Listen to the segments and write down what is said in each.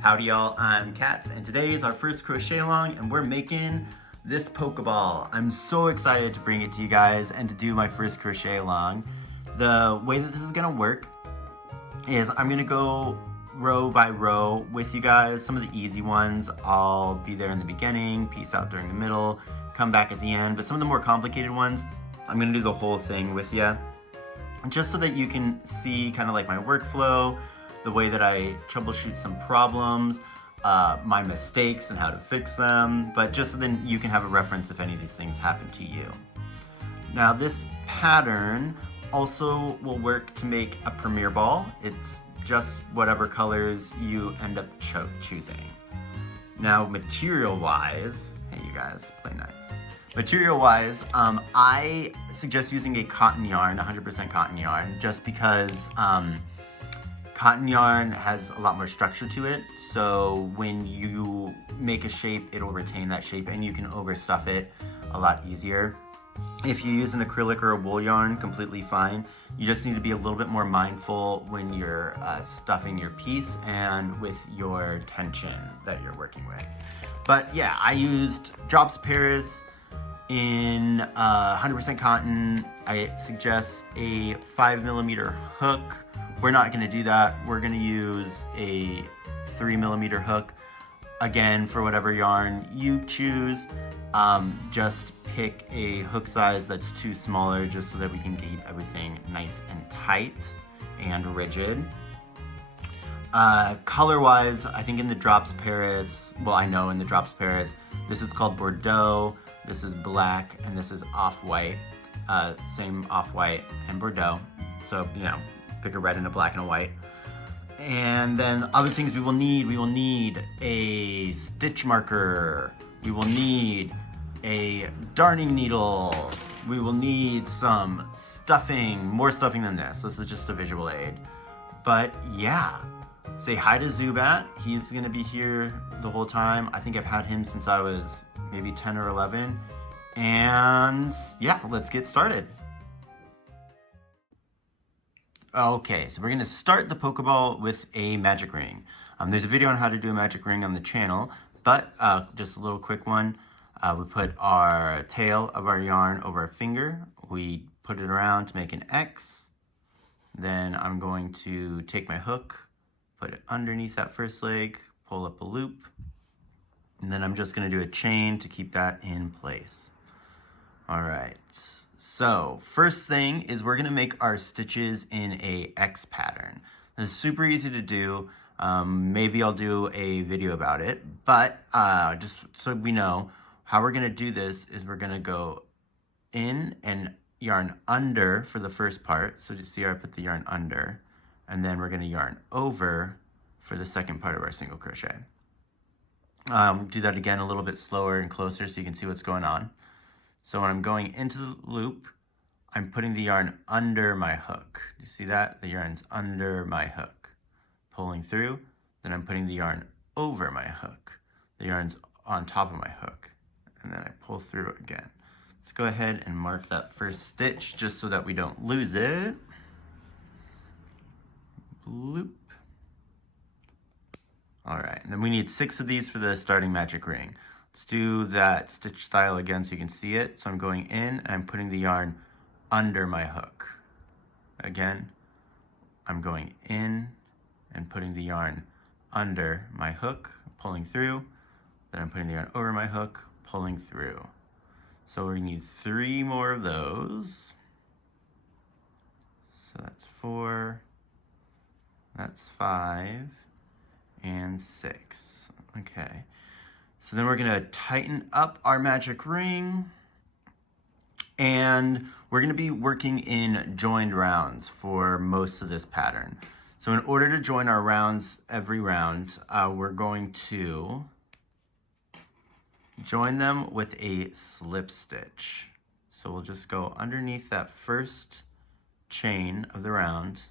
Howdy y'all, I'm Katz, and today is our first crochet along, and we're making this Pokeball. I'm so excited to bring it to you guys and to do my first crochet along. The way that this is gonna work is I'm gonna go row by row with you guys. Some of the easy ones, I'll be there in the beginning, peace out during the middle, come back at the end, but some of the more complicated ones, I'm gonna do the whole thing with you, just so that you can see kind of like my workflow, the way that I troubleshoot some problems, my mistakes and how to fix them, but just so then you can have a reference if any of these things happen to you. Now this pattern also will work to make a premier ball. It's just whatever colors you end up choosing. Now material-wise, hey you guys, play nice. Material-wise, I suggest using a cotton yarn, 100% cotton yarn, just because cotton yarn has a lot more structure to it, so when you make a shape, it'll retain that shape and you can overstuff it a lot easier. If you use an acrylic or a wool yarn, completely fine. You just need to be a little bit more mindful when you're stuffing your piece and with your tension that you're working with. But yeah, I used Drops Paris in 100% cotton. I suggest a 5mm hook. We're not gonna do that. We're gonna use a 3mm hook. Again, for whatever yarn you choose, just pick a hook size that's too smaller just so that we can keep everything nice and tight and rigid. Color-wise, I think in the Drops Paris, well I know in the Drops Paris, this is called Bordeaux, this is black, and this is off-white. Same off-white and Bordeaux. So, you know, pick a red and a black and a white. And then other things we will need a stitch marker. We will need a darning needle. We will need some stuffing, more stuffing than this. This is just a visual aid. But yeah, say hi to Zubat. He's gonna be here the whole time. I think I've had him since I was maybe 10 or 11. And yeah, let's get started. Okay, so we're gonna start the Pokeball with a magic ring. There's a video on how to do a magic ring on the channel, but just a little quick one. We put our tail of our yarn over our finger. We put it around to make an X. Then I'm going to take my hook, put it underneath that first leg, pull up a loop, and then I'm just gonna do a chain to keep that in place. All right. So first thing is we're gonna make our stitches in a X pattern. This is super easy to do. Maybe I'll do a video about it, but just so we know, how we're gonna do this is we're gonna go in and yarn under for the first part. So just see how I put the yarn under, and then we're gonna yarn over for the second part of our single crochet. Do that again a little bit slower and closer so you can see what's going on. So when I'm going into the loop, I'm putting the yarn under my hook. Do you see that? The yarn's under my hook. Pulling through, then I'm putting the yarn over my hook. The yarn's on top of my hook. And then I pull through again. Let's go ahead and mark that first stitch just so that we don't lose it. Bloop. All right, and then we need 6 of these for the starting magic ring. Let's do that stitch style again so you can see it. So I'm going in and I'm putting the yarn under my hook. Again, I'm going in and putting the yarn under my hook, pulling through. Then I'm putting the yarn over my hook, pulling through. So we need 3 more of those. So that's 4, that's 5, and 6. Okay. So then we're gonna tighten up our magic ring, and we're gonna be working in joined rounds for most of this pattern. So in order to join our rounds every round, we're going to join them with a slip stitch. So we'll just go underneath that first chain of the round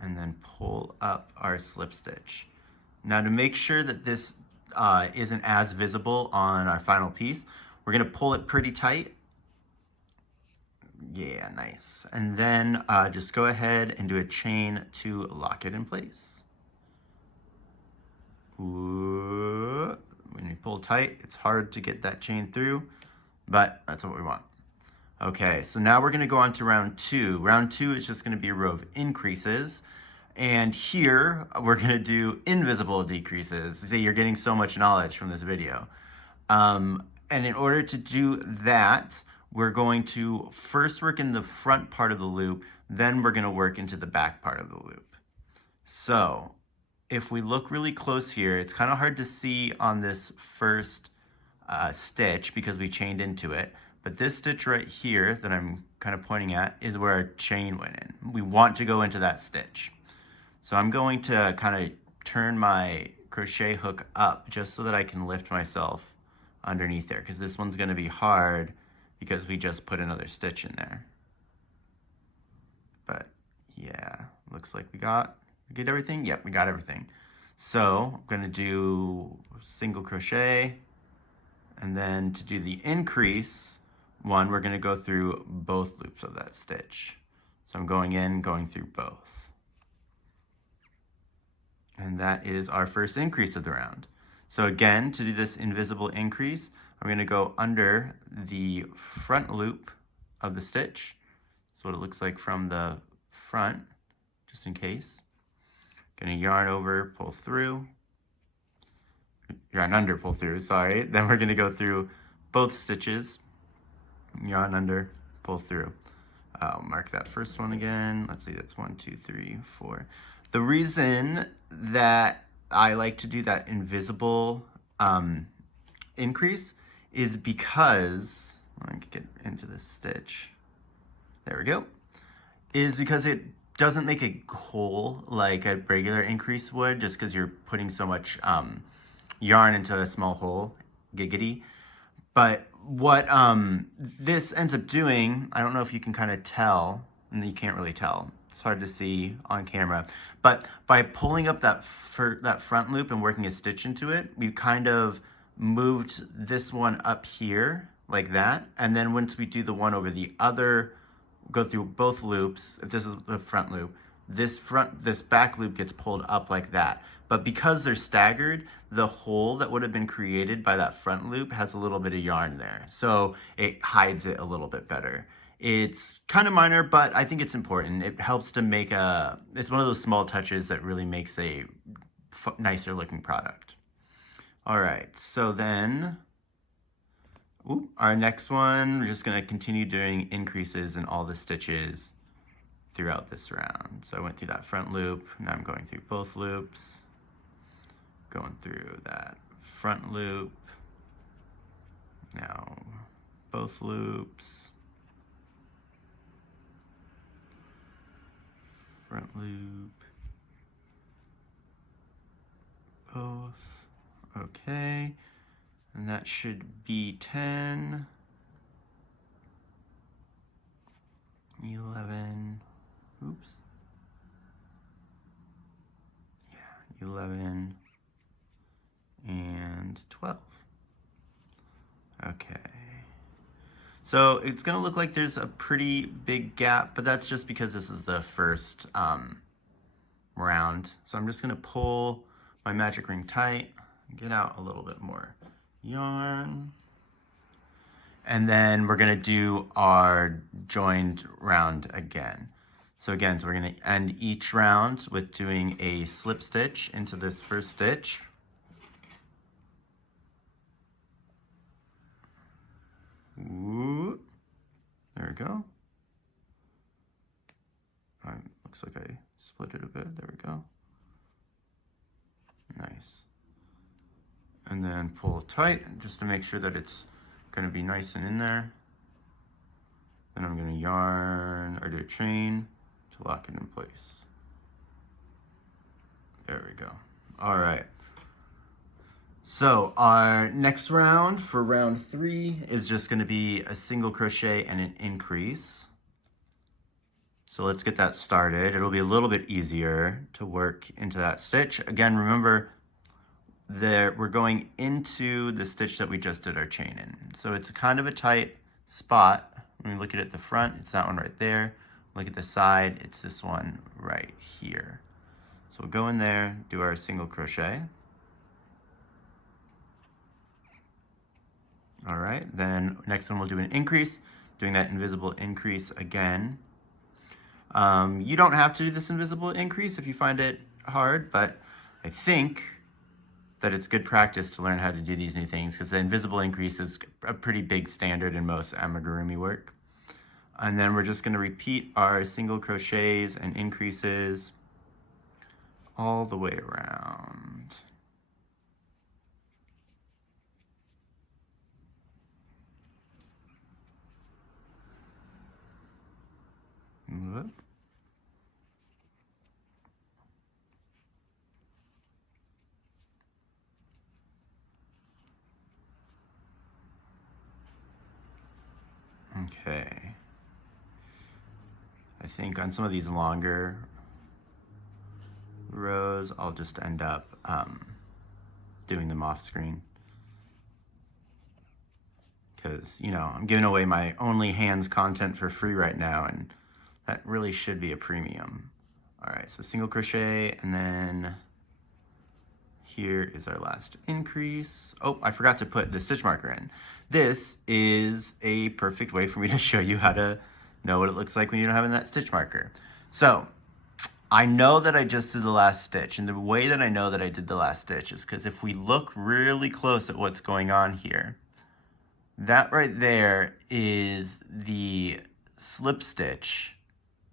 and then pull up our slip stitch. Now to make sure that this isn't as visible on our final piece, we're gonna pull it pretty tight. Yeah, nice. And then just go ahead and do a chain to lock it in place. pull tight. It's hard to get that chain through, but that's what we want. Okay, so now we're gonna go on to round 2. Round 2 is just gonna be a row of increases. And here we're gonna do invisible decreases. See, you're getting so much knowledge from this video. And in order to do that, we're going to first work in the front part of the loop, then we're gonna work into the back part of the loop. So if we look really close here, it's kind of hard to see on this first stitch because we chained into it. But this stitch right here that I'm kind of pointing at is where our chain went in. We want to go into that stitch. So I'm going to kind of turn my crochet hook up just so that I can lift myself underneath there, because this one's going to be hard because we just put another stitch in there. But yeah, looks like we get everything. Yep, we got everything. So I'm going to do single crochet, and then to do the increase one, we're going to go through both loops of that stitch. So I'm going in, going through both. And that is our first increase of the round. So again, to do this invisible increase, I'm going to go under the front loop of the stitch. That's what it looks like from the front, just in case. Going to yarn over, pull through. Yarn under, pull through, sorry. Then we're going to go through both stitches. Yarn under, pull through. I'll mark that first one again. Let's see, that's 1, 2, 3, 4. The reason that I like to do that invisible increase is because, I can get into this stitch. There we go. Is because it doesn't make a hole like a regular increase would, just because you're putting so much yarn into a small hole, giggity. But what this ends up doing, I don't know if you can kind of tell, and you can't really tell. It's hard to see on camera. But by pulling up that front loop and working a stitch into it, we kind of moved this one up here like that. And then once we do the one over the other, go through both loops, if this is the front loop, this back loop gets pulled up like that. But because they're staggered, the hole that would have been created by that front loop has a little bit of yarn there. So it hides it a little bit better. It's kind of minor, but I think it's important. It helps to make it's one of those small touches that really makes a nicer looking product. All right, so then, our next one, we're just gonna continue doing increases in all the stitches throughout this round. So I went through that front loop, now I'm going through both loops, going through that front loop, now both loops, front loop, both, okay, and that should be 10, 11, oops, yeah, 11, and 12. Okay. So it's gonna look like there's a pretty big gap, but that's just because this is the first round. So I'm just gonna pull my magic ring tight, get out a little bit more yarn, and then we're gonna do our joined round again. So again, we're gonna end each round with doing a slip stitch into this first stitch. Ooh, there we go. Looks like I split it a bit. There we go. Nice. And then pull tight just to make sure that it's going to be nice and in there. Then I'm going to yarn or do a chain to lock it in place. There we go. All right. So our next round for round 3 is just going to be a single crochet and an increase. So let's get that started. It'll be a little bit easier to work into that stitch. Again, remember that we're going into the stitch that we just did our chain in. So it's kind of a tight spot. When we look at it at the front, it's that one right there. Look at the side, it's this one right here. So we'll go in there, do our single crochet. All right, then next one we'll do an increase, doing that invisible increase again. You don't have to do this invisible increase if you find it hard, but I think that it's good practice to learn how to do these new things because the invisible increase is a pretty big standard in most amigurumi work. And then we're just going to repeat our single crochets and increases all the way around. Whoop. Okay. I think on some of these longer rows, I'll just end up doing them off screen. Because, you know, I'm giving away my only hands content for free right now, and that really should be a premium. All right, so single crochet, and then here is our last increase. Oh, I forgot to put the stitch marker in. This is a perfect way for me to show you how to know what it looks like when you don't have that stitch marker. So I know that I just did the last stitch, and the way that I know that I did the last stitch is because if we look really close at what's going on here, that right there is the slip stitch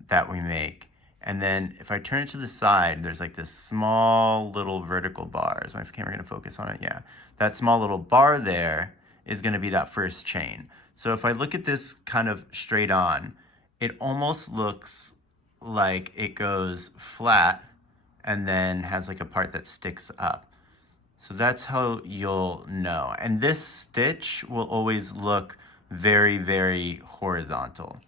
that we make. And then if I turn it to the side, there's like this small little vertical bar. Is my camera gonna focus on it? Yeah. That small little bar there is gonna be that first chain. So if I look at this kind of straight on, it almost looks like it goes flat and then has like a part that sticks up. So that's how you'll know. And this stitch will always look very, very horizontal.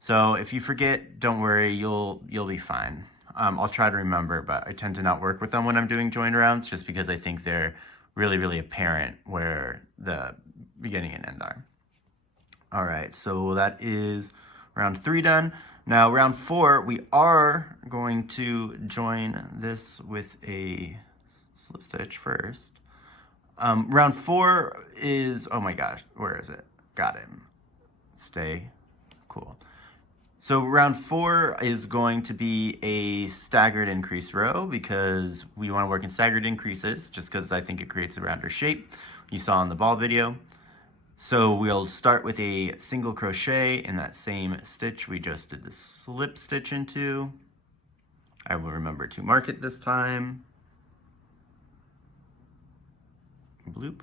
So if you forget, don't worry, you'll be fine. I'll try to remember, but I tend to not work with them when I'm doing joined rounds just because I think they're really, really apparent where the beginning and end are. All right, so that is round 3 done. Now round 4, we are going to join this with a slip stitch first. Round 4 is, oh my gosh, where is it? Got him. Stay. Cool. So round 4 is going to be a staggered increase row because we want to work in staggered increases just because I think it creates a rounder shape you saw in the ball video. So we'll start with a single crochet in that same stitch we just did the slip stitch into. I will remember to mark it this time. Bloop.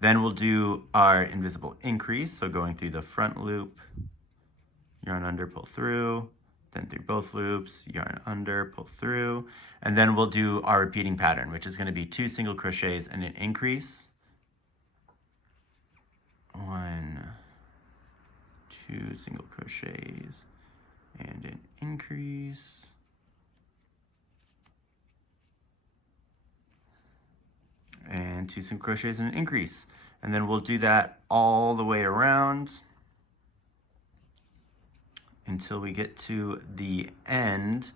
Then we'll do our invisible increase, so going through the front loop, yarn under, pull through, then through both loops, yarn under, pull through, and then we'll do our repeating pattern, which is going to be 2 single crochets and an increase. 1, 2 single crochets and an increase. And 2 single crochets and an increase. And then we'll do that all the way around until we get to the end,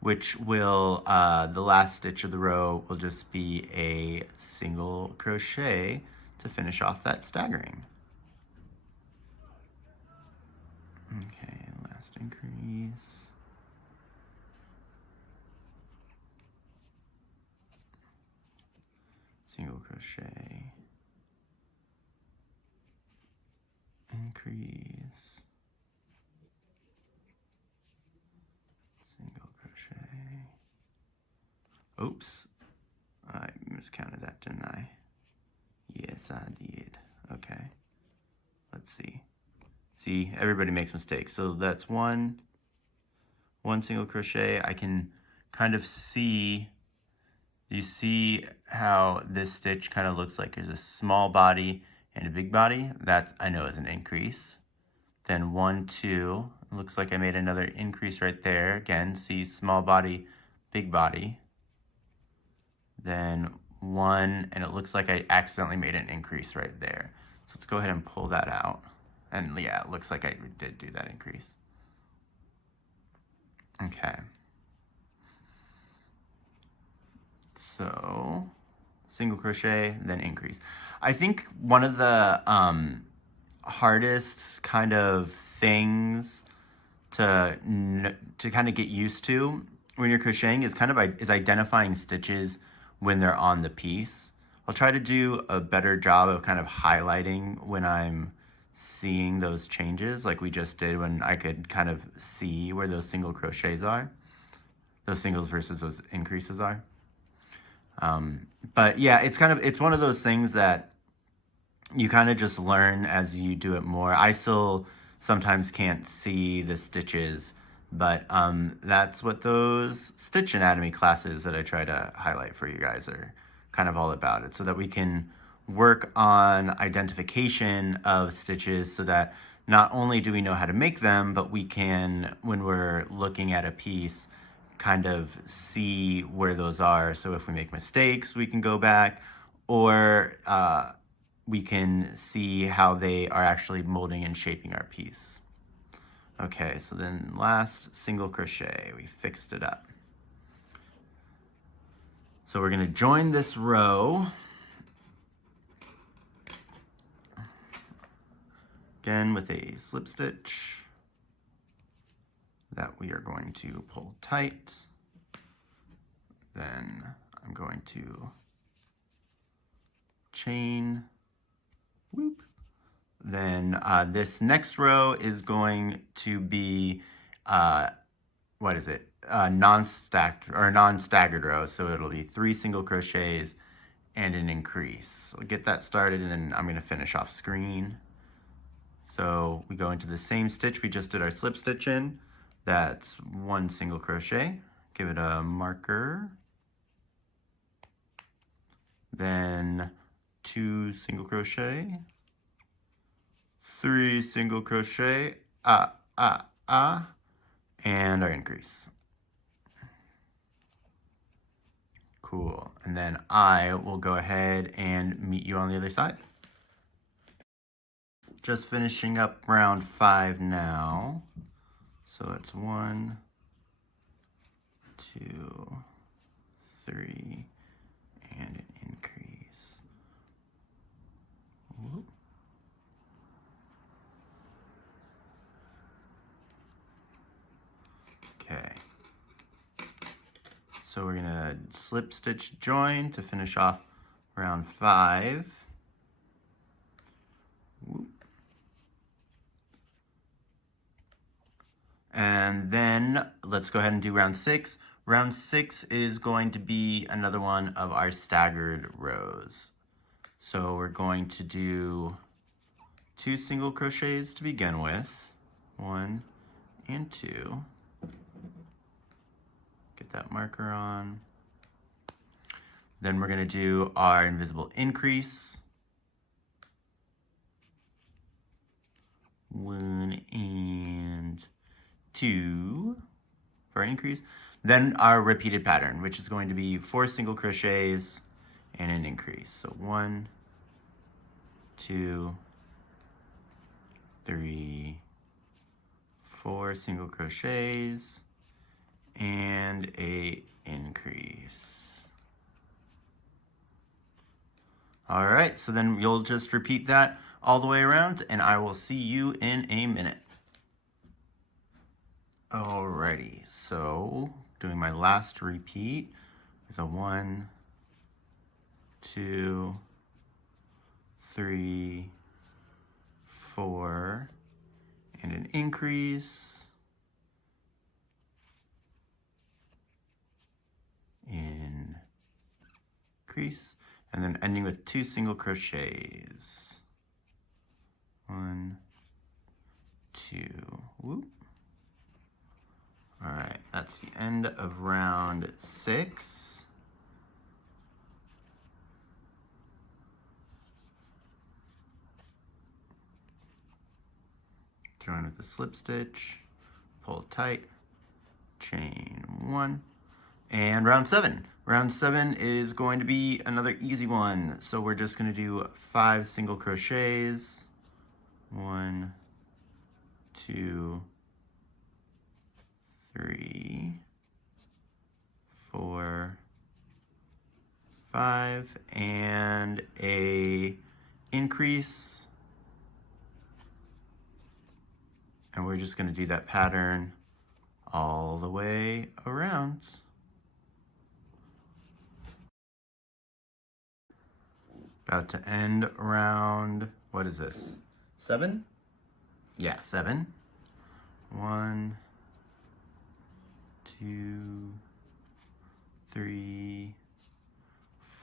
which will, the last stitch of the row will just be a single crochet to finish off that staggering. Okay, last increase. Single crochet, increase, single crochet. Oops, I miscounted that, didn't I? Yes, I did. Okay, let's see. See, everybody makes mistakes. So that's one single crochet. I can kind of see, you see how this stitch kind of looks like there's a small body and a big body? That I know is an increase. Then 1, 2, it looks like I made another increase right there. Again, see small body, big body. Then 1, and it looks like I accidentally made an increase right there. So let's go ahead and pull that out. And yeah, it looks like I did do that increase. Okay. So single crochet, then increase. I think one of the hardest kind of things to kind of get used to when you're crocheting is is identifying stitches when they're on the piece. I'll try to do a better job of kind of highlighting when I'm seeing those changes, like we just did when I could kind of see where those single crochets are, those singles versus those increases are. But yeah, it's one of those things that you kind of just learn as you do it more. I still sometimes can't see the stitches, but that's what those stitch anatomy classes that I try to highlight for you guys are kind of all about it, so that we can work on identification of stitches so that not only do we know how to make them, but we can, when we're looking at a piece, kind of see where those are. So if we make mistakes, we can go back, or we can see how they are actually molding and shaping our piece. Okay, so then last single crochet, we fixed it up. So we're gonna join this row. Again with a slip stitch that we are going to pull tight. Then I'm going to chain, whoop. Then this next row is going to be, what is it? Non-stacked or non-staggered row. So it'll be 3 single crochets and an increase. So we'll get that started, and then I'm gonna finish off screen. So we go into the same stitch we just did our slip stitch in. That's 1 single crochet. Give it a marker. Then 2 single crochet. 3 single crochet. And our increase. Cool. And then I will go ahead and meet you on the other side. Just finishing up round 5 now. So it's 1, 2, 3, and an increase. Whoop. Okay. So we're gonna slip stitch join to finish off round 5. Whoop. And then let's go ahead and do round 6. Round 6 is going to be another one of our staggered rows. So we're going to do 2 single crochets to begin with. 1 and 2. Get that marker on. Then we're going to do our invisible increase. 1 and 2 for our increase. Then our repeated pattern, which is going to be 4 single crochets and an increase. So 1, 2, 3, 4 single crochets and a increase. All right, so then you'll just repeat that all the way around, and I will see you in a minute. Alrighty, so doing my last repeat with a 1, 2, 3, 4, and an increase, increase, and then ending with 2 single crochets. 1, 2, whoop. All right, that's the end of round 6. Join with the slip stitch, pull tight, chain 1, and round 7. Round 7 is going to be another easy one. So we're just going to do 5 single crochets. 1, 2, 3, 4, 5 and a increase, and we're just going to do that pattern all the way around. About to end around, what is this, 7? Yeah, 7. 1, 2, 3,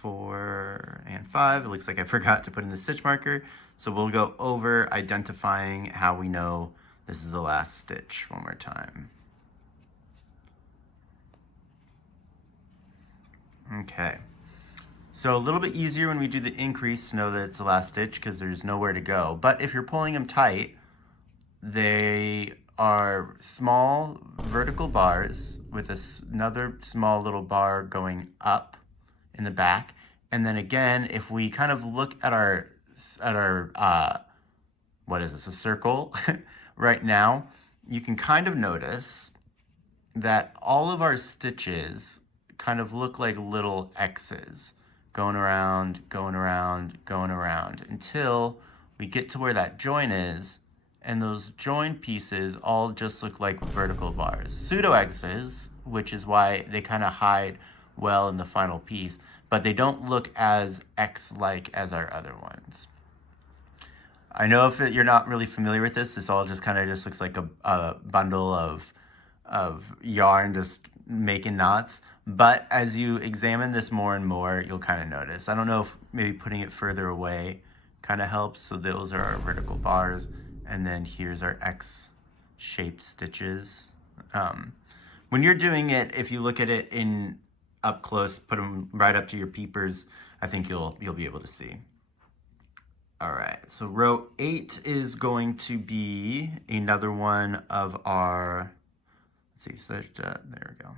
4, and 5. It looks like I forgot to put in the stitch marker, so we'll go over identifying how we know this is the last stitch one more time. Okay, so a little bit easier when we do the increase to know that it's the last stitch because there's nowhere to go. But if you're pulling them tight, they are small vertical bars with another small little bar going up in the back. And then again, if we kind of look at our what is this, a circle right now, you can kind of notice that all of our stitches kind of look like little X's going around, going around, going around until we get to where that join is. And those joined pieces all just look like vertical bars. Pseudo X's, which is why they kind of hide well in the final piece, but they don't look as X-like as our other ones. I know if you're not really familiar with this all just kind of just looks like a bundle of yarn just making knots. But as you examine this more and more, you'll kind of notice. I don't know if maybe putting it further away kind of helps. So those are our vertical bars. And then here's our X-shaped stitches. When you're doing it, if you look at it in up close, put them right up to your peepers, I think you'll be able to see. All right, so row 8 is going to be another one of our, let's see, so there we go.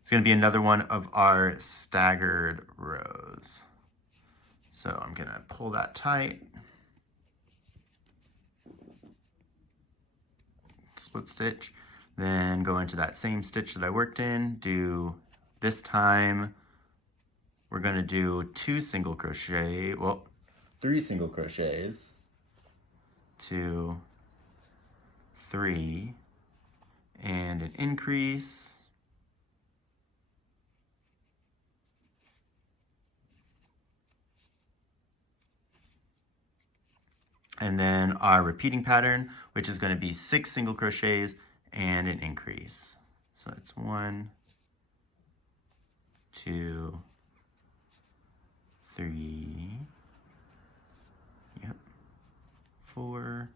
It's going to be another one of our staggered rows. So I'm going to pull that tight. Split stitch, then go into that same stitch that I worked in. Do this time we're going to do 3 single crochets, 2, 3, and an increase, and then our repeating pattern, which is going to be 6 single crochets and an increase. So it's 1, 2, 3, 4,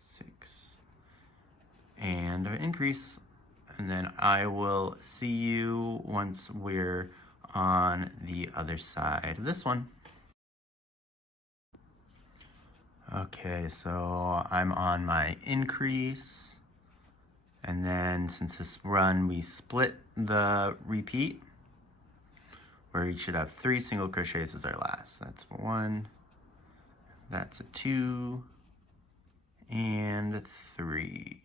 6, and our increase. And then I will see you once we're on the other side of this one. Okay, so I'm on my increase, and then since this run we split the repeat, where you should have 3 single crochets as our last. That's 1, that's a 2, and 3.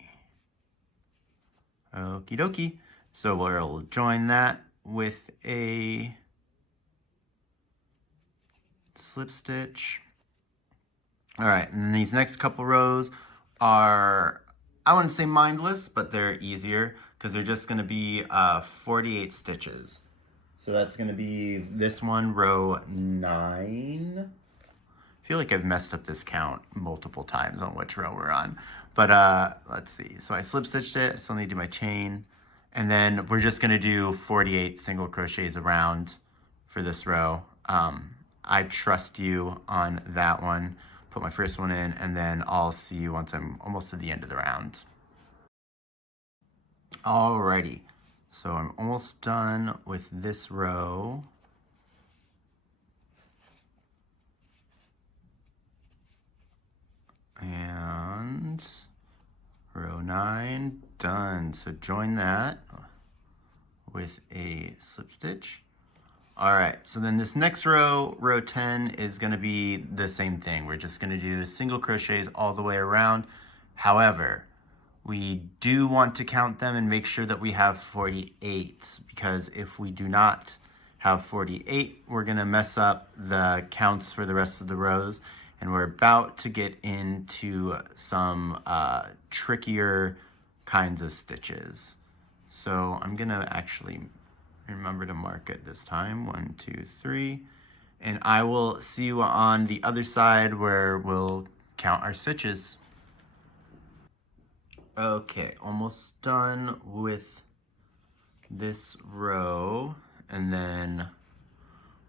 Okie dokie. So we'll join that with a slip stitch. All right, and then these next couple rows are, I wouldn't say mindless, but they're easier because they're just gonna be 48 stitches. So that's gonna be this one, row 9. I feel like I've messed up this count multiple times on which row we're on. But let's see, so I slip stitched it, I still need to do my chain. And then we're just gonna do 48 single crochets around for this row. I trust you on that one. Put my first one in, and then I'll see you once I'm almost to the end of the round. Alrighty, so I'm almost done with this row. And row 9, done. So join that with a slip stitch. All right, so then this next row, row 10, is gonna be the same thing. We're just gonna do single crochets all the way around. However, we do want to count them and make sure that we have 48, because if we do not have 48, we're gonna mess up the counts for the rest of the rows, and we're about to get into some trickier kinds of stitches. So I'm gonna actually remember to mark it this time, 1, 2, 3, and I will see you on the other side where we'll count our stitches. Okay, almost done with this row, and then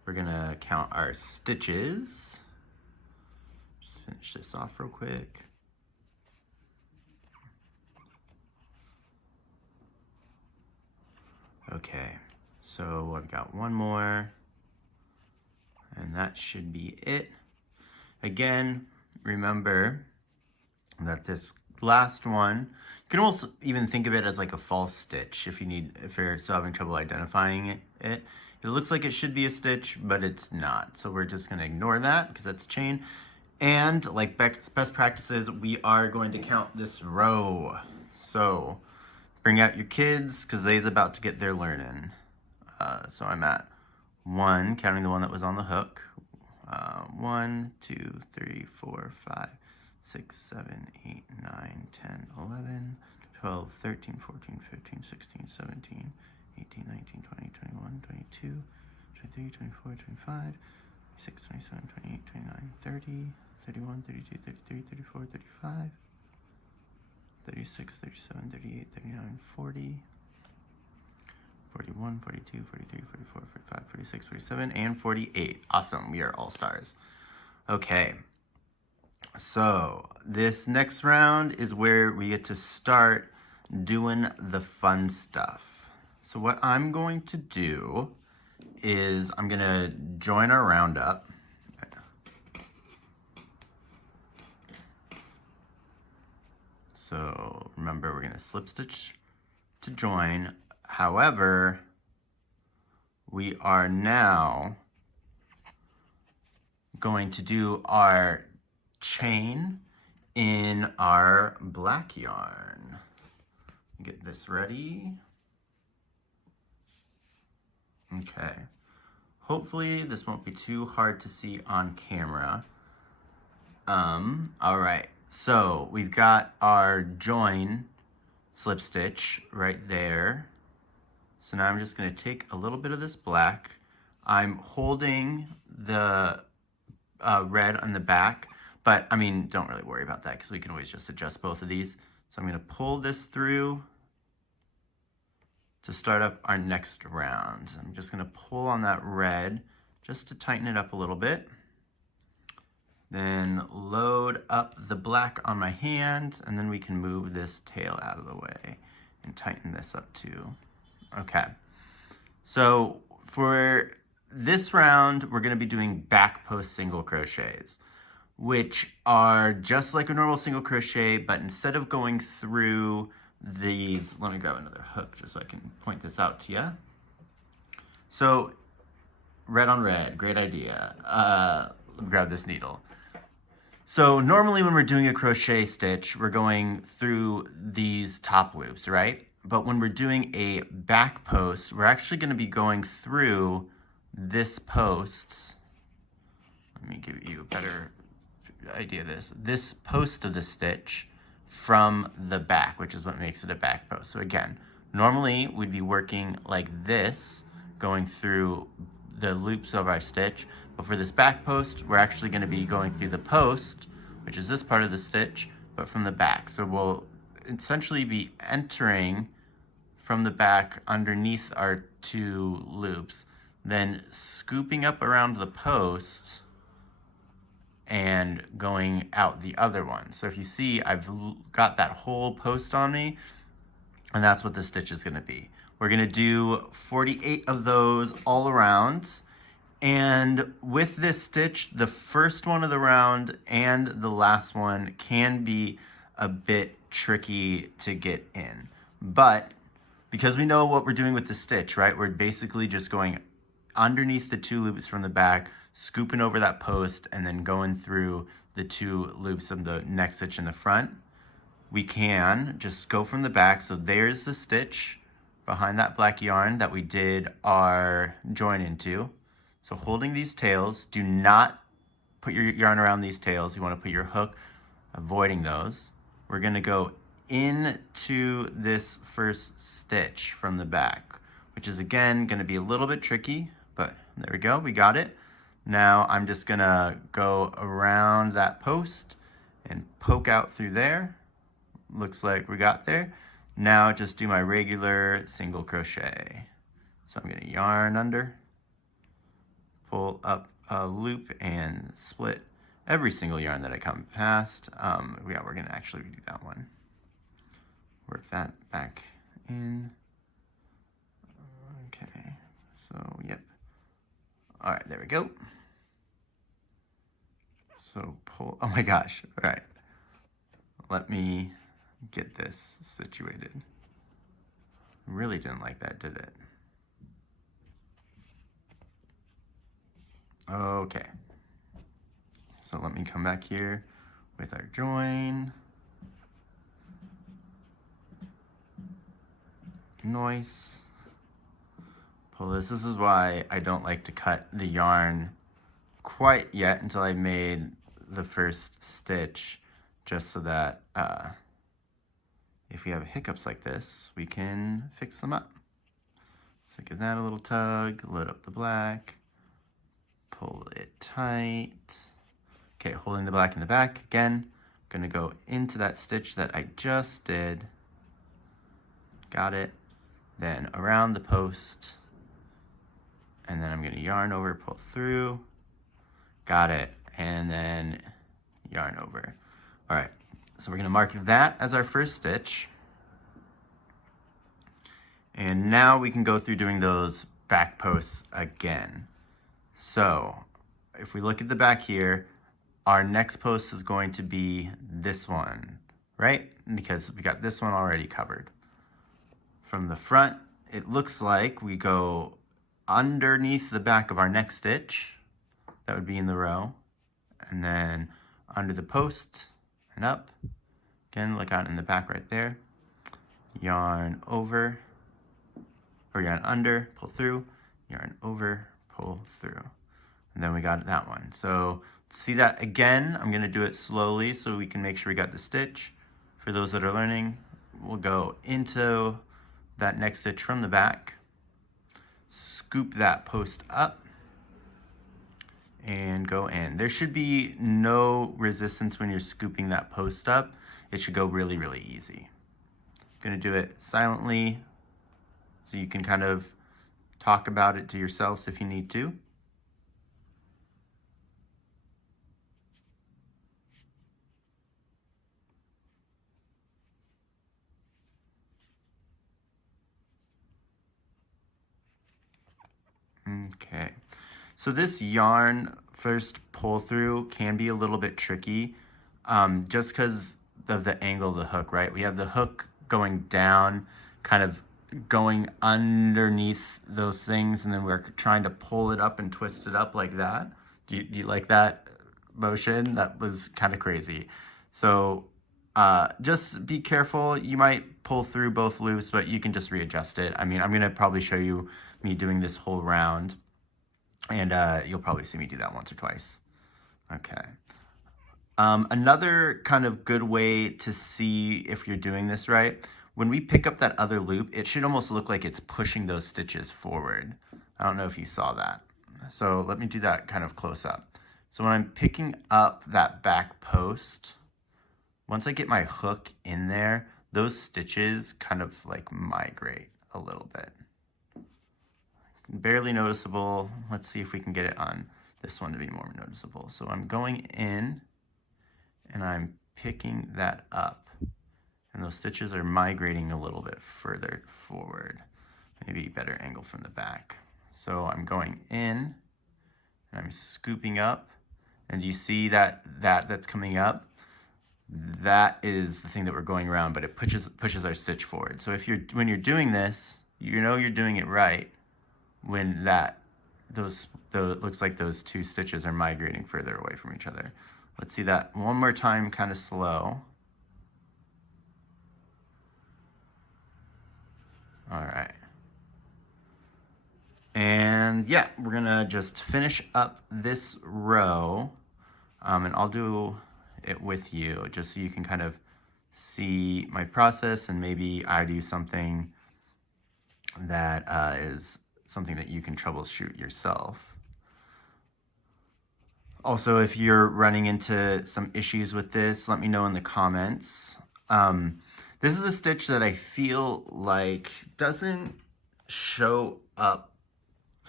we're gonna count our stitches. Just finish this off real quick. Okay, so I've got one more, and that should be it. Again, remember that this last one, you can also even think of it as like a false stitch if you're still having trouble identifying it. It looks like it should be a stitch, but it's not. So we're just gonna ignore that because that's a chain. And like best practices, we are going to count this row. So bring out your kids because they's about to get their learning. So I'm at 1, counting the one that was on the hook. 1, 2, 3, 4, 5, 6, 7, 8, 9, 10, 11, 12, 13, 14, 15, 16, 17, 18, 19, 20, 21, 22, 23, 24, 25, 26, 27, 28, 29, 30, 31, 32, 33, 34, 35, 36, 37, 38, 39, 40, 41, 42, 43, 44, 45, 46, 47, and 48. Awesome, we are all stars. Okay, so this next round is where we get to start doing the fun stuff. So what I'm going to do is I'm gonna join our round up. So remember, we're gonna slip stitch to join. However, we are now going to do our chain in our black yarn. Get this ready. Okay. Hopefully this won't be too hard to see on camera. All right. So we've got our join slip stitch right there. So now I'm just gonna take a little bit of this black. I'm holding the red on the back, but I mean, don't really worry about that because we can always just adjust both of these. So I'm gonna pull this through to start up our next round. I'm just gonna pull on that red just to tighten it up a little bit. Then load up the black on my hand, and then we can move this tail out of the way and tighten this up too. Okay, so for this round, we're gonna be doing back post single crochets, which are just like a normal single crochet, but instead of going through these, let me grab another hook just so I can point this out to you. So red on red, great idea. Let me grab this needle. So normally when we're doing a crochet stitch, we're going through these top loops, right? But when we're doing a back post, we're actually gonna be going through this post. Let me give you a better idea of this. This post of the stitch from the back, which is what makes it a back post. So again, normally we'd be working like this, going through the loops of our stitch, but for this back post, we're actually gonna be going through the post, which is this part of the stitch, but from the back. So we'll essentially be entering from the back underneath our 2 loops, then scooping up around the post and going out the other one. So if you see, I've got that whole post on me, and that's what the stitch is gonna be. We're gonna do 48 of those all around. And with this stitch, the first one of the round and the last one can be a bit tricky to get in. But because we know what we're doing with the stitch, right? We're basically just going underneath the 2 loops from the back, scooping over that post, and then going through the 2 loops of the next stitch in the front. we can just go from the back. So there's the stitch behind that black yarn that we did our join into. So holding these tails, do not put your yarn around these tails. You want to put your hook, avoiding those. We're going to go into this first stitch from the back, which is again going to be a little bit tricky, but there we go, we got it. Now I'm just going to go around that post and poke out through there. Looks like we got there. Now just do my regular single crochet. So I'm going to yarn under, pull up a loop and split every single yarn that I come past. Yeah, we're going to actually do that one. Work that back in. Okay, so yep. All right, there we go. So pull, oh my gosh, all right. Let me get this situated. Really didn't like that, did it? Okay. So let me come back here with our join. Nice. Pull this. This is why I don't like to cut the yarn quite yet until I made the first stitch, just so that if we have hiccups like this, we can fix them up. So give that a little tug, load up the black, pull it tight. Okay, holding the black in the back again. I'm gonna go into that stitch that I just did. Got it. Then around the post, and then I'm gonna yarn over, pull through. Got it. And then yarn over. All right, so we're gonna mark that as our first stitch. And now we can go through doing those back posts again. So if we look at the back here, our next post is going to be this one, right? Because we got this one already covered. From the front, it looks like we go underneath the back of our next stitch. That would be in the row. And then under the post and up. Again, look out in the back right there. Yarn over, or yarn under, pull through, yarn over, pull through. And then we got that one. So see that again, I'm gonna do it slowly so we can make sure we got the stitch. For those that are learning, we'll go into that next stitch from the back, scoop that post up, and go in. There should be no resistance when you're scooping that post up. It should go really, really easy. I'm gonna do it silently so you can kind of talk about it to yourselves if you need to. Okay, so this yarn first pull through can be a little bit tricky just because of the angle of the hook, right? We have the hook going down, kind of going underneath those things, and then we're trying to pull it up and twist it up like that. Do you like that motion? That was kind of crazy. So just be careful. You might pull through both loops, but you can just readjust it. I mean, I'm gonna probably show you me doing this whole round, and you'll probably see me do that once or twice. Okay. Another kind of good way to see if you're doing this right, when we pick up that other loop, it should almost look like it's pushing those stitches forward. I don't know if you saw that. So let me do that kind of close up. So when I'm picking up that back post, once I get my hook in there, those stitches kind of like migrate a little bit. Barely noticeable. Let's see if we can get it on this one to be more noticeable. So I'm going in and I'm picking that up, and those stitches are migrating a little bit further forward. Maybe better angle from the back. So I'm going in and I'm scooping up, and you see that's coming up. That is the thing that we're going around, but it pushes our stitch forward. So when you're doing this, you know you're doing it right when it looks like those two stitches are migrating further away from each other. Let's see that one more time, kind of slow. All right. And yeah, we're gonna just finish up this row, and I'll do it with you just so you can kind of see my process, and maybe I do something that is something that you can troubleshoot yourself. Also, if you're running into some issues with this, let me know in the comments. This is a stitch that I feel like doesn't show up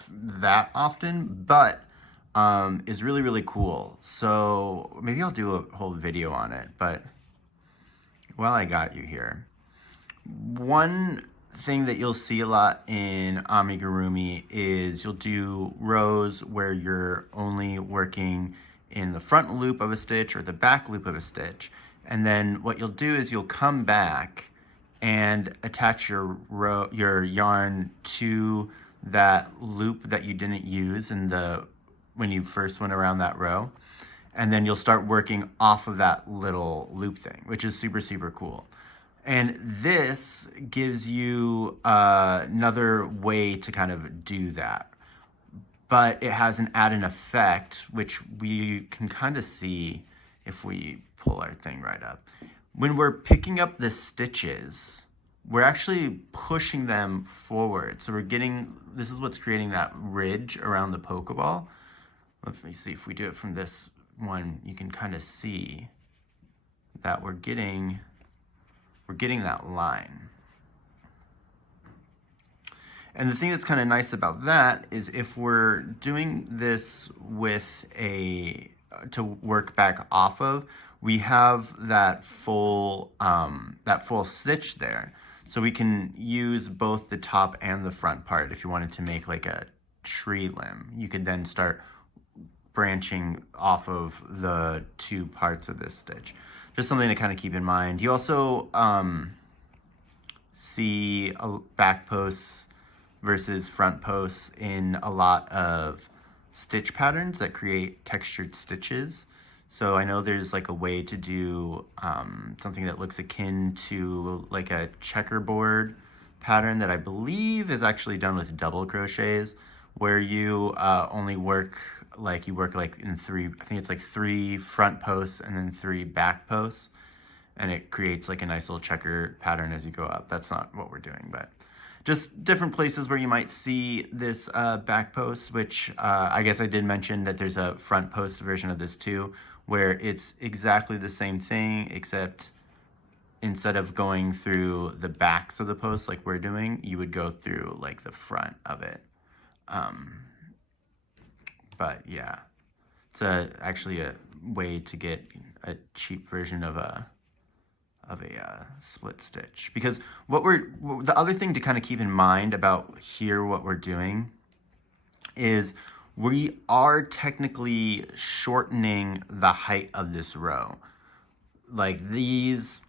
that often, but is really, really cool. So maybe I'll do a whole video on it, but while I got you here, one thing that you'll see a lot in amigurumi is you'll do rows where you're only working in the front loop of a stitch or the back loop of a stitch. And then what you'll do is you'll come back and attach your yarn to that loop that you didn't use when you first went around that row. And then you'll start working off of that little loop thing, which is super, super cool. And this gives you another way to kind of do that. But it has an added effect, which we can kind of see if we pull our thing right up. When we're picking up the stitches, we're actually pushing them forward. So this is what's creating that ridge around the Pokeball. Let me see if we do it from this one, you can kind of see that we're getting that line. And the thing that's kind of nice about that is if we're doing this with to work back off of, we have that full stitch there. So we can use both the top and the front part. If you wanted to make like a tree limb, you could then start branching off of the two parts of this stitch. Just something to kind of keep in mind. You also see back posts versus front posts in a lot of stitch patterns that create textured stitches. So I know there's like a way to do something that looks akin to like a checkerboard pattern that I believe is actually done with double crochets, where you only work in three, I think it's like 3 front posts and then 3 back posts, and it creates like a nice little checker pattern as you go up. That's not what we're doing, but just different places where you might see this back post, which I guess I did mention that there's a front post version of this too, where it's exactly the same thing, except instead of going through the backs of the posts like we're doing, you would go through like the front of it. But yeah, it's actually a way to get a cheap version of a split stitch. Because the other thing to kind of keep in mind about here, what we're doing is we are technically shortening the height of this row. Like these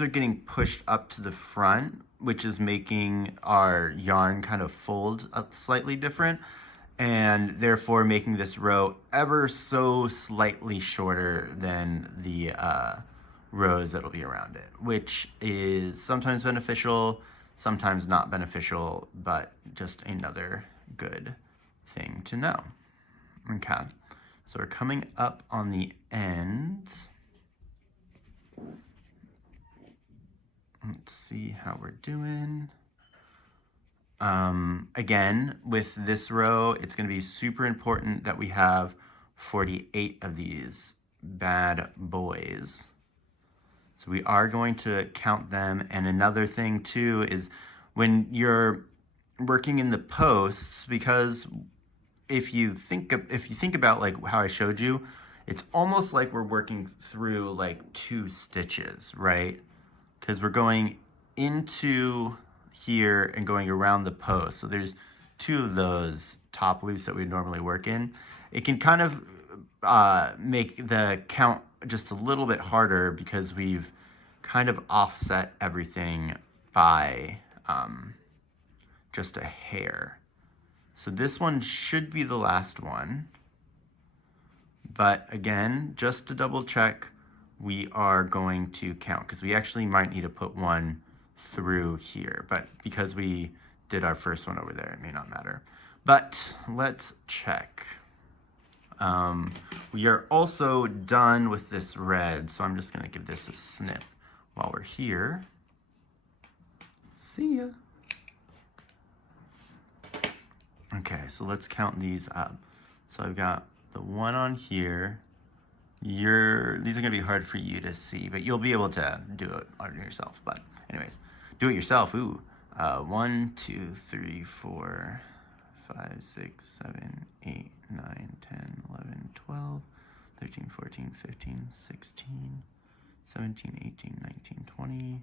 are getting pushed up to the front, which is making our yarn kind of fold up slightly different, and therefore making this row ever so slightly shorter than the rows that'll be around it, which is sometimes beneficial, sometimes not beneficial, but just another good thing to know. Okay, so we're coming up on the end. Let's see how we're doing. Again, with this row, it's going to be super important that we have 48 of these bad boys. So we are going to count them. And another thing too is when you're working in the posts, because if you think about like how I showed you, it's almost like we're working through like 2 stitches, right? Because we're going into here and going around the post. So there's 2 of those top loops that we normally work in. It can kind of make the count just a little bit harder because we've kind of offset everything by just a hair. So this one should be the last one. But again, just to double check, we are going to count because we actually might need to put one through here, but because we did our first one over there, it may not matter. But let's check. We are also done with this red, so I'm just gonna give this a snip while we're here. See ya. Okay, so let's count these up. So I've got the one on here. These are gonna be hard for you to see, but you'll be able to do it on yourself. But anyways, do it yourself. Ooh, 1, 2, 3, 4, 5, 6, 7, 8, 9, 10, 11, 12, 13, 14, 15, 16, 17, 18, 19, 20,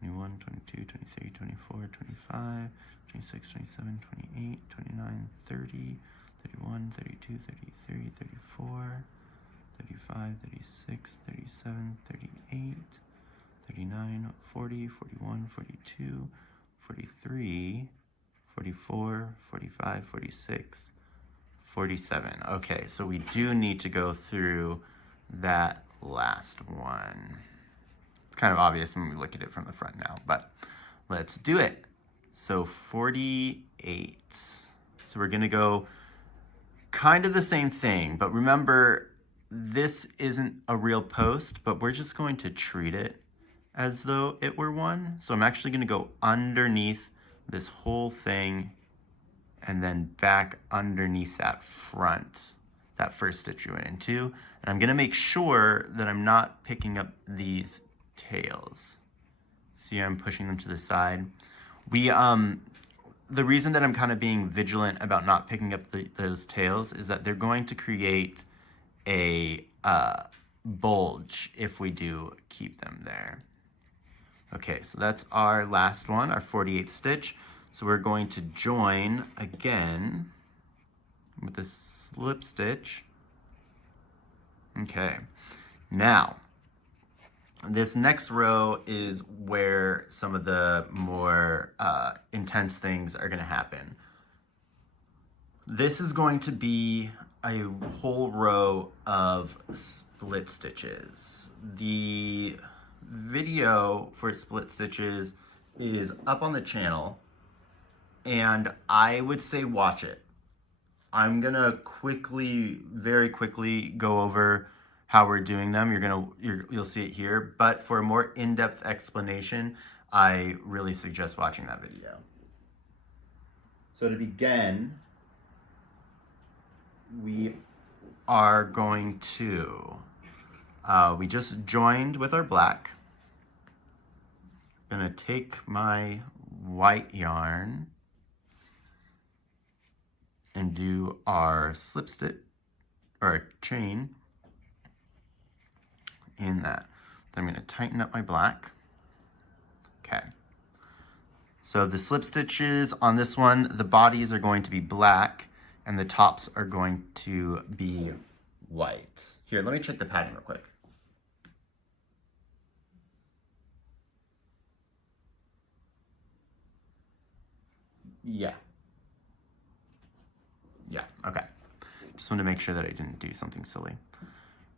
21, 22, 23, 24, 25, 26, 27, 28, 29, 30, 31, 32, 33, 34, 35, 36, 37, 38, 39, 40, 41, 42, 43, 44, 45, 46, 47. Okay, so we do need to go through that last one. It's kind of obvious when we look at it from the front now, but let's do it. So 48. So we're gonna go kind of the same thing, but remember, this isn't a real post, but we're just going to treat it as though it were one. So I'm actually gonna go underneath this whole thing and then back underneath that front, that first stitch you went into. And I'm gonna make sure that I'm not picking up these tails. See, I'm pushing them to the side. The reason that I'm kind of being vigilant about not picking up those tails is that they're going to create a bulge if we do keep them there. Okay, so that's our last one, our 48th stitch. So we're going to join again with a slip stitch. Okay, now this next row is where some of the more intense things are gonna happen. This is going to be a whole row of split stitches. The video for split stitches is up on the channel, and I would say watch it. I'm gonna very quickly go over how we're doing them. You'll see it here, but for a more in-depth explanation, I really suggest watching that video. So to begin, we are going to, we just joined with our black. I'm gonna take my white yarn and do our slip stitch, or a chain in that. Then I'm gonna tighten up my black. Okay. So the slip stitches on this one, the bodies are going to be black and the tops are going to be white. Here, let me check the pattern real quick. Yeah, okay. Just wanted to make sure that I didn't do something silly.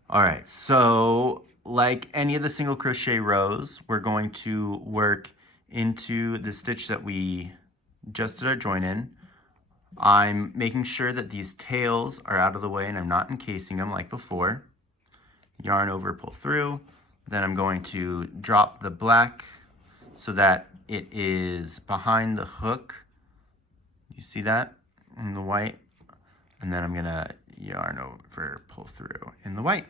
All right, so like any of the single crochet rows, we're going to work into the stitch that we just did our join in. I'm making sure that these tails are out of the way and I'm not encasing them like before. Yarn over, pull through. Then I'm going to drop the black so that it is behind the hook. You see that in the white? And then I'm gonna yarn over, pull through in the white.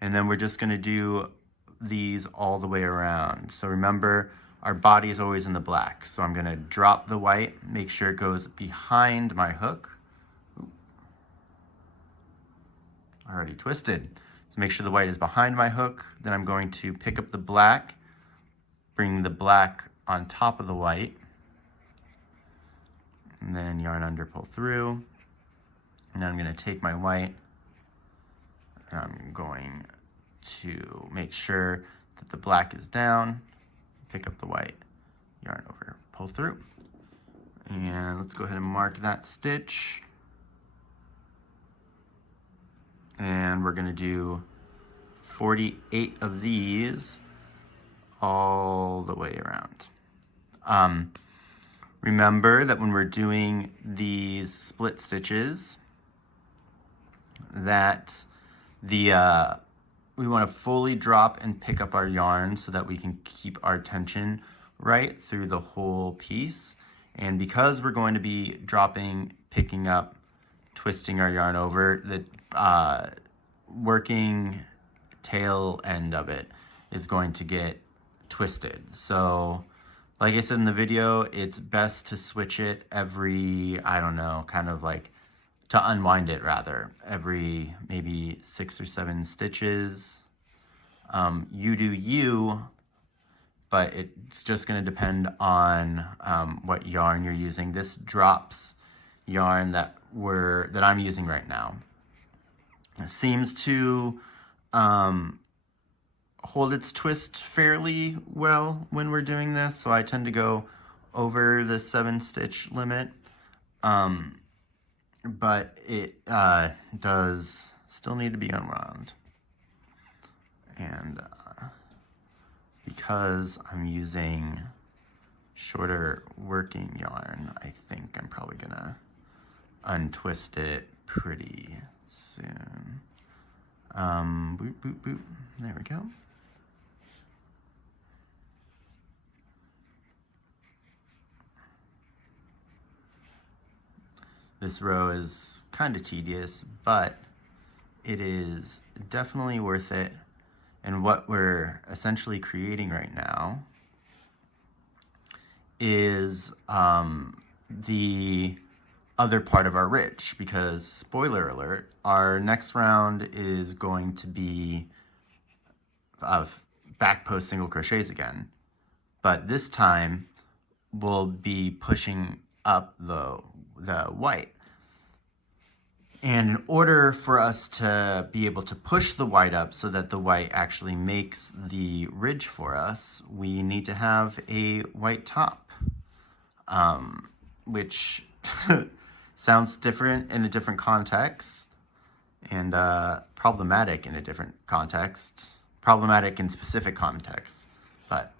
And then we're just gonna do these all the way around. So remember, our body is always in the black. So I'm gonna drop the white, make sure it goes behind my hook. Already twisted. So make sure the white is behind my hook. Then I'm going to pick up the black, bring the black on top of the white, and then yarn under, pull through. And now I'm gonna take my white, and I'm going to make sure that the black is down, pick up the white, yarn over, pull through. And let's go ahead and mark that stitch. And we're gonna do 48 of these all the way around. Remember that when we're doing these split stitches, that we want to fully drop and pick up our yarn so that we can keep our tension right through the whole piece. And because we're going to be dropping, picking up, twisting our yarn over, the working tail end of it is going to get twisted. So like I said in the video, it's best to switch it every, I don't know, kind of like to unwind it rather, every maybe 6 or 7 stitches. You do you, but it's just going to depend on what yarn you're using. This drops yarn that I'm using right now. It seems to hold its twist fairly well when we're doing this, so I tend to go over the 7-stitch limit. But it does still need to be unwound. And because I'm using shorter working yarn, I think I'm probably gonna untwist it pretty soon. Boop, boop, boop. There we go. This row is kind of tedious, but it is definitely worth it. And what we're essentially creating right now is the other part of our ridge, because spoiler alert, our next round is going to be of back post single crochets again, but this time we'll be pushing up the white. And in order for us to be able to push the white up so that the white actually makes the ridge for us, we need to have a white top, which sounds different in a different context and problematic in a different context, problematic in specific contexts, but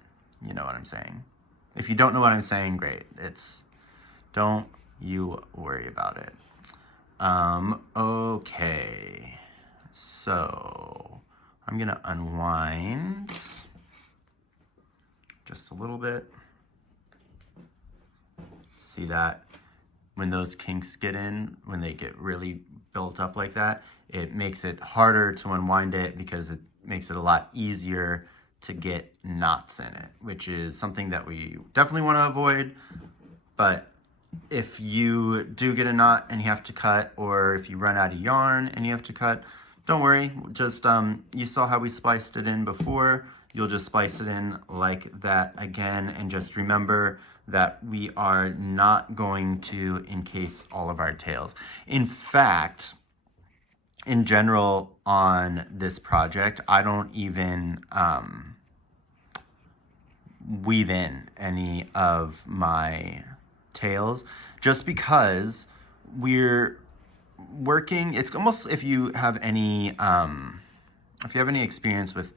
you know what I'm saying. If you don't know what I'm saying, great. Don't you worry about it. Okay, so I'm gonna unwind just a little bit. See that when those kinks get in, when they get really built up like that, it makes it harder to unwind it because it makes it a lot easier to get knots in it, which is something that we definitely want to avoid. But if you do get a knot and you have to cut, or if you run out of yarn and you have to cut, don't worry. Just you saw how we spliced it in before. You'll just splice it in like that again, and just remember that we are not going to encase all of our tails. In fact, in general on this project, I don't even weave in any of my tails, just because we're working. It's almost, if you have any experience with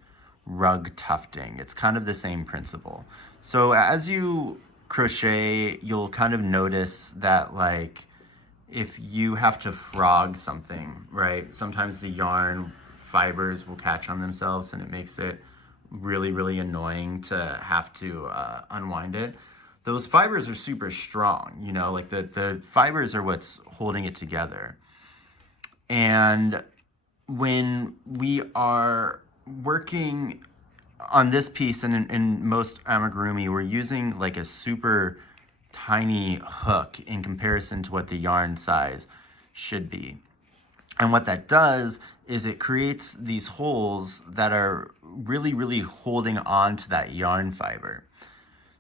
rug tufting, it's kind of the same principle. So as you crochet, you'll kind of notice that, like, if you have to frog something, right, sometimes the yarn fibers will catch on themselves and it makes it really, really annoying to have to unwind it. Those fibers are super strong, you know, like the fibers are what's holding it together. And when we are working on this piece, and in most amigurumi, we're using like a super tiny hook in comparison to what the yarn size should be. And what that does is it creates these holes that are really, really holding on to that yarn fiber.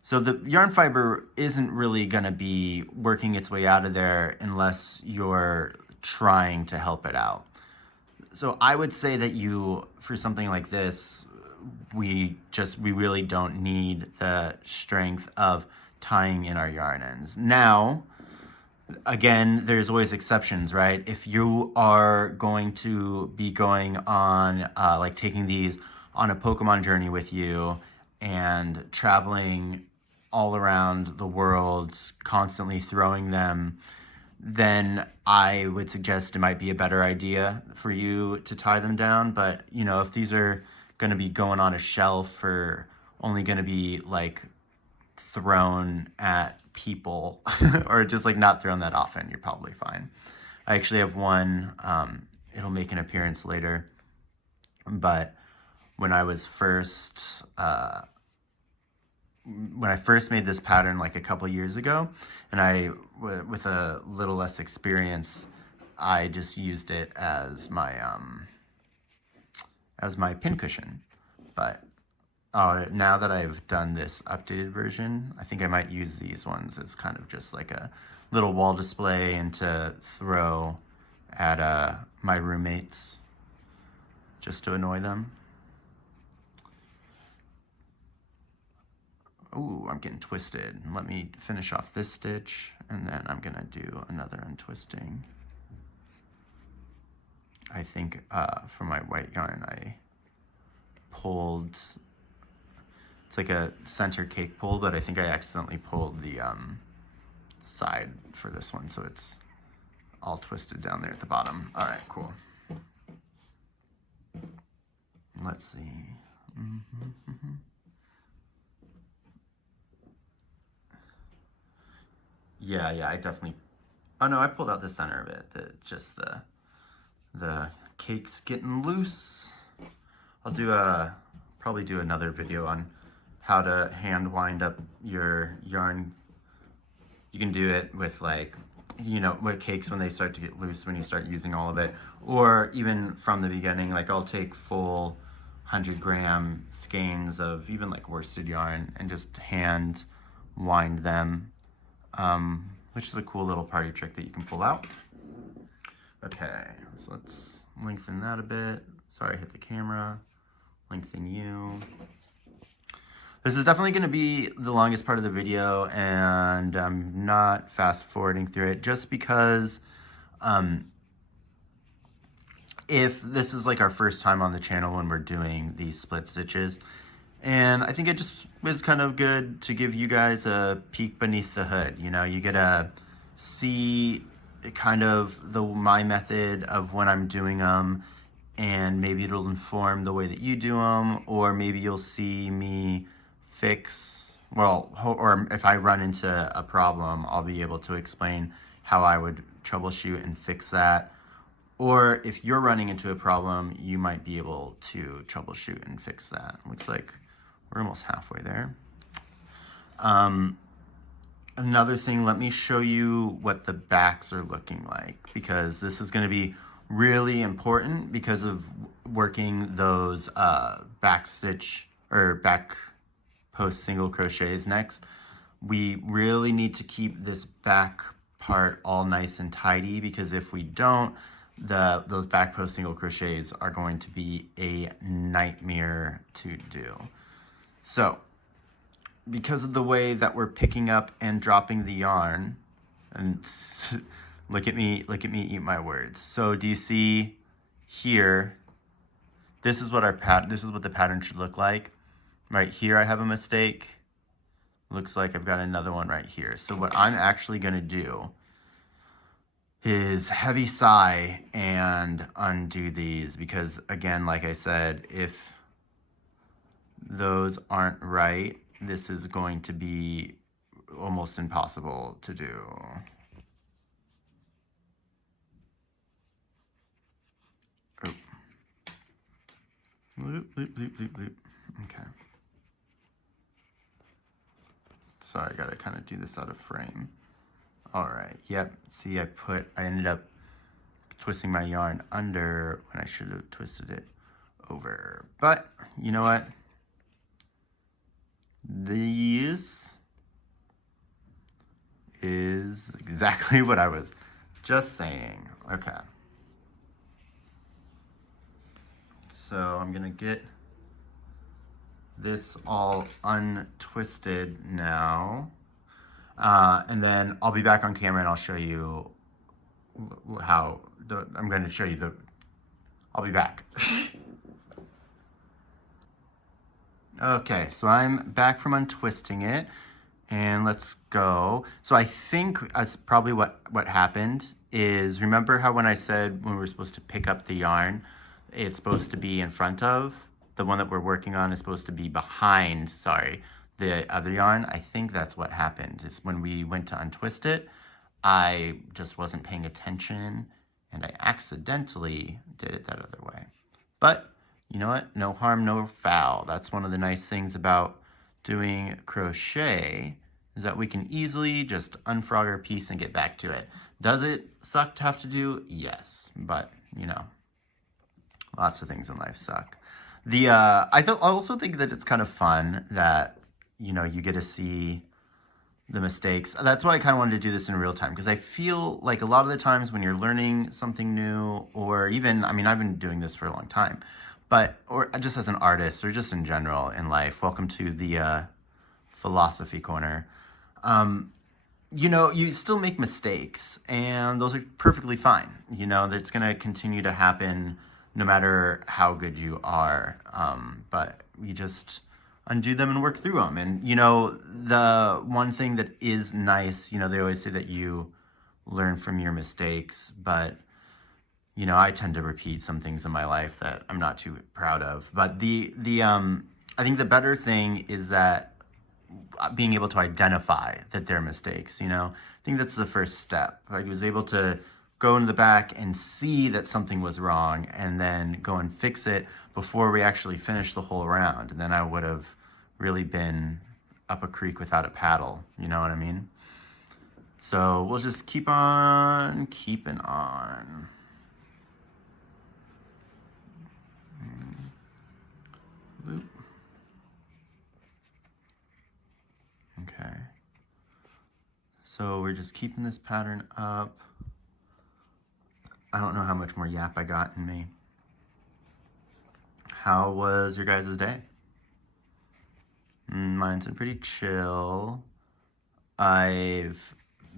So the yarn fiber isn't really going to be working its way out of there unless you're trying to help it out. So I would say that for something like this, we really don't need the strength of tying in our yarn ends. Now, again, there's always exceptions, right? If you are going to be going on, like taking these on a Pokemon journey with you, and traveling all around the world, constantly throwing them, then I would suggest it might be a better idea for you to tie them down. But, you know, if these are going to be going on a shelf or only going to be like thrown at people or just like not thrown that often, you're probably fine. I actually have one, it'll make an appearance later, but when I first made this pattern like a couple years ago, and with a little less experience, I just used it as my pincushion. But now that I've done this updated version, I think I might use these ones as kind of just like a little wall display and to throw at my roommates just to annoy them. Ooh, I'm getting twisted. Let me finish off this stitch, and then I'm gonna do another untwisting. I think for my white yarn, I pulled, it's like a center cake pull, but I think I accidentally pulled the side for this one, so it's all twisted down there at the bottom. All right, cool. Let's see. Yeah, I definitely, oh no, I pulled out the center of it. It's just the cake's getting loose. I'll probably do another video on how to hand wind up your yarn. You can do it with like, you know, with cakes when they start to get loose, when you start using all of it, or even from the beginning. Like I'll take full 100-gram skeins of even like worsted yarn and just hand wind them, which is a cool little party trick that you can pull out. Okay, so let's lengthen that a bit. Sorry, I hit the camera. Lengthen you. This is definitely going to be the longest part of the video, and I'm not fast forwarding through it just because if this is like our first time on the channel when we're doing these split stitches, and I think it just was kind of good to give you guys a peek beneath the hood. You know, you get to see kind of my method of when I'm doing them, and maybe it'll inform the way that you do them, or maybe you'll see me fix, well, or if I run into a problem, I'll be able to explain how I would troubleshoot and fix that. Or if you're running into a problem, you might be able to troubleshoot and fix that. Looks like we're almost halfway there. Another thing, let me show you what the backs are looking like, because this is going to be really important because of working those back stitch or back post single crochets next. We really need to keep this back part all nice and tidy, because if we don't, those back post single crochets are going to be a nightmare to do. So because of the way that we're picking up and dropping the yarn, and look at me eat my words. So do you see here, this is what the pattern should look like. Right here I have a mistake. Looks like I've got another one right here. So what I'm actually gonna do is heavy sigh and undo these, because again, like I said, if those aren't right, this is going to be almost impossible to do. Oh. Loop, loop, loop, loop, loop. Okay. Sorry, I gotta kind of do this out of frame. All right, yep, see I ended up twisting my yarn under when I should have twisted it over. But you know what? This is exactly what I was just saying. Okay. So I'm gonna get this all untwisted now. And then I'll be back on camera and I'll show you how, I'm going to show you I'll be back. Okay, so I'm back from untwisting it, and let's go. So I think that's probably what happened is, remember how when I said when we were supposed to pick up the yarn, it's supposed to be in front of, the one that we're working on is supposed to be behind, sorry, the other yarn. I think that's what happened, is when we went to untwist it, I just wasn't paying attention, and I accidentally did it that other way. But you know what? No harm, no foul. That's one of the nice things about doing crochet, is that we can easily just unfrog our piece and get back to it. Does it suck to have to do? Yes, but you know, lots of things in life suck. I also think that it's kind of fun that, you know, you get to see the mistakes. That's why I kind of wanted to do this in real time, because I feel like a lot of the times when you're learning something new, or even, I mean, I've been doing this for a long time, but, or just as an artist, or just in general in life, welcome to the philosophy corner. You know, you still make mistakes, and those are perfectly fine. You know, that's going to continue to happen no matter how good you are. But we just undo them and work through them. And, you know, the one thing that is nice, you know, they always say that you learn from your mistakes, but, you know, I tend to repeat some things in my life that I'm not too proud of. But I think the better thing is that being able to identify that they're mistakes, you know, I think that's the first step. I was able to go into the back and see that something was wrong, and then go and fix it before we actually finish the whole round. And then I would have really been up a creek without a paddle, you know what I mean? So we'll just keep on keeping on. Loop. Okay. So we're just keeping this pattern up. I don't know how much more yap I got in me. How was your guys' day? Mine's been pretty chill. I've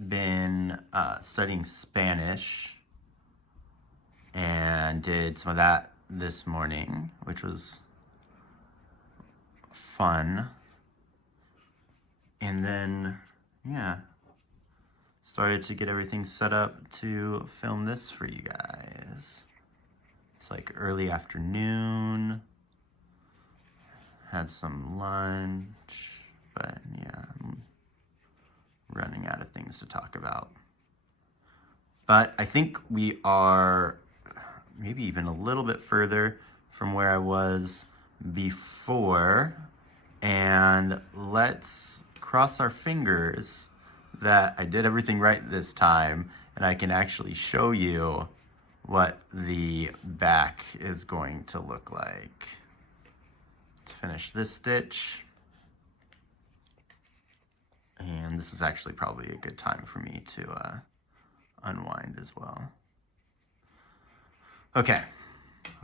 been studying Spanish and did some of that this morning, which was fun. And then, yeah, started to get everything set up to film this for you guys. It's like early afternoon. Had some lunch, but yeah, I'm running out of things to talk about. But I think we are maybe even a little bit further from where I was before. And let's cross our fingers that I did everything right this time, and I can actually show you what the back is going to look like. Let's finish this stitch. And this was actually probably a good time for me to unwind as well. Okay,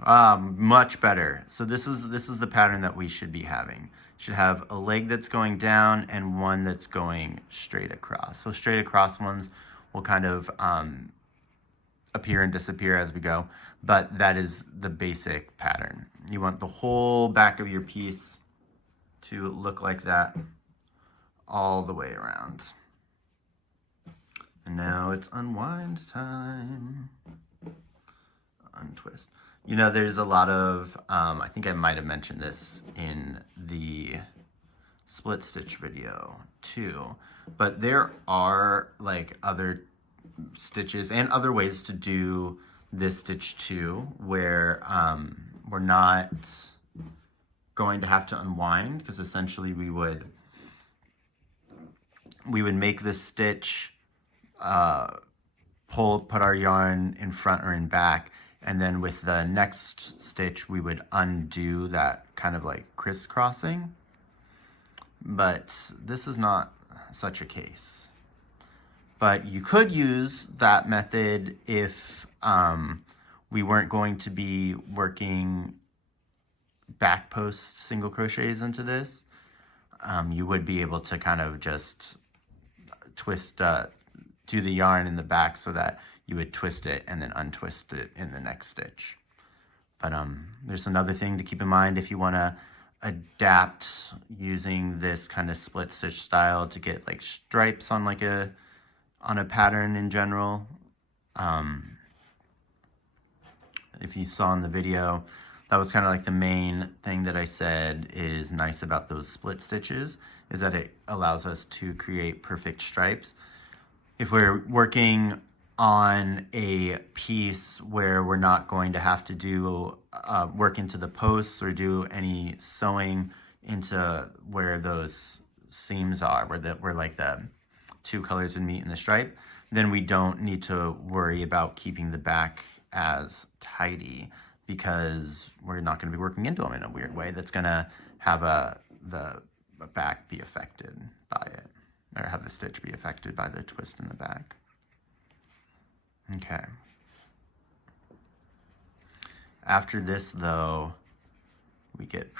much better. So this is the pattern that we should be having. Should have a leg that's going down and one that's going straight across. So straight across ones will kind of appear and disappear as we go, but that is the basic pattern. You want the whole back of your piece to look like that all the way around. And now it's unwind time. Untwist. You know, there's a lot of, I think I might have mentioned this in the split stitch video too, but there are like other stitches and other ways to do this stitch too, where we're not going to have to unwind, because essentially we would make this stitch, put our yarn in front or in back, and then with the next stitch we would undo that kind of like crisscrossing. But this is not such a case. But you could use that method if we weren't going to be working back post single crochets into this. You would be able to kind of just twist, do the yarn in the back so that you would twist it and then untwist it in the next stitch. But there's another thing to keep in mind if you want to adapt using this kind of split stitch style to get like stripes on like on a pattern in general. If you saw in the video, that was kind of like the main thing that I said is nice about those split stitches, is that it allows us to create perfect stripes. If we're working on a piece where we're not going to have to do work into the posts or do any sewing into where those seams are, where like the two colors would meet in the stripe, then we don't need to worry about keeping the back as tidy, because we're not going to be working into them in a weird way that's going to have the back be affected by it, or have the stitch be affected by the twist in the back. Okay. After this, though, we get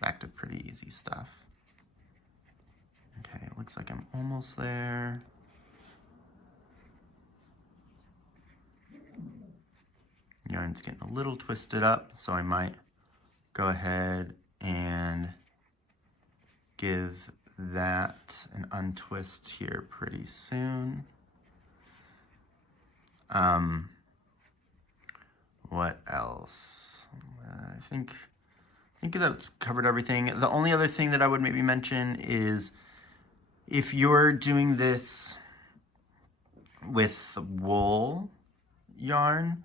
back to pretty easy stuff. Okay, it looks like I'm almost there. Yarn's getting a little twisted up, so I might go ahead and give that an untwist here pretty soon. What else? I think that's covered everything. The only other thing that I would maybe mention is if you're doing this with wool yarn,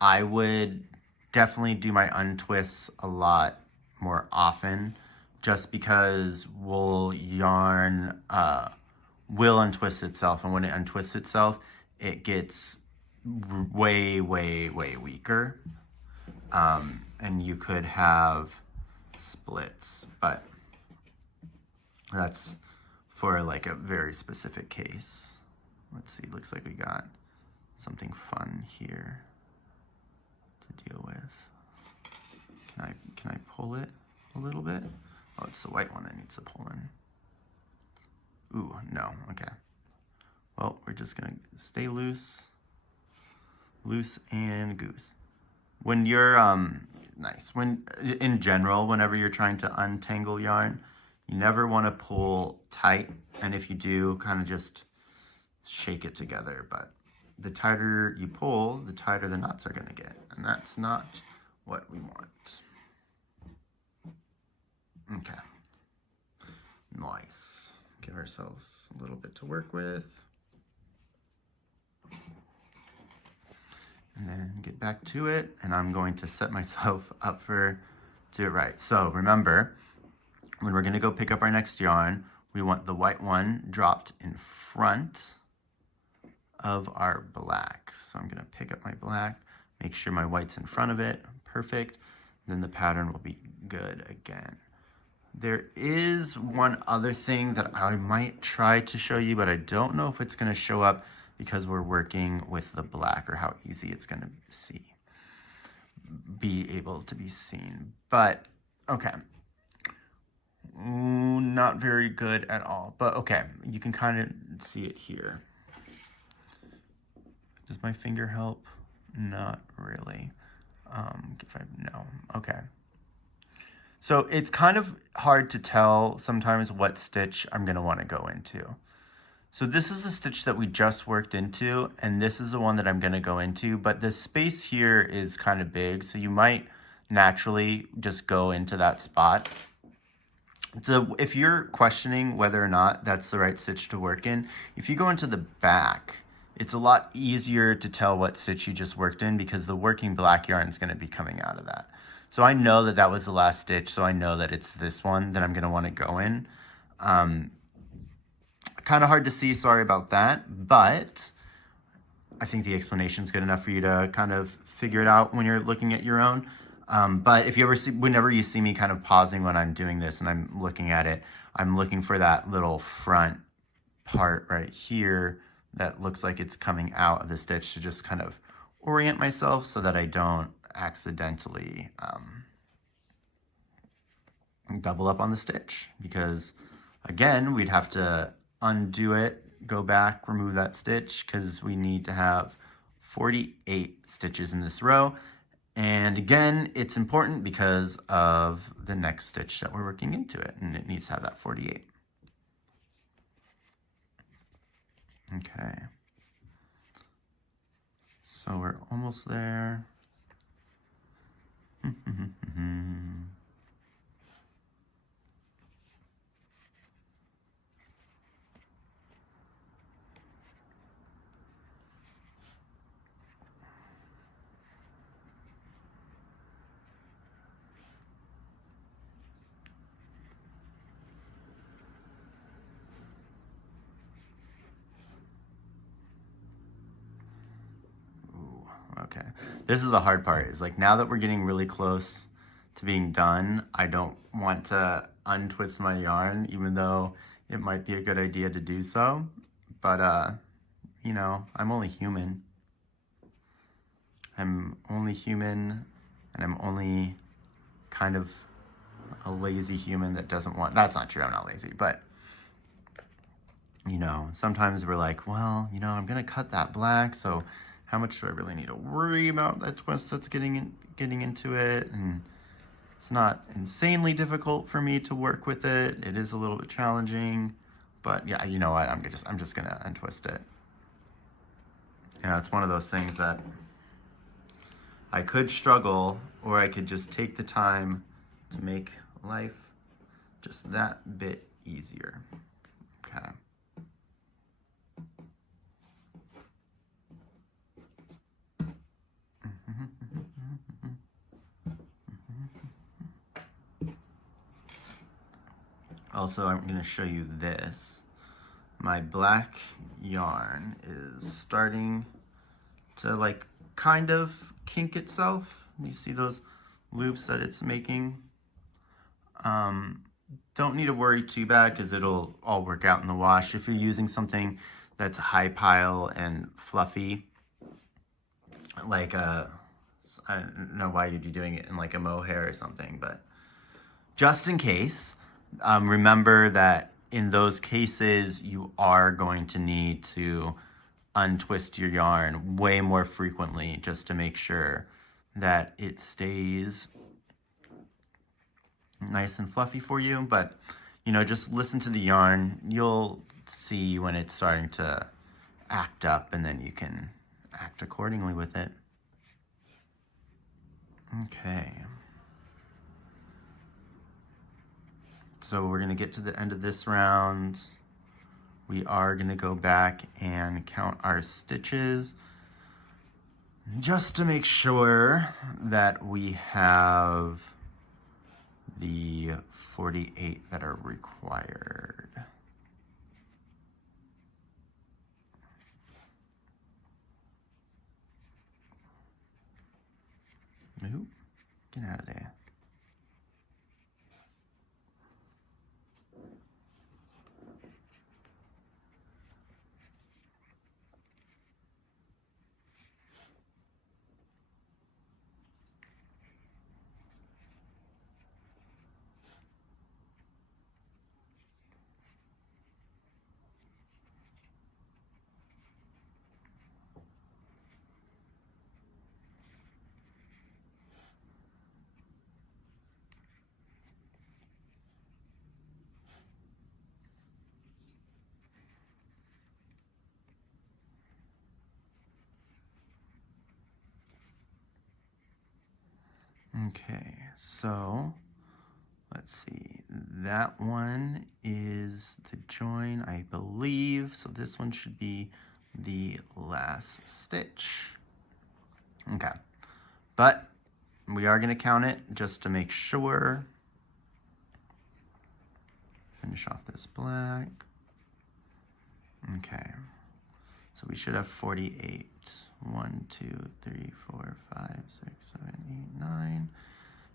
I would definitely do my untwists a lot more often, just because wool yarn will untwist itself, and when it untwists itself, it gets way weaker, and you could have splits, but that's for like a very specific case. Let's see, looks like we got something fun here to deal with. Can I pull it a little bit? Oh, it's the white one that needs to pull in. Ooh, no, okay. Well, we're just gonna stay loose and goose. When you're, in general, whenever you're trying to untangle yarn, you never wanna pull tight, and if you do, kind of just shake it together, but the tighter you pull, the tighter the knots are gonna get, and that's not what we want. Okay, nice. Give ourselves a little bit to work with. And then get back to it, and I'm going to set myself up to do it right. So remember, when we're gonna go pick up our next yarn, we want the white one dropped in front of our black. So I'm gonna pick up my black, make sure my white's in front of it, perfect. Then the pattern will be good again. There is one other thing that I might try to show you, but I don't know if it's gonna show up because we're working with the black, or how easy it's gonna be able to be seen. But okay, not very good at all, but okay, you can kind of see it here. Does my finger help? Not really. No, okay. So it's kind of hard to tell sometimes what stitch I'm gonna wanna go into. So this is the stitch that we just worked into, and this is the one that I'm gonna go into, but the space here is kind of big, so you might naturally just go into that spot. So if you're questioning whether or not that's the right stitch to work in, if you go into the back, it's a lot easier to tell what stitch you just worked in, because the working black yarn is gonna be coming out of that. So I know that that was the last stitch, so I know that it's this one that I'm gonna wanna go in. Kind of hard to see, sorry about that, but I think the explanation is good enough for you to kind of figure it out when you're looking at your own. But if you ever whenever you see me kind of pausing when I'm doing this and I'm looking at it, I'm looking for that little front part right here that looks like it's coming out of the stitch, to just kind of orient myself so that I don't accidentally double up on the stitch, because again, we'd have to undo it, go back, remove that stitch, because we need to have 48 stitches in this row. And again, it's important because of the next stitch that we're working into it, and it needs to have that 48. Okay. So we're almost there. Okay, this is the hard part, is like now that we're getting really close to being done, I don't want to untwist my yarn, even though it might be a good idea to do so. But, you know, I'm only human. I'm only human, and I'm only kind of a lazy human that doesn't want, that's not true, I'm not lazy, but you know, sometimes we're like, well, you know, I'm gonna cut that black, so how much do I really need to worry about that twist that's getting into it? And it's not insanely difficult for me to work with it. It is a little bit challenging, but yeah, you know what? I'm just gonna untwist it. You know, it's one of those things that I could struggle, or I could just take the time to make life just that bit easier. Okay. Also, I'm going to show you this. My black yarn is starting to like kind of kink itself. You see those loops that it's making? Don't need to worry too bad because it'll all work out in the wash. If you're using something that's high pile and fluffy, like I don't know why you'd be doing it in like a mohair or something, but just in case, remember that in those cases, you are going to need to untwist your yarn way more frequently just to make sure that it stays nice and fluffy for you. But, you know, just listen to the yarn. You'll see when it's starting to act up, and then you can act accordingly with it. Okay. So we're gonna get to the end of this round. We are gonna go back and count our stitches just to make sure that we have the 48 that are required. Ooh, get out of there. Okay, so let's see. That one is the join, I believe. So this one should be the last stitch. Okay, but we are going to count it just to make sure. Finish off this black. Okay, so we should have 48. 1, 2, 3, 4, 5, 6, 7, 8, 9,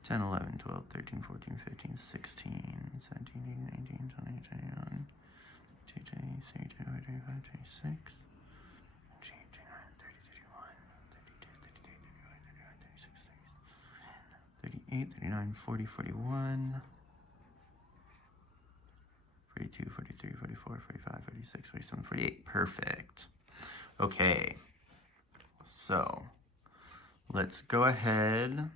10, 11, 12, 13, 14, 15, 16, 17, 18, 19, 20, 21, 22, 23, 24, 25, 26, 28, 29, 30, 31, 32, 33, 34, 35, 36, 38, 39, 40, 41, 42, 43, 44, 45, 46, 47, 48. Perfect. Okay. So let's go ahead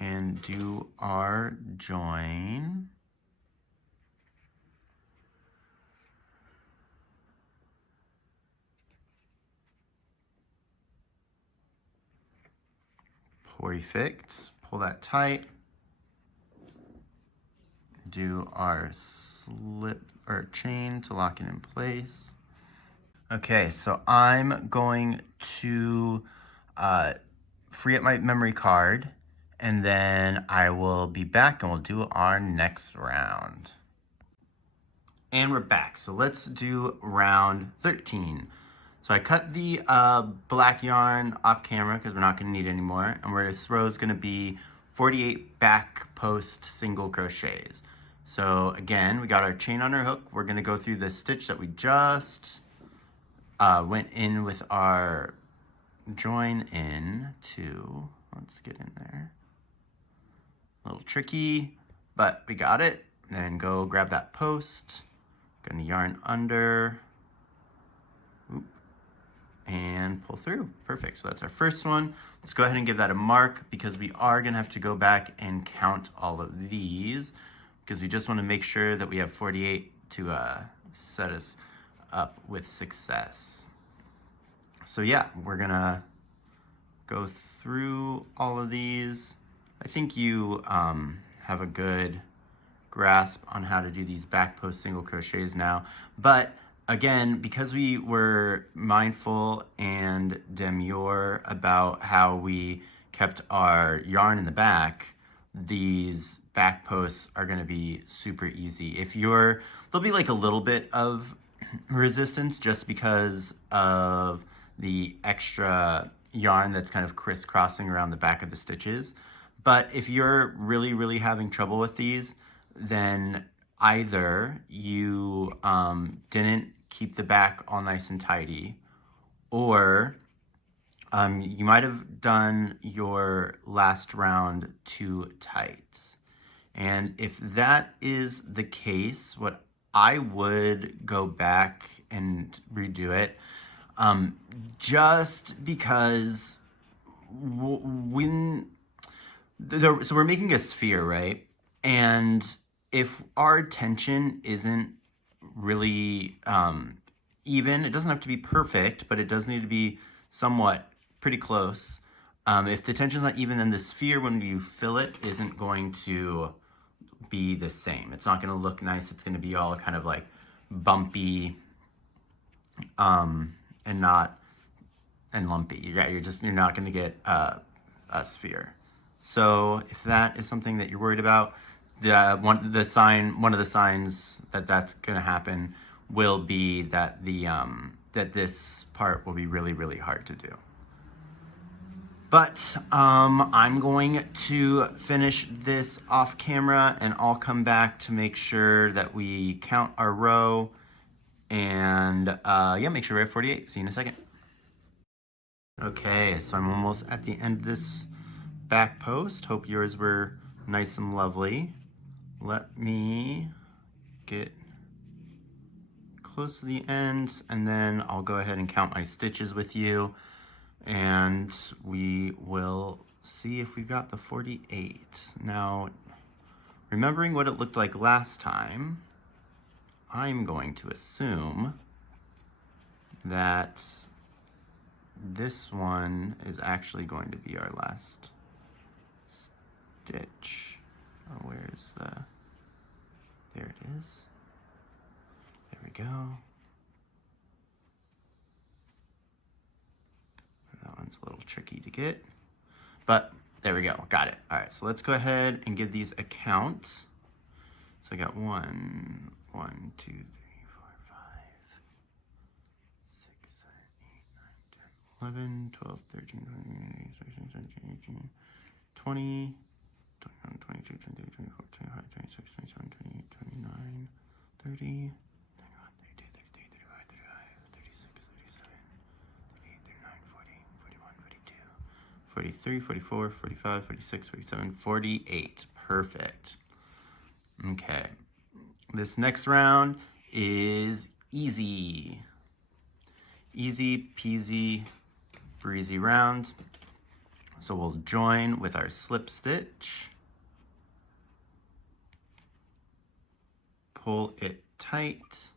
and do our join. Perfect. Pull that tight. Do our slip or chain to lock it in place. Okay, so I'm going to free up my memory card, and then I will be back and we'll do our next round. And we're back. So let's do round 13. So I cut the black yarn off camera because we're not going to need it anymore. And this row is going to be 48 back post single crochets. So again, we got our chain on our hook. We're going to go through the stitch that we just went in with our join in to. Let's get in there. A little tricky, but we got it. Then go grab that post. Gonna yarn under. Oop, and pull through. Perfect. So that's our first one. Let's go ahead and give that a mark because we are gonna have to go back and count all of these because we just want to make sure that we have 48 to set us up with success. So yeah, we're gonna go through all of these. I think you have a good grasp on how to do these back post single crochets now, but again, because we were mindful and demure about how we kept our yarn in the back, these back posts are going to be super easy. There'll be like a little bit of resistance just because of the extra yarn that's kind of crisscrossing around the back of the stitches. But if you're really, really having trouble with these, then either you didn't keep the back all nice and tidy, or you might have done your last round too tight. And if that is the case, what I would go back and redo it, just because so we're making a sphere, right? And if our tension isn't really even, it doesn't have to be perfect, but it does need to be somewhat pretty close. If the tension's not even, then the sphere, when you fill it, isn't going to be the same. It's not going to look nice. It's going to be all kind of like bumpy and lumpy. Yeah, you're not going to get a sphere. So if that is something that you're worried about, one of the signs that that's going to happen will be that that this part will be really, really hard to do. But I'm going to finish this off camera, and I'll come back to make sure that we count our row and yeah, make sure we have 48. See you in a second. Okay, so I'm almost at the end of this back post. Hope yours were nice and lovely. Let me get close to the ends, and then I'll go ahead and count my stitches with you, and we will see if we've got the 48. Now, remembering what it looked like last time, I'm going to assume that this one is actually going to be our last stitch. Oh, where's there it is. There we go. That one's a little tricky to get, but there we go, got it. All right, so let's go ahead and give these a count. So I got 1, 2, 3, 4, 5, 6, 7, 8, 9, 10, 11, 12, 13, 14, 15, 16, 17, 18, 20, 21, 22, 23, 24, 25, 26, 27, 28, 29, 30, 31, 32, 33, 35, 36, 37, 38, 39, 40, 41, 42, 43, 44, 45, 46, 47, 48. Perfect. Okay. This next round is easy. Easy peasy breezy round. So we'll join with our slip stitch, pull it tight,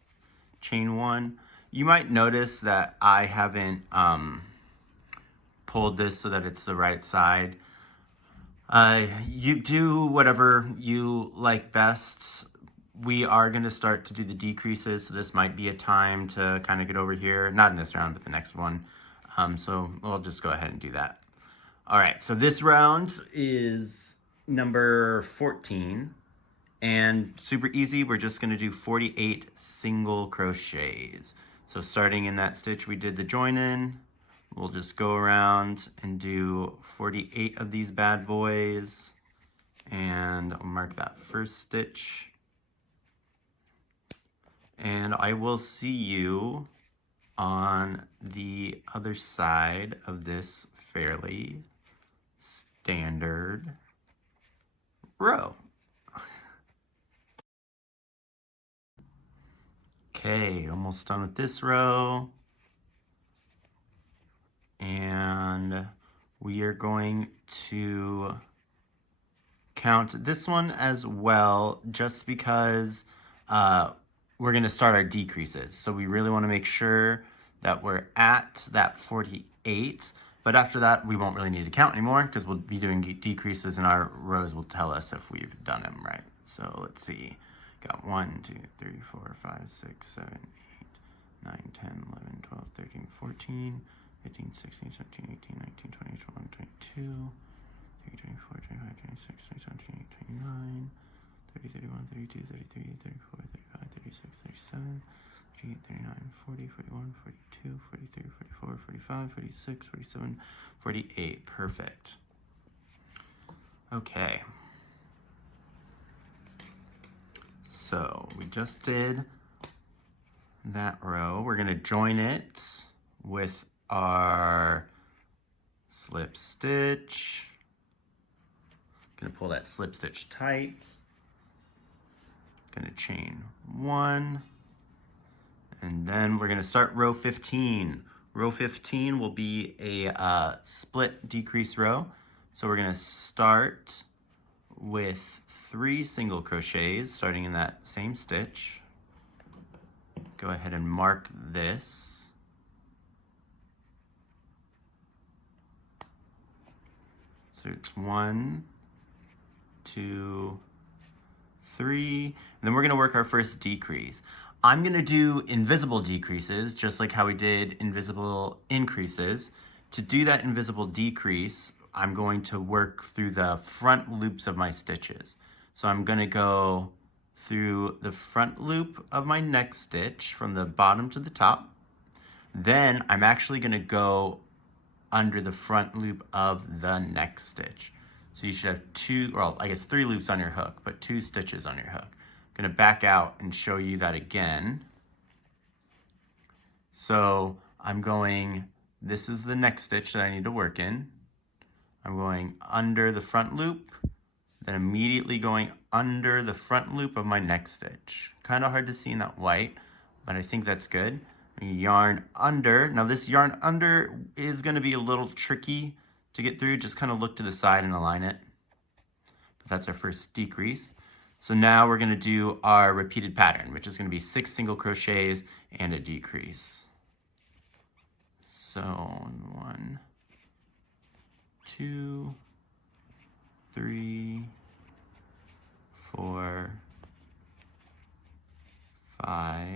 chain one. You might notice that I haven't pulled this so that it's the right side. You do whatever you like best. We are going to start to do the decreases, so this might be a time to kind of get over here. Not in this round, but the next one. So we'll just go ahead and do that. All right, so this round is number 14. And super easy, we're just going to do 48 single crochets. So starting in that stitch we did the join in, we'll just go around and do 48 of these bad boys. And I'll mark that first stitch. And I will see you on the other side of this fairly standard row. Okay, almost done with this row. And we are going to count this one as well, just because we're going to start our decreases. So we really want to make sure that we're at that 48. But after that, we won't really need to count anymore because we'll be doing decreases and our rows will tell us if we've done them right. So let's see. Got 1, 2, 3, 4, 5, 6, 7, 8, 9, 10, 11, 12, 13, 14, 15, 16, 17, 18, 19, 20, 21, 22, 23, 24, 25, 26, 27, 28, 29, 30, 31, 32, 33, 34, 35, 36, 37, 38, 39, 40, 41, 42, 43, 44, 45, 46, 47, 48. Perfect. Okay. So we just did that row. We're going to join it with our slip stitch. Going to pull that slip stitch tight. Going to chain one. And then we're going to start row 15. Row 15 will be a split decrease row. So we're going to start with 3 single crochets starting in that same stitch. Go ahead and mark this. So it's 1, 2, 3, and then we're going to work our first decrease. I'm going to do invisible decreases, just like how we did invisible increases. To do that invisible decrease, I'm going to work through the front loops of my stitches. So I'm going to go through the front loop of my next stitch from the bottom to the top. Then I'm actually going to go under the front loop of the next stitch. So you should have 2, well, I guess 3 loops on your hook, but 2 stitches on your hook. I'm going to back out and show you that again. So I'm going, this is the next stitch that I need to work in. I'm going under the front loop, then immediately going under the front loop of my next stitch. Kind of hard to see in that white, but I think that's good. Yarn under. Now this yarn under is going to be a little tricky to get through. Just kind of look to the side and align it. But that's our first decrease. So now we're going to do our repeated pattern, which is going to be 6 single crochets and a decrease. So 1, 2, 3, 4, 5,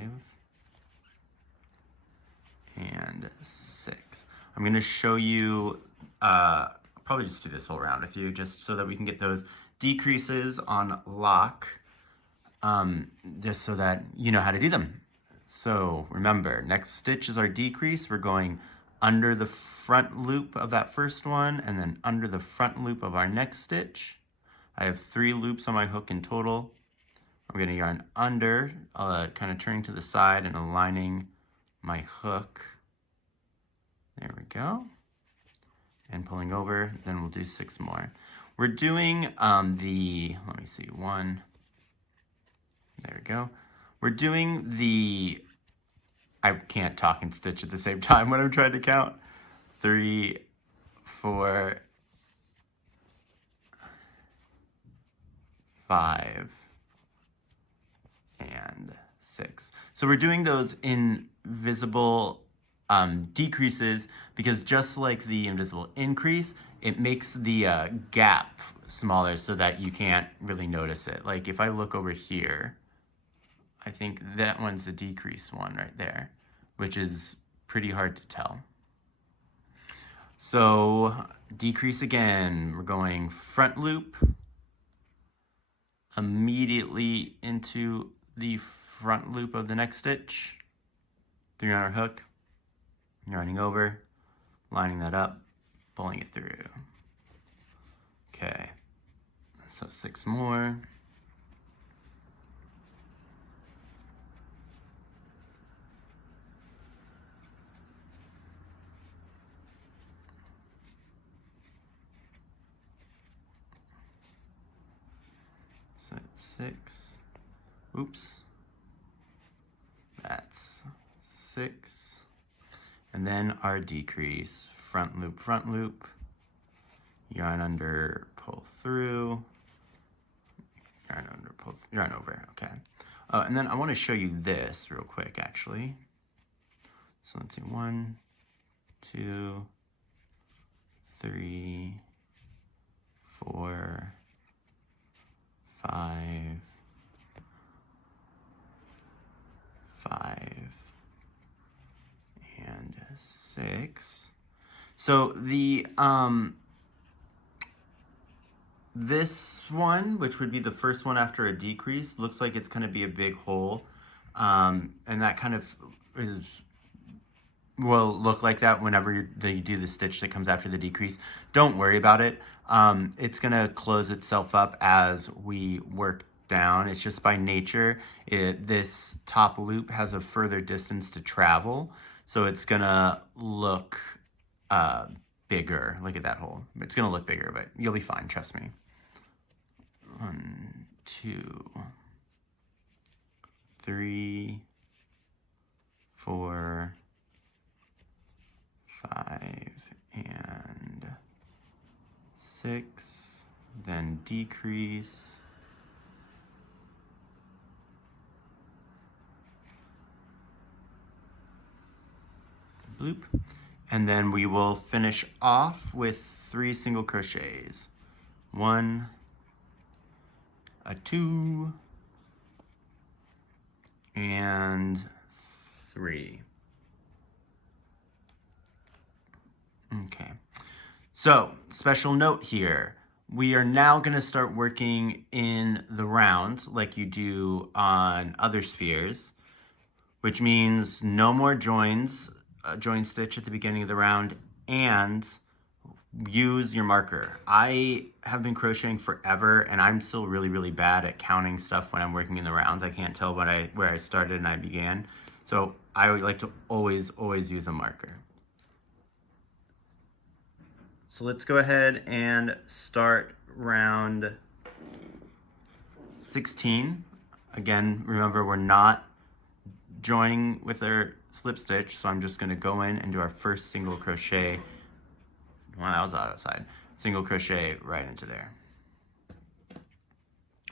and 6. I'm going to show you, probably just do this whole round with you, just so that we can get those decreases on lock, just so that you know how to do them. So remember, next stitch is our decrease. We're going under the front loop of that first one and then under the front loop of our next stitch. I have 3 loops on my hook in total. I'm going to yarn under, kind of turning to the side and aligning my hook. There we go. And pulling over, then we'll do 6 more. We're doing let me see, 1, there we go. We're doing the, I can't talk and stitch at the same time when I'm trying to count. 3, 4, 5, and 6. So we're doing those invisible decreases because just like the invisible increase, it makes the gap smaller so that you can't really notice it. Like if I look over here, I think that one's the decrease one right there, which is pretty hard to tell. So decrease again, we're going front loop, immediately into the front loop of the next stitch, 3-yarn hook, yarning over, lining that up, pulling it through. Okay, so 6 more. So that's 6. Oops. That's 6. And then our decrease, front loop, yarn under, pull through, yarn under, pull, yarn over, okay. And then I want to show you this real quick, actually. So let's see, 1, 2, 3, 4, 5, 5, and 6. So the this one, which would be the first one after a decrease, looks like it's going to be a big hole, and that kind of will look like that whenever you do the stitch that comes after the decrease. Don't worry about it. It's going to close itself up as we work down. It's just by nature. This top loop has a further distance to travel, so it's going to look bigger. Look at that hole. It's going to look bigger, but you'll be fine, trust me. 1, 2, 3, 4, 5, and 6, then decrease, bloop, and then we will finish off with 3 single crochets. 1, a 2, and 3. Okay, so special note here. We are now going to start working in the round like you do on other spheres, which means no more joins, join stitch at the beginning of the round, and use your marker. I have been crocheting forever and I'm still really bad at counting stuff when I'm working in the rounds. I can't tell where I started and I began. So I would like to always use a marker. So let's go ahead and start round 16. Again, remember we're not joining with our slip stitch, so I'm just going to go in and do our first single crochet. Well, that was outside. Single crochet right into there.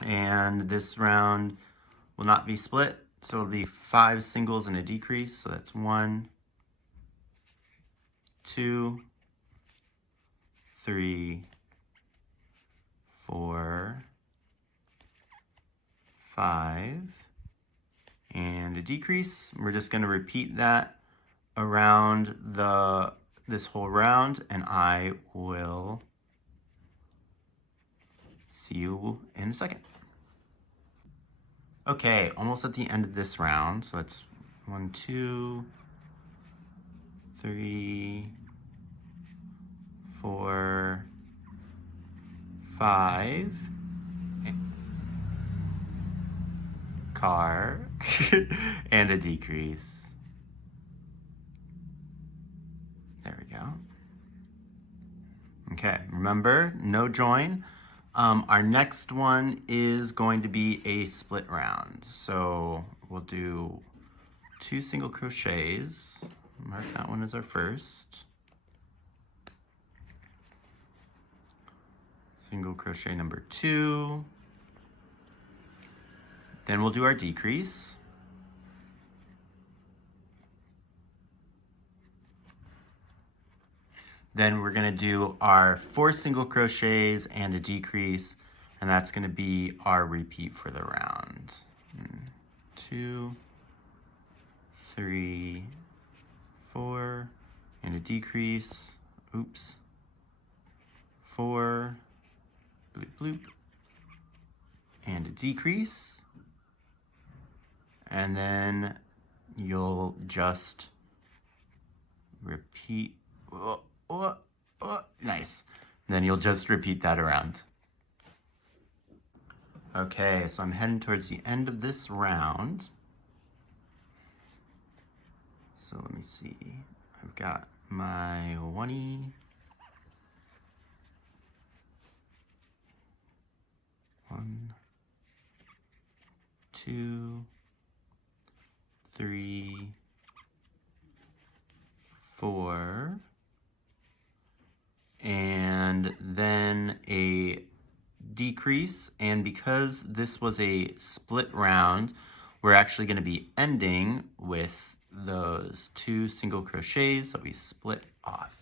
And this round will not be split, so it'll be 5 singles and a decrease. So that's 1, 2, 3, 4, 5, and a decrease. We're just going to repeat that around this whole round, and I will see you in a second. Okay, almost at the end of this round. So that's 1, 2, 3, 4, 5, car, and a decrease. There we go. Okay, remember, no join. Our next one is going to be a split round. So we'll do 2 single crochets. Mark that one as our first. Single crochet number 2. Then we'll do our decrease. Then we're gonna do our 4 single crochets and a decrease, and that's gonna be our repeat for the round. 2, 3, 4, and a decrease. Oops. 4, bloop, bloop, and a decrease. And then you'll just repeat. Nice. And then you'll just repeat that around. Okay, so I'm heading towards the end of this round. So let me see. I've got my 1, 2, 3, 4, and then a decrease. And because this was a split round, we're actually going to be ending with those 2 single crochets that we split off.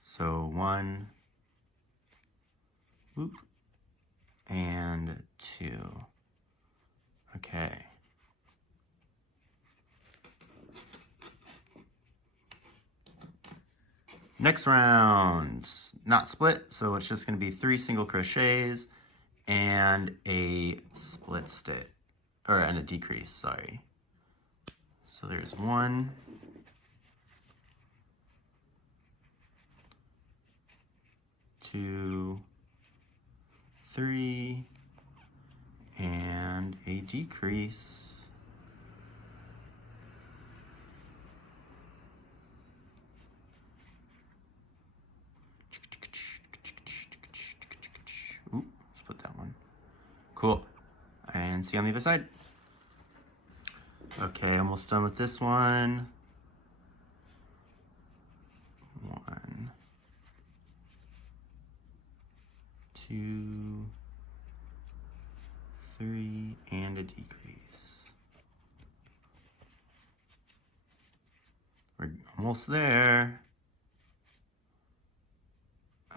So 1, whoop, and 2. Okay. Next round, not split, so it's just going to be 3 single crochets and a split stitch, and a decrease, sorry. So there's 1, 2, 3, and a decrease. Ooh, let's put that one. Cool. And see you on the other side. Okay, almost done with this one. 1, 2, 3, and a decrease. We're almost there.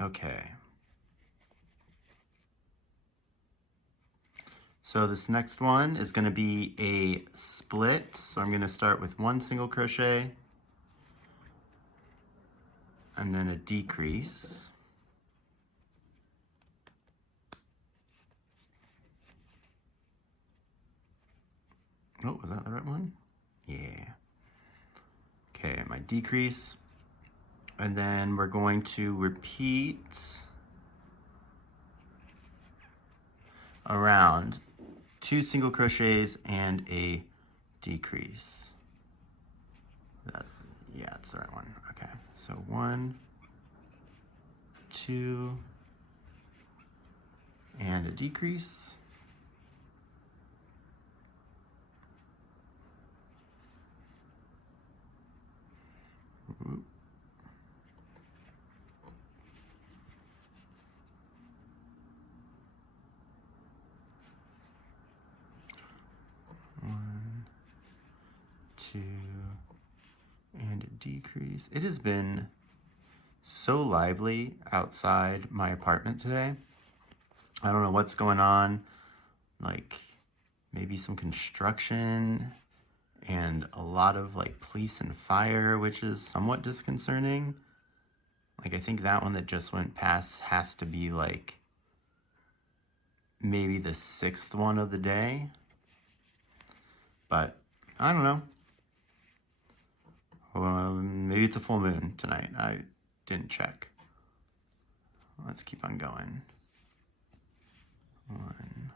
Okay. So this next one is going to be a split. So I'm going to start with 1 single crochet and then a decrease. Oh, was that the right one? Yeah. Okay, my decrease. And then we're going to repeat around 2 single crochets and a decrease. Yeah, it's the right one. Okay, so 1, 2, and a decrease. Ooh. One, 2, and a decrease. It has been so lively outside my apartment today. I don't know what's going on, like maybe some construction and a lot of like police and fire, which is somewhat disconcerting. Like I think that one that just went past has to be like maybe the 6th one of the day. But I don't know. Maybe it's a full moon tonight. I didn't check. Let's keep on going. 1,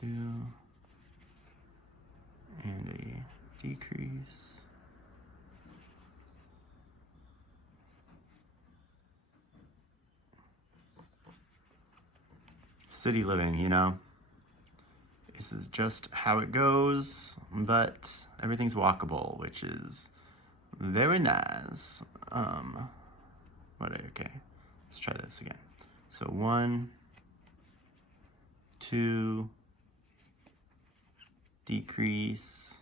2, and a decrease. City living, you know. This is just how it goes, but everything's walkable, which is very nice. Okay, let's try this again. So 1, 2, decrease.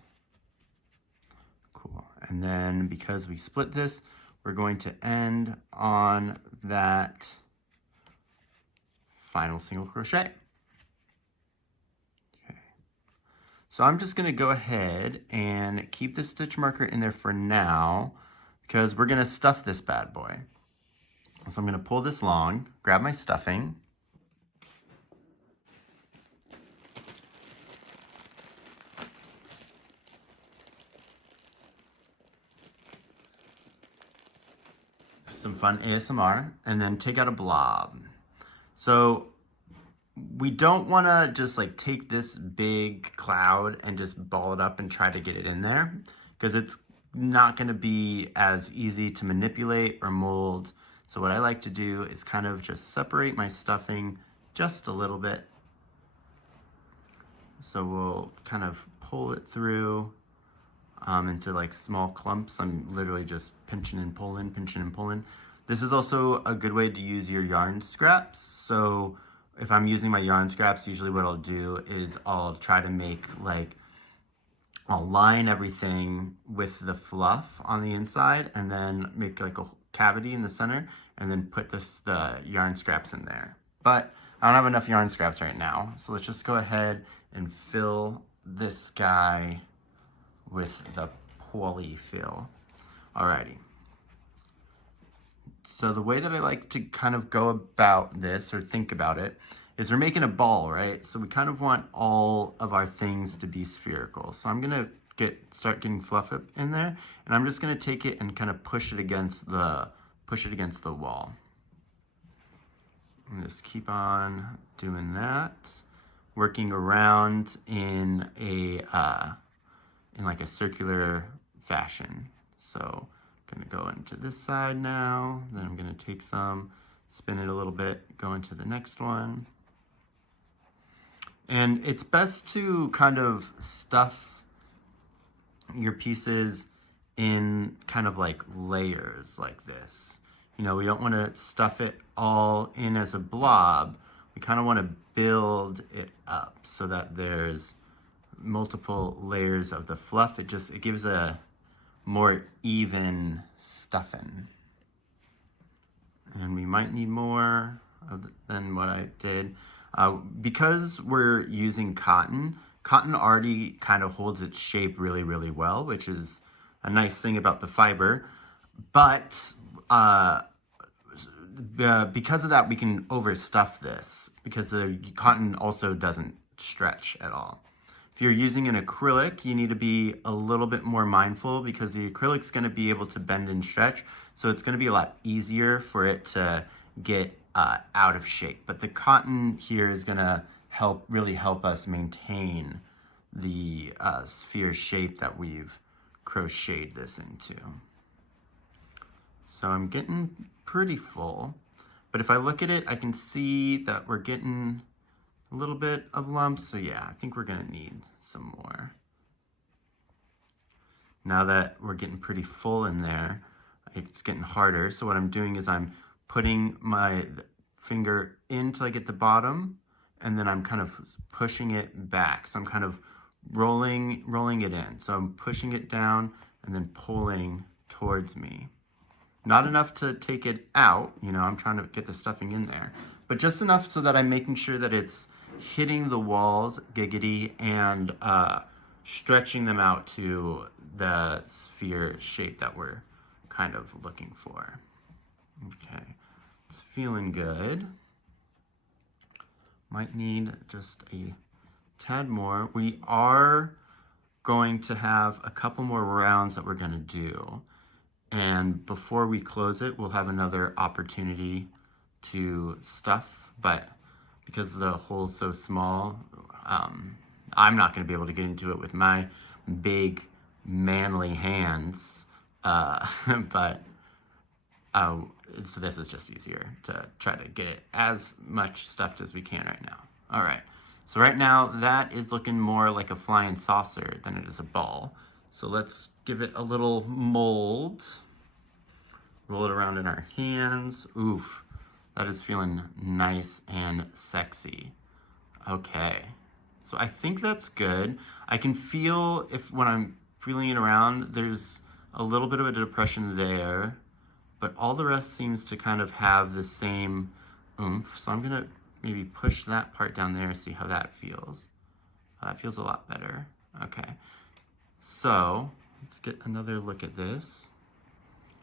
Cool. And then because we split this, we're going to end on that final single crochet. Okay. So I'm just going to go ahead and keep the stitch marker in there for now because we're going to stuff this bad boy. So I'm going to pull this long, grab my stuffing, some fun ASMR, and then take out a blob. So we don't want to just like take this big cloud and just ball it up and try to get it in there because it's not going to be as easy to manipulate or mold. So what I like to do is kind of just separate my stuffing just a little bit. So we'll kind of pull it through into like small clumps. I'm literally just pinching and pulling, pinching and pulling. This is also a good way to use your yarn scraps. So if I'm using my yarn scraps, usually what I'll do is I'll try to make like, I'll line everything with the fluff on the inside and then make like a cavity in the center and then put the yarn scraps in there. But I don't have enough yarn scraps right now. So let's just go ahead and fill this guy with the polyfill. Alrighty. So the way that I like to kind of go about this or think about it is we're making a ball, right? So we kind of want all of our things to be spherical. So I'm gonna start getting fluff up in there, and I'm just gonna take it and kind of push it against the wall. And just keep on doing that, working around in like a circular fashion. So I'm gonna go into this side now, then I'm gonna take some, spin it a little bit, go into the next one. And it's best to kind of stuff your pieces in kind of like layers like this. You know, we don't want to stuff it all in as a blob. We kind of want to build it up so that there's multiple layers of the fluff. It gives a more even stuffing. And we might need more than what I did. Because we're using cotton already kind of holds its shape really, really well, which is a nice thing about the fiber. But because of that, we can overstuff this because the cotton also doesn't stretch at all. If you're using an acrylic, you need to be a little bit more mindful because the acrylic's going to be able to bend and stretch, so it's going to be a lot easier for it to get out of shape. But the cotton here is going to really help us maintain the sphere shape that we've crocheted this into. So I'm getting pretty full, but if I look at it, I can see that we're getting a little bit of lumps. So yeah, I think we're gonna need some more. Now that we're getting pretty full in there, it's getting harder. So what I'm doing is I'm putting my finger in till I get the bottom, and then I'm kind of pushing it back. So I'm kind of rolling it in. So I'm pushing it down and then pulling towards me. Not enough to take it out, you know, I'm trying to get the stuffing in there, but just enough so that I'm making sure that it's hitting the walls, giggity, and stretching them out to the sphere shape that we're kind of looking for. Okay, it's feeling good. Might need just a tad more. We are going to have a couple more rounds that we're gonna do. And before we close it, we'll have another opportunity to stuff, but because the hole's so small, I'm not gonna be able to get into it with my big, manly hands, so this is just easier to try to get it as much stuffed as we can right now. All right, so right now that is looking more like a flying saucer than it is a ball. So let's give it a little mold. Roll it around in our hands. Oof, that is feeling nice and sexy. Okay, so I think that's good. I can feel if when I'm feeling it around, there's a little bit of a depression there, but all the rest seems to kind of have the same oomph. So I'm gonna maybe push that part down there and see how that feels. That feels a lot better. Okay, so let's get another look at this.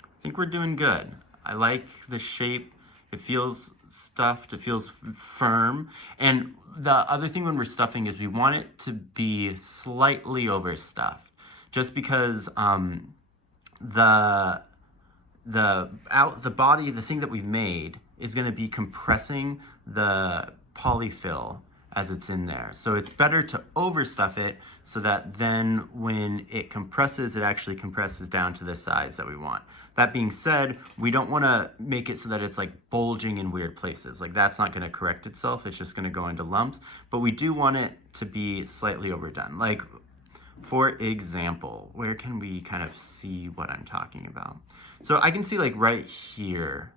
I think we're doing good. I like the shape. It feels stuffed, it feels firm. And the other thing when we're stuffing is we want it to be slightly overstuffed, just because the body, the thing that we've made, is going to be compressing the polyfill as it's in there. So it's better to overstuff it so that then when it compresses, it actually compresses down to the size that we want. That being said, we don't want to make it so that it's like bulging in weird places. Like that's not going to correct itself. It's just going to go into lumps. But we do want it to be slightly overdone. Like, for example, where can we kind of see what I'm talking about? So I can see like right here.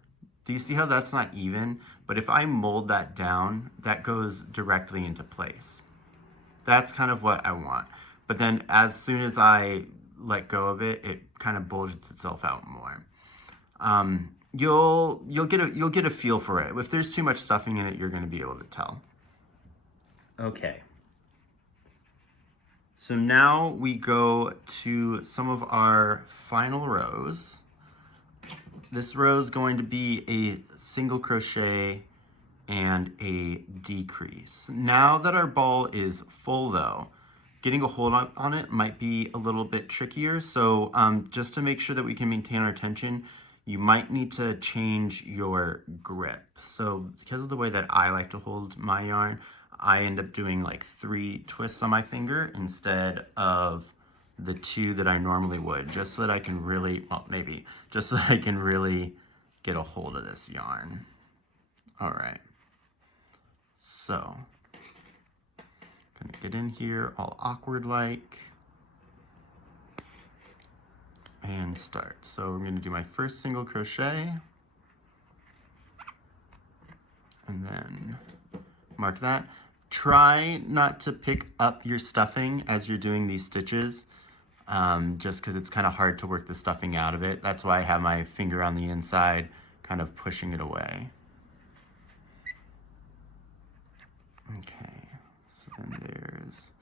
Do you see how that's not even? But if I mold that down, that goes directly into place. That's kind of what I want. But then as soon as I let go of it, it kind of bulges itself out more. You'll get a feel for it. If there's too much stuffing in it, you're going to be able to tell. Okay. So now we go to some of our final rows. This row is going to be a single crochet and a decrease. Now that our ball is full though, getting a hold on it might be a little bit trickier. So just to make sure that we can maintain our tension, you might need to change your grip. So because of the way that I like to hold my yarn, I end up doing like 3 twists on my finger instead of the 2 that I normally would, just so that I can really, well, maybe, just so that I can really get a hold of this yarn. All right, so, gonna get in here all awkward like, and start. So we're gonna do my first single crochet, and then mark that. Try not to pick up your stuffing as you're doing these stitches, just because it's kind of hard to work the stuffing out of it. That's why I have my finger on the inside, kind of pushing it away. Okay, so then there's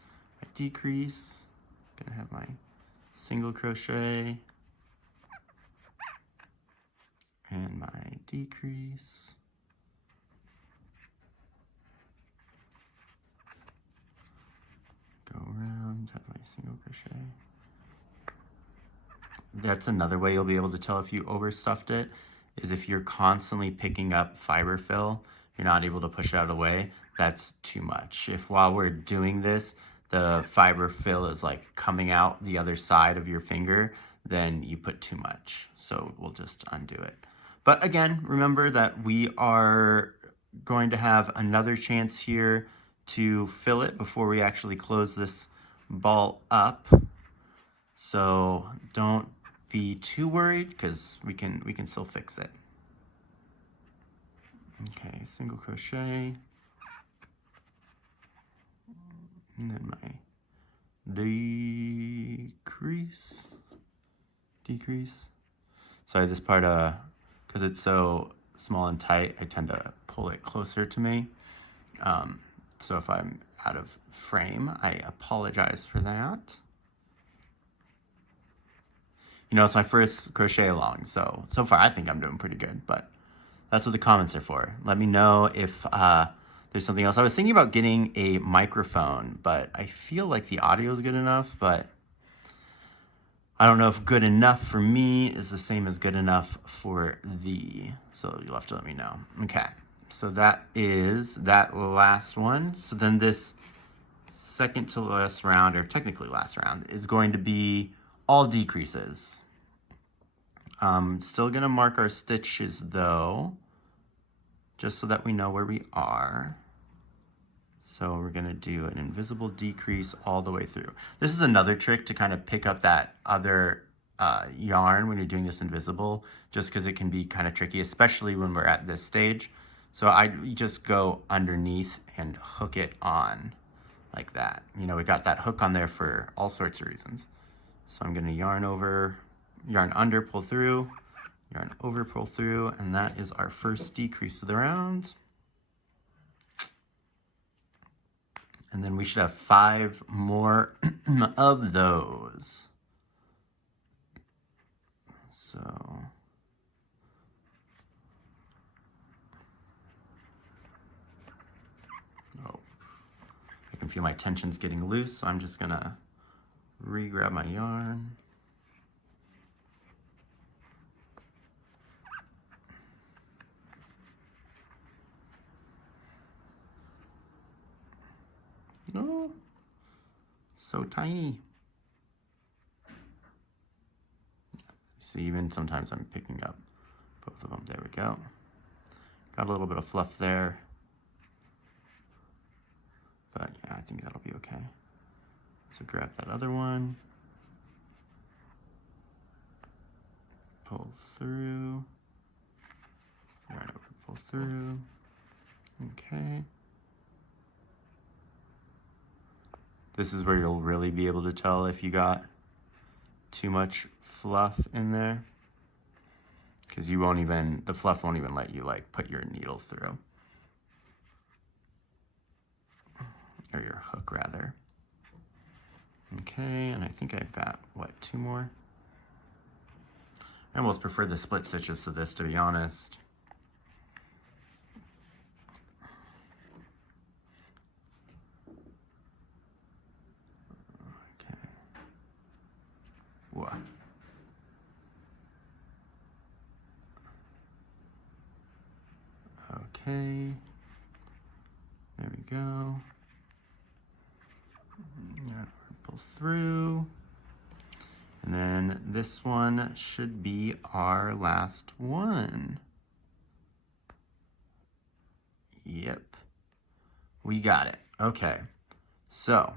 my decrease. Gonna have my single crochet and my decrease. Go around, have my single crochet. That's another way you'll be able to tell if you overstuffed it, is if you're constantly picking up fiber fill, you're not able to push it out of the way, that's too much. If while we're doing this, the fiber fill is like coming out the other side of your finger, then you put too much. So we'll just undo it. But again, remember that we are going to have another chance here to fill it before we actually close this ball up. So don't be too worried, because we can still fix it. Okay, single crochet. And then my decrease. Sorry, this part, because it's so small and tight, I tend to pull it closer to me. So if I'm out of frame, I apologize for that. You know, it's my first crochet along, so far I think I'm doing pretty good, but that's what the comments are for. Let me know if there's something else. I was thinking about getting a microphone, but I feel like the audio is good enough, but I don't know if good enough for me is the same as good enough for thee. So you'll have to let me know. Okay, so that is that last one. So then this second to last round, or technically last round, is going to be all decreases. Still gonna mark our stitches though, just so that we know where we are. So we're gonna do an invisible decrease all the way through. This is another trick to kind of pick up that other yarn when you're doing this invisible, just because it can be kind of tricky, especially when we're at this stage. So I just go underneath and hook it on like that. You know, we got that hook on there for all sorts of reasons. So I'm going to yarn over, yarn under, pull through, yarn over, pull through, and that is our first decrease of the round. And then we should have 5 more of those. So I can feel my tensions getting loose, so I'm just gonna re-grab my yarn. Oh, so tiny. See, even sometimes I'm picking up both of them. There we go. Got a little bit of fluff there. But yeah, I think that'll be okay. So grab that other one. Pull through. Yarn over, pull through. Okay. This is where you'll really be able to tell if you got too much fluff in there, because you won't even, the fluff won't even let you like put your needle through, or your hook rather. Okay, and I think I've got, what, 2 more? I almost prefer the split stitches to this, to be honest. Whoa. Okay, there we go. Pull through. And then this one should be our last one. Yep, we got it. Okay, so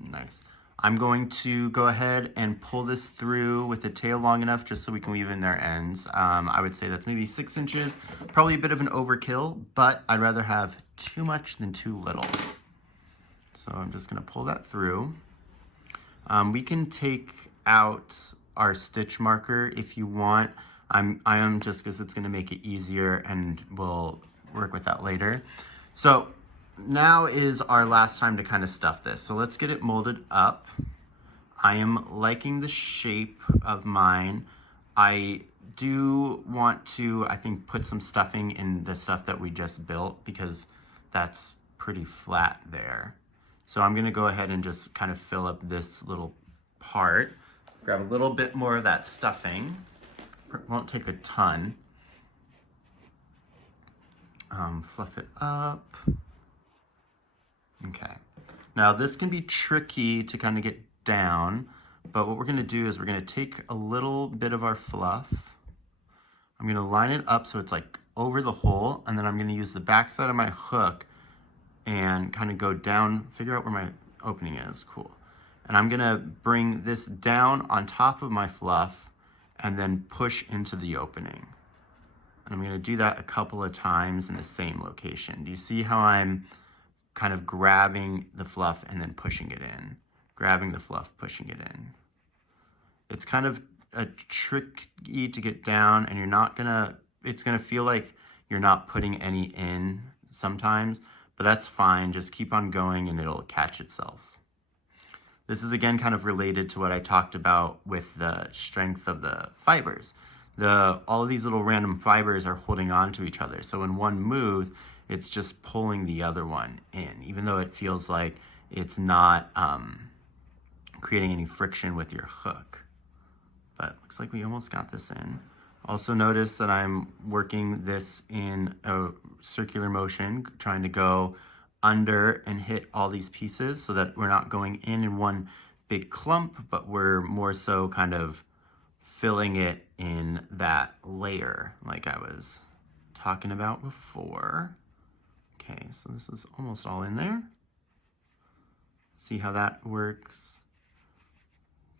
nice. I'm going to go ahead and pull this through with the tail long enough just so we can weave in their ends. I would say that's maybe 6 inches, probably a bit of an overkill, but I'd rather have too much than too little. So I'm just gonna pull that through. We can take out our stitch marker if you want. I am just because it's gonna make it easier, and we'll work with that later. So now is our last time to kind of stuff this. So let's get it molded up. I am liking the shape of mine. I do want to, I think, put some stuffing in the stuff that we just built, because that's pretty flat there. So I'm gonna go ahead and just kind of fill up this little part. Grab a little bit more of that stuffing. Won't take a ton. Fluff it up. Okay, now this can be tricky to kind of get down, but what we're gonna do is we're gonna take a little bit of our fluff. I'm gonna line it up so it's like over the hole, and then I'm gonna use the back side of my hook and kind of go down, figure out where my opening is, cool. And I'm gonna bring this down on top of my fluff and then push into the opening. And I'm gonna do that a couple of times in the same location. Do you see how I'm kind of grabbing the fluff and then pushing it in? Grabbing the fluff, pushing it in. It's kind of a tricky to get down, and you're not gonna, it's gonna feel like you're not putting any in sometimes, but that's fine. Just keep on going and it'll catch itself. This is again kind of related to what I talked about with the strength of the fibers. All of these little random fibers are holding on to each other. So when one moves, it's just pulling the other one in, even though it feels like it's not creating any friction with your hook. But looks like we almost got this in. Also notice that I'm working this in a circular motion, trying to go under and hit all these pieces so that we're not going in one big clump, but we're more so kind of filling it in that layer like I was talking about before. Okay, so this is almost all in there. See how that works?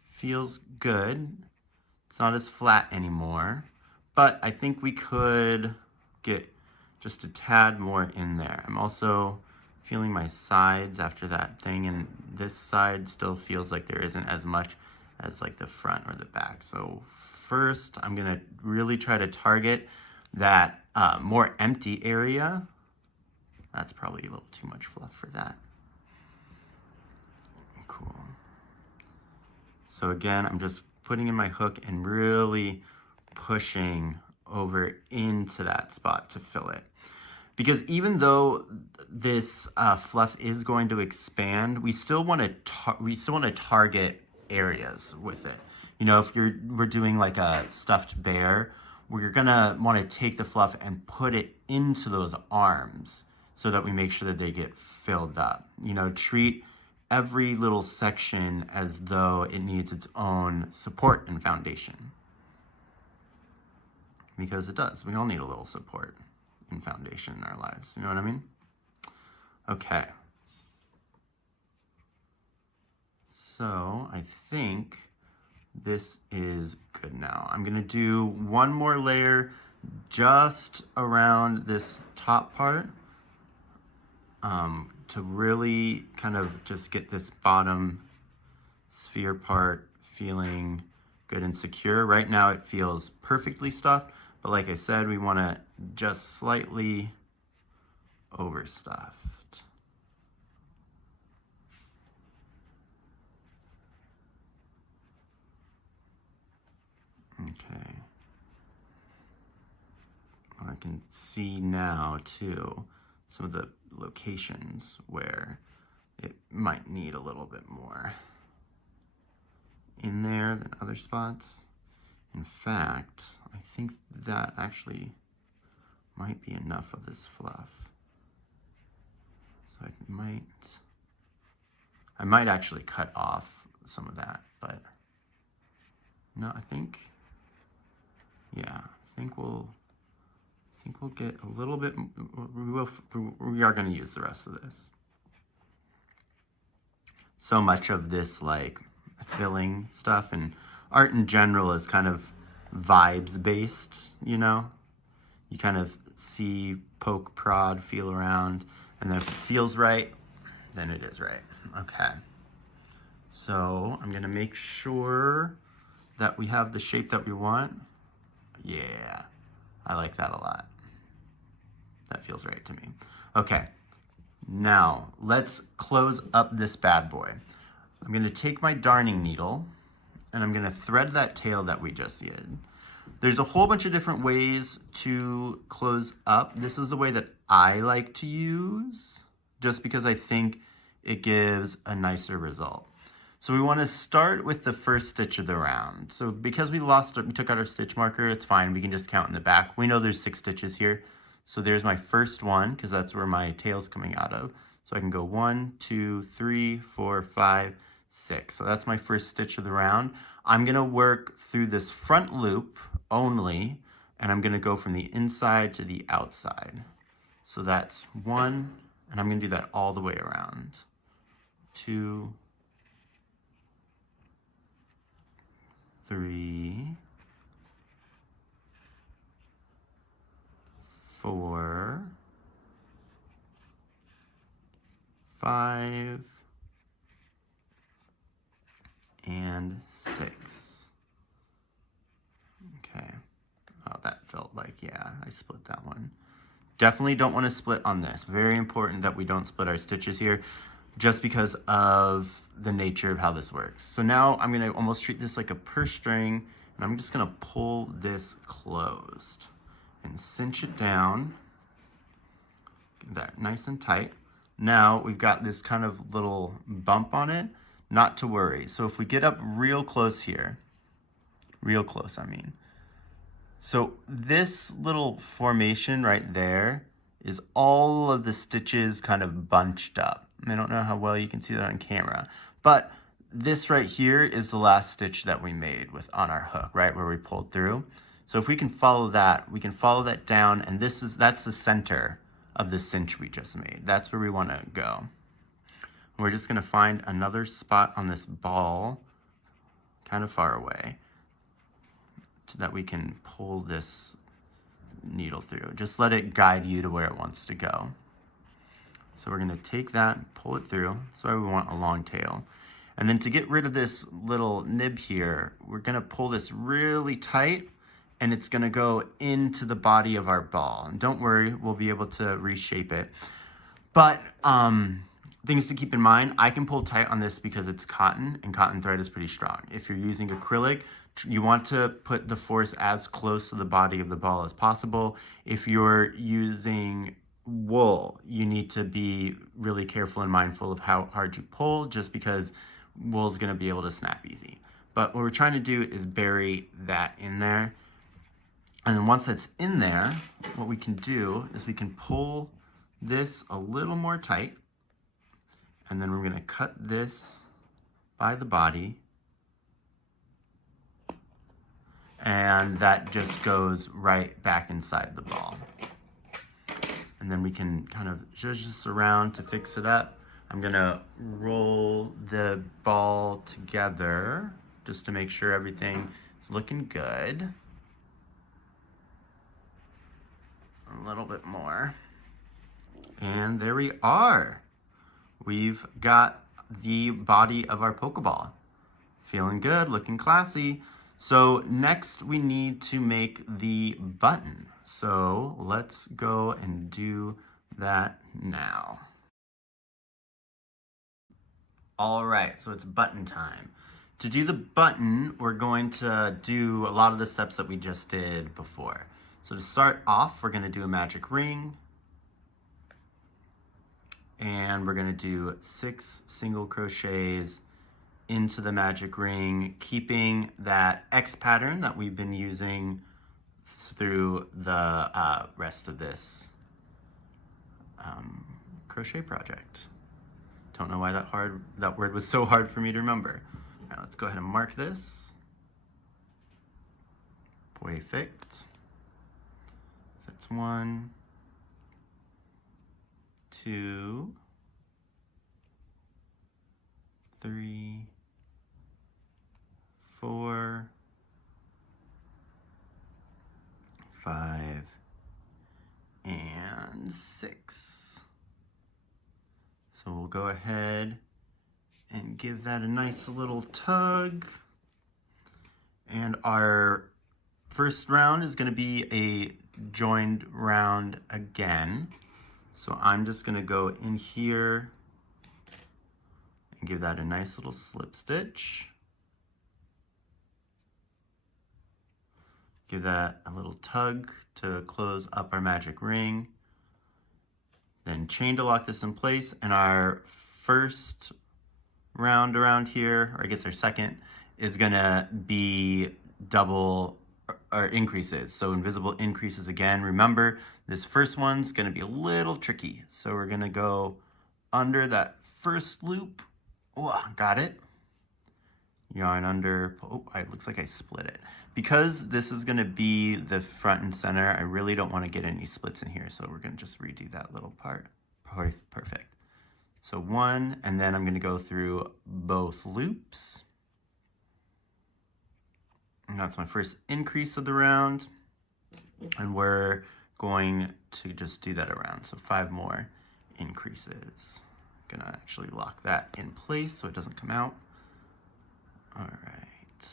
Feels good. It's not as flat anymore, but I think we could get just a tad more in there. I'm also feeling my sides after that thing, and this side still feels like there isn't as much as like the front or the back. So first, I'm gonna really try to target that more empty area. That's probably a little too much fluff for that. Cool. So again, I'm just putting in my hook and really pushing over into that spot to fill it. Because even though this fluff is going to expand, we still want to target areas with it. You know, if we're doing like a stuffed bear, we're gonna want to take the fluff and put it into those arms so that we make sure that they get filled up. You know, treat every little section as though it needs its own support and foundation. Because it does. We all need a little support and foundation in our lives. You know what I mean? Okay. So I think this is good now. I'm gonna do one more layer just around this top part to really kind of just get this bottom sphere part feeling good and secure. Right now it feels perfectly stuffed, but like I said, we want to just slightly overstuffed. Okay. I can see now too some of the locations where it might need a little bit more in there than other spots. In fact, I think that actually might be enough of this fluff. So I might actually cut off some of that, but no, I think we'll get a little bit, we are going to use the rest of this. So much of this like filling stuff and art in general is kind of vibes based, you know? You kind of see, poke, prod, feel around, and then if it feels right, then it is right. Okay. So I'm gonna make sure that we have the shape that we want. Yeah, I like that a lot. That feels right to me. Okay, now let's close up this bad boy. I'm gonna take my darning needle and I'm gonna thread that tail that we just did. There's a whole bunch of different ways to close up. This is the way that I like to use, just because I think it gives a nicer result. So we want to start with the first stitch of the round. So because we took out our stitch marker, it's fine. We can just count in the back. We know there's 6 stitches here. So there's my first one, because that's where my tail's coming out of. So I can go 1, 2, 3, 4, 5, 6. So that's my first stitch of the round. I'm gonna work through this front loop only, and I'm gonna go from the inside to the outside. So that's 1, and I'm gonna do that all the way around. 2, 3, 4, 5, and 6. Okay. Oh, that felt like, yeah, I split that one. Definitely don't want to split on this. Very important that we don't split our stitches here, just because of the nature of how this works. So now I'm going to almost treat this like a purse string, and I'm just going to pull this closed and cinch it down. Get that nice and tight. Now we've got this kind of little bump on it. Not to worry. So if we get up real close here, real close, I mean. So this little formation right there is all of the stitches kind of bunched up. I don't know how well you can see that on camera, but this right here is the last stitch that we made on our hook, right, where we pulled through. So if we can follow that, we can follow that down, and that's the center of the cinch we just made. That's where we want to go. We're just going to find another spot on this ball, kind of far away, so that we can pull this needle through. Just let it guide you to where it wants to go. So we're gonna take that, pull it through. That's why we want a long tail. And then to get rid of this little nib here, we're gonna pull this really tight, and it's gonna go into the body of our ball. And don't worry, we'll be able to reshape it. But things to keep in mind, I can pull tight on this because it's cotton, and cotton thread is pretty strong. If you're using acrylic, you want to put the force as close to the body of the ball as possible. If you're using wool, you need to be really careful and mindful of how hard you pull, just because wool is going to be able to snap easy. But what we're trying to do is bury that in there. And then once it's in there, what we can do is we can pull this a little more tight. And then we're going to cut this by the body. And that just goes right back inside the ball. And then we can kind of zhuzh this around to fix it up. I'm gonna roll the ball together just to make sure everything is looking good. A little bit more. And there we are. We've got the body of our Pokeball. Feeling good, looking classy. So next we need to make the button. So let's go and do that now. All right, so it's button time. To do the button, we're going to do a lot of the steps that we just did before. So to start off, we're gonna do a magic ring. And we're gonna do 6 single crochets into the magic ring, keeping that X pattern that we've been using through the rest of this crochet project. Don't know why that word was so hard for me to remember. All right, let's go ahead and mark this. Perfect. That's 1, 2, 3, 4, 5, and 6. So we'll go ahead and give that a nice little tug. And our first round is going to be a joined round again. So I'm just going to go in here and give that a nice little slip stitch. Give that a little tug to close up our magic ring. Then chain to lock this in place, and our first round around here, or I guess our second, is gonna be double or increases. So invisible increases again. Remember, this first one's gonna be a little tricky. So we're gonna go under that first loop. Oh, got it. Yarn under, oh, it looks like I split it. Because this is gonna be the front and center, I really don't wanna get any splits in here, so we're gonna just redo that little part. Perfect. So 1, and then I'm gonna go through both loops. And that's my first increase of the round. And we're going to just do that around, so 5 more increases. I'm gonna actually lock that in place so it doesn't come out. All right.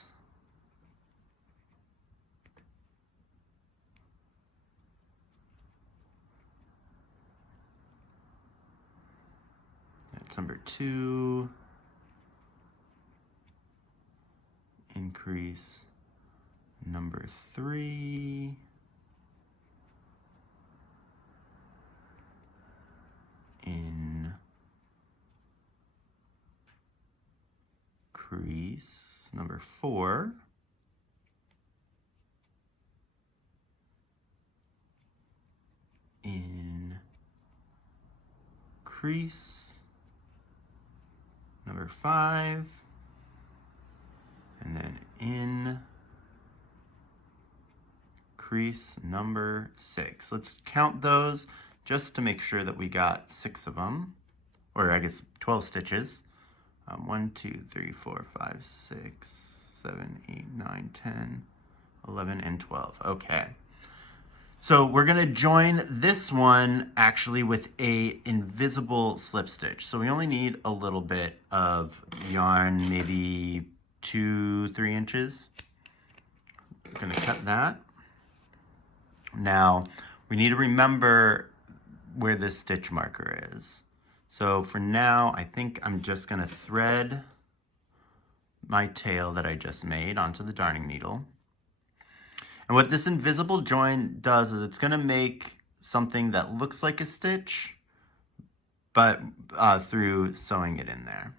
That's number 2. Increase number 3. Increase number 4. Increase number 5. And then increase number 6. Let's count those just to make sure that we got 6 of them, or I guess 12 stitches. 1, 2, 3, 4, 5, 6, 7, 8, 9, 10, 11, and 12. Okay. So we're gonna join this one actually with a invisible slip stitch. So we only need a little bit of yarn, maybe 2-3 inches. I'm gonna cut that. Now we need to remember where this stitch marker is. So for now, I think I'm just gonna thread my tail that I just made onto the darning needle. And what this invisible join does is it's gonna make something that looks like a stitch, but through sewing it in there.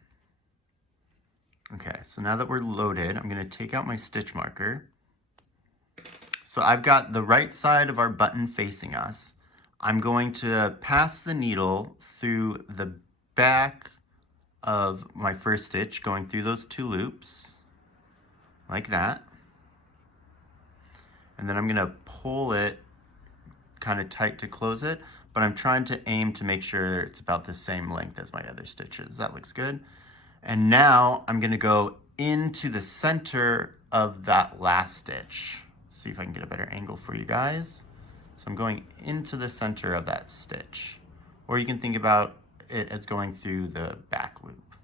Okay, so now that we're loaded, I'm gonna take out my stitch marker. So I've got the right side of our button facing us. I'm going to pass the needle through the back of my first stitch, going through those 2 loops, like that. And then I'm gonna pull it kind of tight to close it, but I'm trying to aim to make sure it's about the same length as my other stitches. That looks good. And now I'm gonna go into the center of that last stitch. See if I can get a better angle for you guys. So I'm going into the center of that stitch. Or you can think about it as going through the back loop.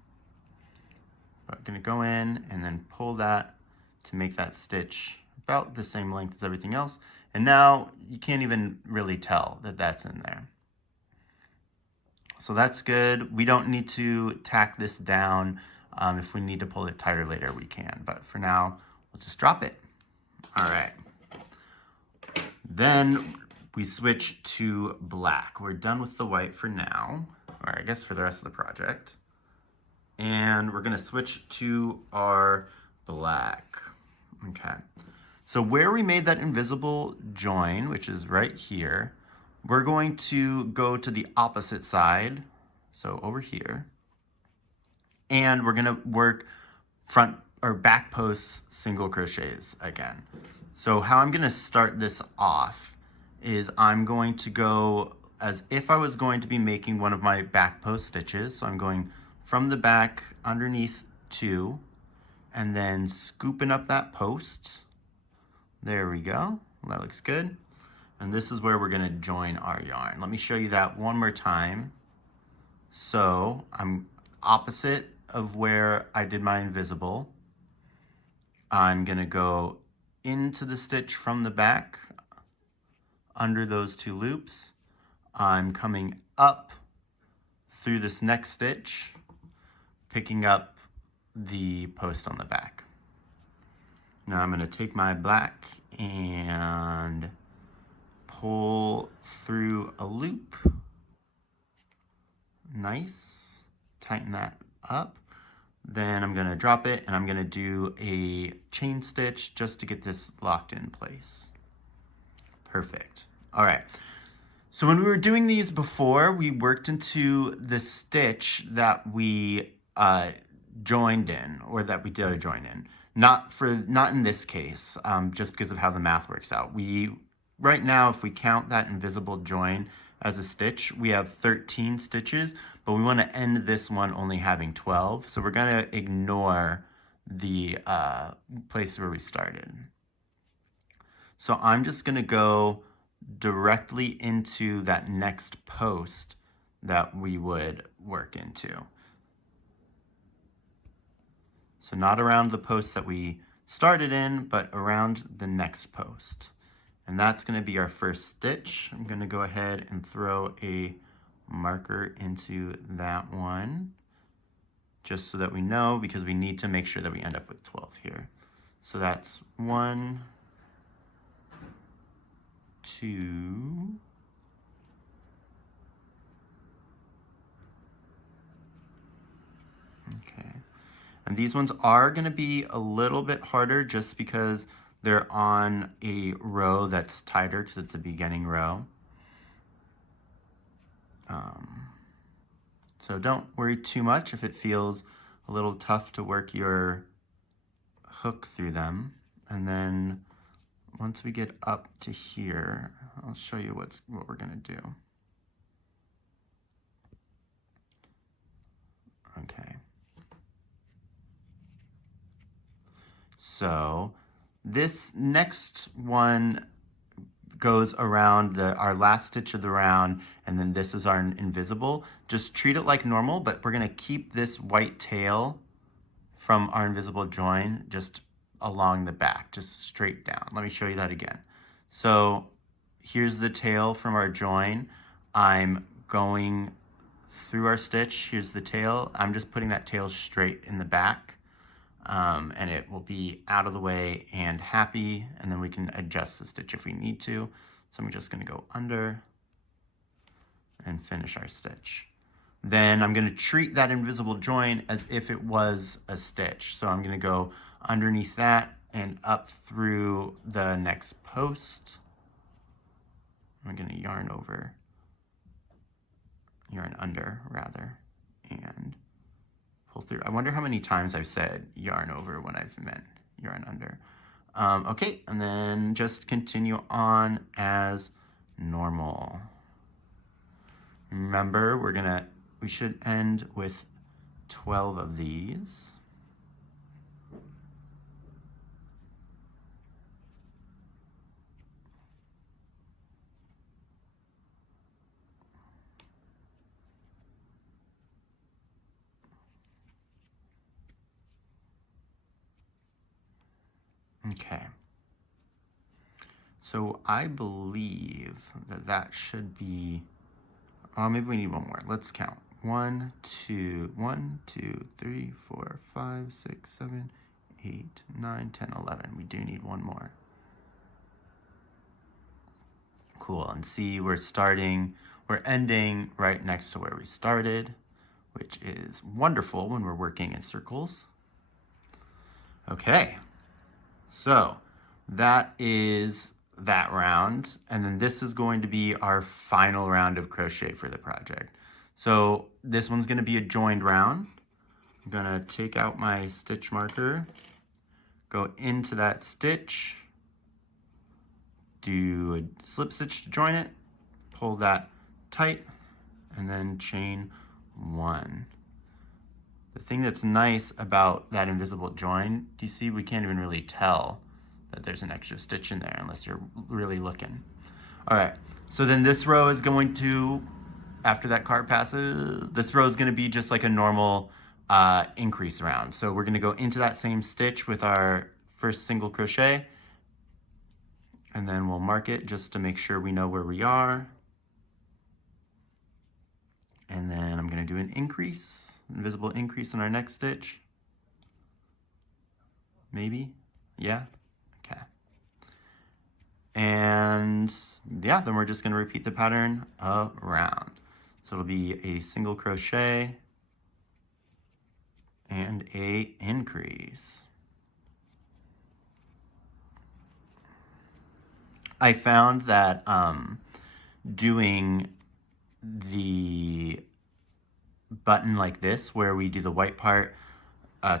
But I'm gonna go in and then pull that to make that stitch about the same length as everything else. And now you can't even really tell that that's in there. So that's good. We don't need to tack this down. If we need to pull it tighter later, we can. But for now, we'll just drop it. All right. Then we switch to black. We're done with the white for now, or I guess for the rest of the project. And we're gonna switch to our black. Okay. So where we made that invisible join, which is right here, we're going to go to the opposite side, so over here, and we're gonna work front or back post single crochets again. So how I'm gonna start this off is I'm going to go as if I was going to be making one of my back post stitches. So I'm going from the back underneath 2, and then scooping up that post. There we go, that looks good. And this is where we're gonna join our yarn. Let me show you that one more time. So I'm opposite of where I did my invisible. I'm gonna go into the stitch from the back, under those 2 loops. I'm coming up through this next stitch, picking up the post on the back. Now I'm gonna take my black and pull through a loop. Nice, tighten that up. Then I'm gonna drop it and I'm gonna do a chain stitch just to get this locked in place. Perfect. All right. So when we were doing these before, we worked into the stitch that we joined in, or that we did a join in. Not in this case, just because of how the math works out. Right now, if we count that invisible join as a stitch, we have 13 stitches, but we want to end this one only having 12. So we're going to ignore the place where we started. So I'm just going to go directly into that next post that we would work into. So not around the post that we started in, but around the next post. And that's going to be our first stitch. I'm going to go ahead and throw a marker into that one, just so that we know, because we need to make sure that we end up with 12 here. So that's 1, 2, okay. And these ones are going to be a little bit harder just because they're on a row that's tighter because it's a beginning row. So don't worry too much if it feels a little tough to work your hook through them. And then once we get up to here, I'll show you what we're going to do. Okay. So this next one goes around our last stitch of the round, and then this is our invisible. Just treat it like normal, but we're gonna keep this white tail from our invisible join just along the back, just straight down. Let me show you that again. So here's the tail from our join. I'm going through our stitch. Here's the tail. I'm just putting that tail straight in the back, and it will be out of the way and happy, and then we can adjust the stitch if we need to. So I'm just gonna go under and finish our stitch. Then I'm gonna treat that invisible join as if it was a stitch. So I'm gonna go underneath that and up through the next post. I'm gonna yarn under rather, and pull through. I wonder how many times I've said yarn over when I've meant yarn under. Okay, and then just continue on as normal. Remember, we should end with 12 of these. Okay. So I believe that should be, maybe we need one more. Let's count. 1, 2, 3, 4, 5, 6, 7, 8, 9, 10, 11. We do need one more. Cool, and see, we're ending right next to where we started, which is wonderful when we're working in circles. Okay, so that is that round, and then this is going to be our final round of crochet for the project. So this one's going to be a joined round. I'm going to take out my stitch marker, go into that stitch, do a slip stitch to join it, pull that tight, and then chain 1. The thing that's nice about that invisible join, do you see we can't even really tell that there's an extra stitch in there unless you're really looking. All right, so then this row is going to, after that card passes, this row is going to be just like a normal increase round. So we're going to go into that same stitch with our first single crochet, and then we'll mark it just to make sure we know where we are. And then I'm going to do an increase, invisible increase in our next stitch. Maybe, yeah, okay. And yeah, then we're just going to repeat the pattern around. So it'll be a single crochet and a increase. I found that doing the button like this, where we do the white part,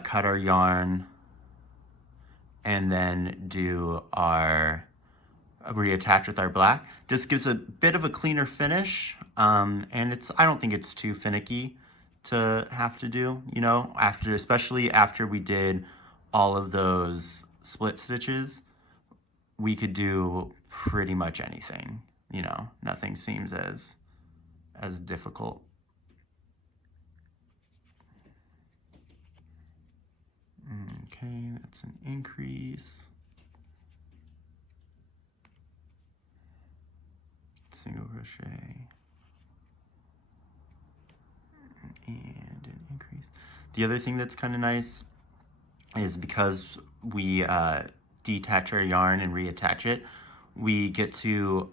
cut our yarn, and then do our reattach with our black, just gives a bit of a cleaner finish, and I don't think it's too finicky to have to do, you know, especially after we did all of those split stitches. We could do pretty much anything, you know, nothing seems as difficult. Okay, that's an increase. Single crochet. And an increase. The other thing that's kind of nice is because we detach our yarn and reattach it, we get to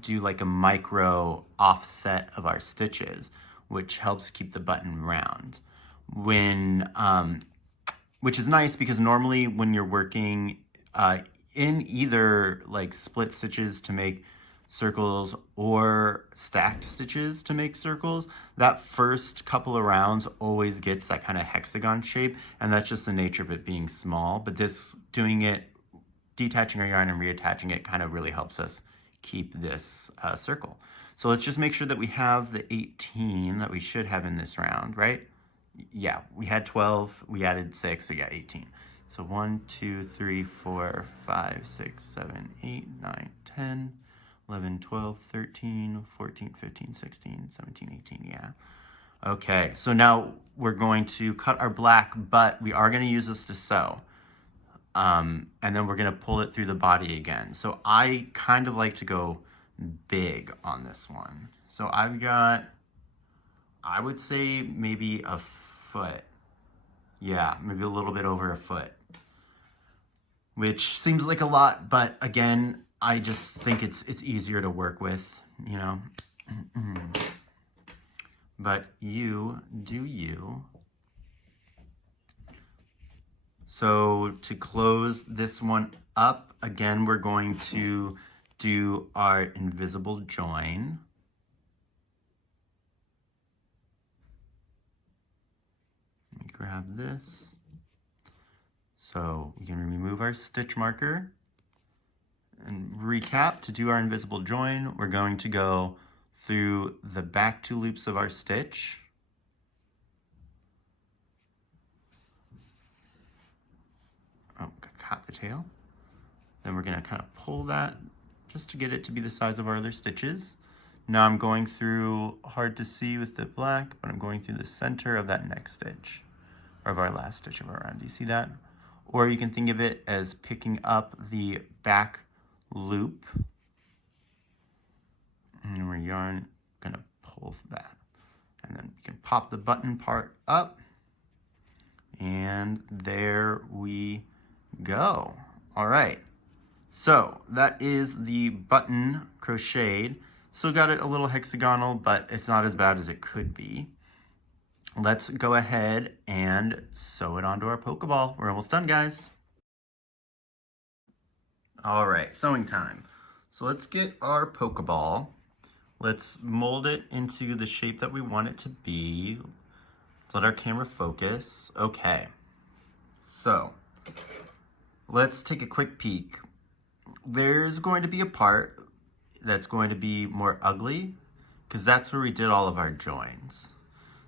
do like a micro offset of our stitches, which helps keep the button round. Which is nice because normally when you're working in either like split stitches to make circles or stacked stitches to make circles, that first couple of rounds always gets that kind of hexagon shape, and that's just the nature of it being small. But this, doing it, detaching our yarn and reattaching it, kind of really helps us keep this circle. So let's just make sure that we have the 18 that we should have in this round, right? Yeah, we had 12, we added 6, so we got 18. So 1, 2, 3, 4, 5, 6, 7, 8, 9, 10. 11, 12, 13, 14, 15, 16, 17, 18, yeah. Okay, so now we're going to cut our black, but we are going to use this to sew. And then we're going to pull it through the body again. So I kind of like to go big on this one. So I've got, I would say maybe a foot. Yeah, maybe a little bit over a foot. Which seems like a lot, but again, I just think it's easier to work with, you know. But you do you. So to close this one up, again, we're going to do our invisible join. Let me grab this. So we can remove our stitch marker and recap. To do our invisible join, we're going to go through the back 2 loops of our stitch. Oh, cut the tail. Then we're going to kind of pull that just to get it to be the size of our other stitches. Now I'm going through, hard to see with the black, but I'm going through the center of that next stitch, or of our last stitch of our round. Do you see that? Or you can think of it as picking up the back loop, and we're gonna pull that. And then we can pop the button part up, and there we go. All right, so that is the button crocheted. Still got it a little hexagonal, but it's not as bad as it could be. Let's go ahead and sew it onto our Pokeball. We're almost done, guys. All right, sewing time. So let's get our Pokeball. Let's mold it into the shape that we want it to be. Let's let our camera focus. Okay, so let's take a quick peek. There's going to be a part that's going to be more ugly because that's where we did all of our joins.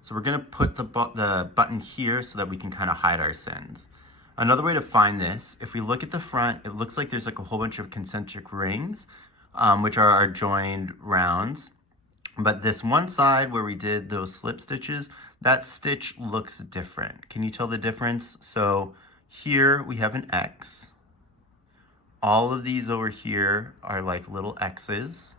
So we're going to put the button here so that we can kind of hide our sins. Another way to find this, if we look at the front, it looks like there's like a whole bunch of concentric rings, which are our joined rounds. But this one side where we did those slip stitches, that stitch looks different. Can you tell the difference? So here we have an X. All of these over here are like little X's,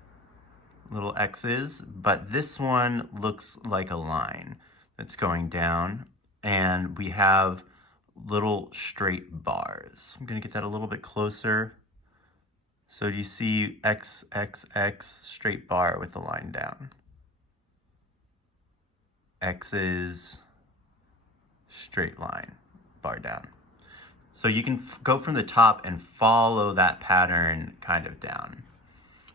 but this one looks like a line that's going down, and we have little straight bars. I'm gonna get that a little bit closer. So do you see X, X, X, straight bar with the line down? X's, straight line, bar down. So you can go from the top and follow that pattern kind of down.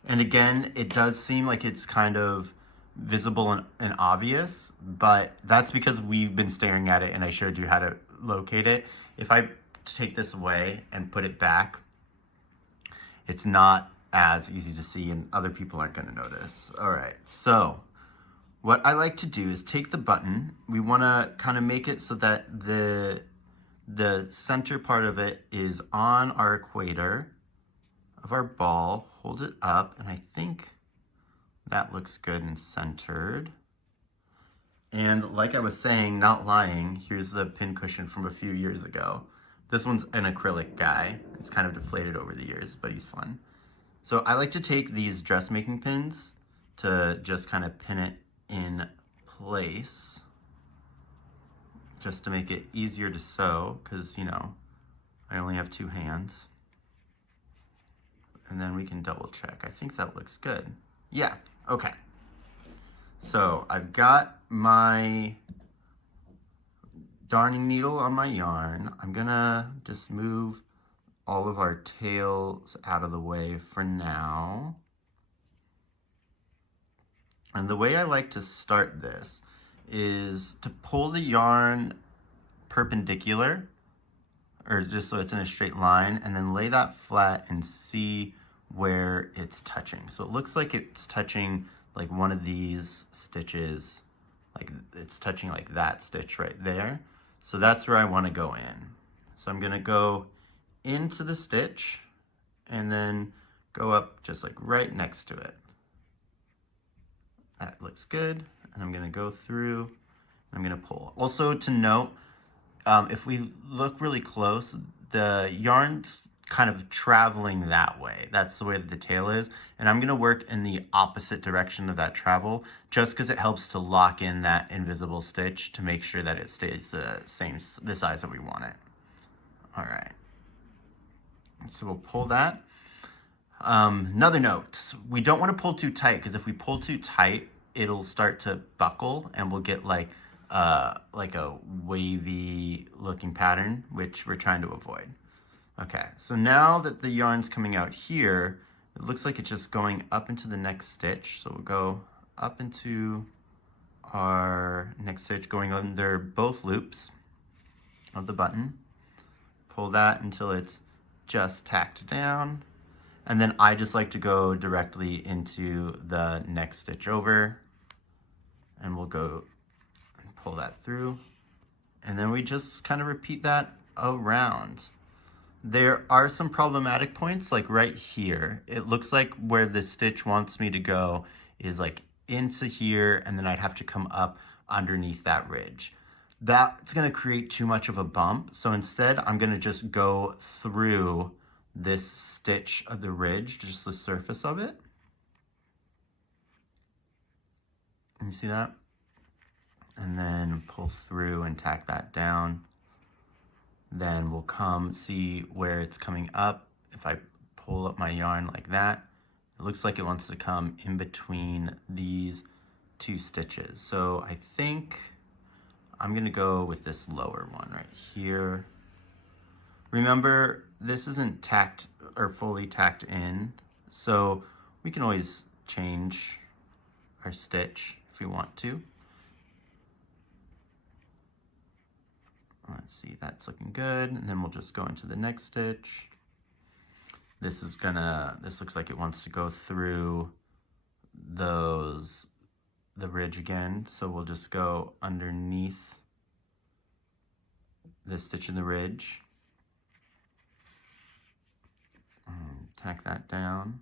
And again, it does seem like it's kind of visible and obvious, but that's because we've been staring at it and I showed you how to locate it. If I take this away and put it back, it's not as easy to see and other people aren't going to notice. All right, so what I like to do is take the button. We want to kind of make it so that the center part of it is on our equator of our ball. Hold it up, and I think that looks good and centered. And like I was saying, not lying, here's the pin cushion from a few years ago. This one's an acrylic guy. It's kind of deflated over the years, but he's fun. So I like to take these dressmaking pins to just kind of pin it in place, just to make it easier to sew, because, you know, I only have 2 hands. And then we can double check. I think that looks good. Yeah, okay. So I've got my darning needle on my yarn. I'm gonna just move all of our tails out of the way for now. And the way I like to start this is to pull the yarn perpendicular, or just so it's in a straight line, and then lay that flat and see where it's touching. So it looks like it's touching like one of these stitches, like it's touching like that stitch right there. So that's where I want to go in. So I'm going to go into the stitch and then go up just like right next to it. That looks good. And I'm gonna go through, I'm gonna pull. Also to note, if we look really close, the yarn's kind of traveling that way. That's the way that the tail is. And I'm gonna work in the opposite direction of that travel, just because it helps to lock in that invisible stitch to make sure that it stays the size that we want it. All right, so we'll pull that. Another note, we don't want to pull too tight, because if we pull too tight, it'll start to buckle and we'll get like a wavy looking pattern, which we're trying to avoid. Okay, so now that the yarn's coming out here, it looks like it's just going up into the next stitch. So we'll go up into our next stitch, going under both loops of the button. Pull that until it's just tacked down. And then I just like to go directly into the next stitch over, and we'll go and pull that through. And then we just kind of repeat that around. There are some problematic points, like right here. It looks like where the stitch wants me to go is like into here, and then I'd have to come up underneath that ridge. That's gonna create too much of a bump. So instead, I'm gonna just go through this stitch of the ridge, just the surface of it. You see that? And then pull through and tack that down. Then we'll come see where it's coming up. If I pull up my yarn like that, it looks like it wants to come in between these two stitches. So I think I'm gonna go with this lower one right here. Remember, this isn't tacked or fully tacked in, so we can always change our stitch if we want to. Let's see, that's looking good. And then we'll just go into the next stitch. This looks like it wants to go through the ridge again. So we'll just go underneath this stitch in the ridge. Tack that down.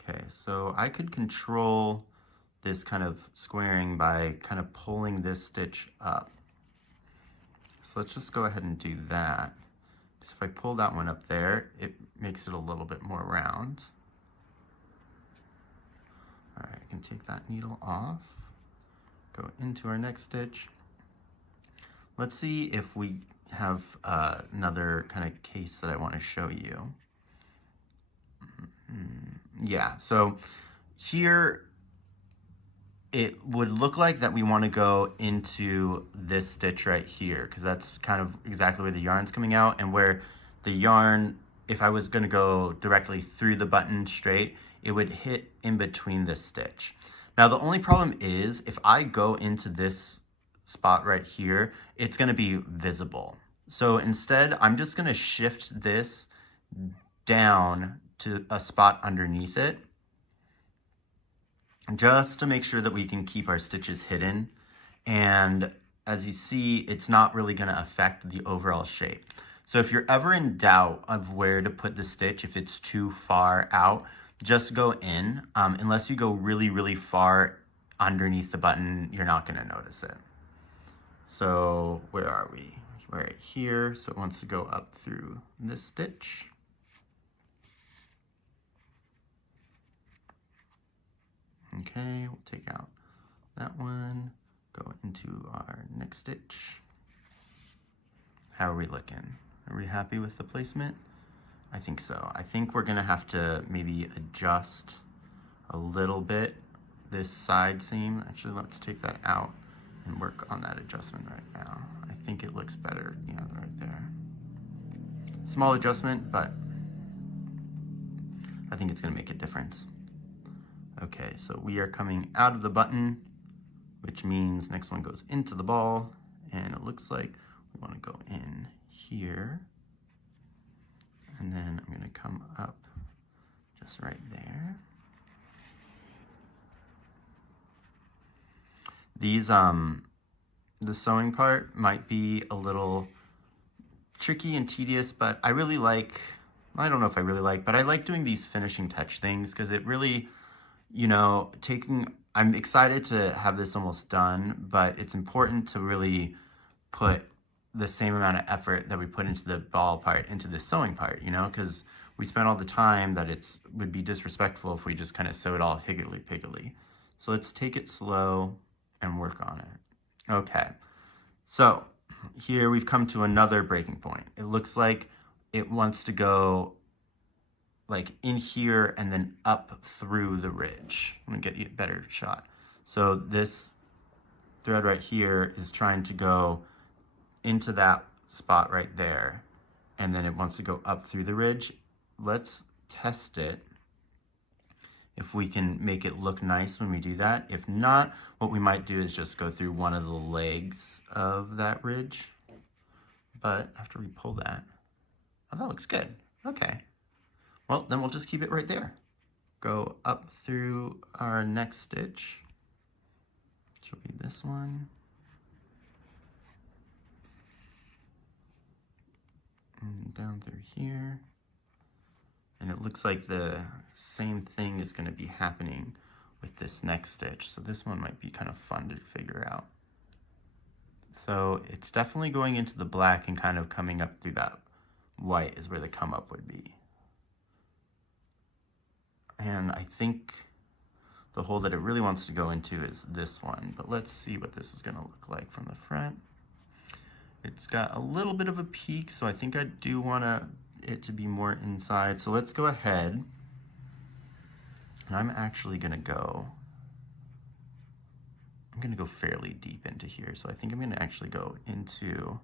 Okay, so I could control this kind of squaring by kind of pulling this stitch up. So let's just go ahead and do that. So if I pull that one up there, it makes it a little bit more round. All right, I can take that needle off, go into our next stitch. Let's see if we have another kind of case that I want to show you. Yeah, so here it would look like that we want to go into this stitch right here, because that's kind of exactly where the yarn's coming out, and where the yarn, if I was going to go directly through the button straight, it would hit in between this stitch. Now the only problem is if I go into this spot right here, it's going to be visible. So instead, I'm just going to shift this down to a spot underneath it, just to make sure that we can keep our stitches hidden. And as you see, it's not really going to affect the overall shape. So if you're ever in doubt of where to put the stitch, if it's too far out, just go in. Unless you go really, really far underneath the button, you're not going to notice it. So where are we? We're right here. So it wants to go up through this stitch. Okay, we'll take out that one, go into our next stitch. How are we looking? Are we happy with the placement? I think so. I think we're gonna have to maybe adjust a little bit this side seam. Actually, let's take that out and work on that adjustment right now. I think it looks better, yeah, right there. Small adjustment, but I think it's gonna make a difference. Okay, so we are coming out of the button, which means next one goes into the ball, and it looks like we want to go in here, and then I'm going to come up just right there. These, the sewing part might be a little tricky and tedious, but I really like I don't know if I really like, but I like doing these finishing touch things because it really, you know, I'm excited to have this almost done, but it's important to really put the same amount of effort that we put into the ball part into the sewing part, you know, because we spent all the time that would be disrespectful if we just kind of sew it all higgledy-piggledy. So let's take it slow and work on it. Okay, so here we've come to another breaking point. It looks like it wants to go like in here and then up through the ridge. I'm gonna get you a better shot. So this thread right here is trying to go into that spot right there, and then it wants to go up through the ridge. Let's test it if we can make it look nice when we do that. If not, what we might do is just go through one of the legs of that ridge. But after we pull that, oh, that looks good. Okay, well, then we'll just keep it right there. Go up through our next stitch, which will be this one. And down through here. And it looks like the same thing is going to be happening with this next stitch. So this one might be kind of fun to figure out. So it's definitely going into the black and kind of coming up through that white is where the come up would be. And I think the hole that it really wants to go into is this one, but let's see what this is going to look like from the front. It's got a little bit of a peak, so I think I do want it to be more inside. So let's go ahead, and I'm gonna go fairly deep into here. So I think I'm gonna actually go into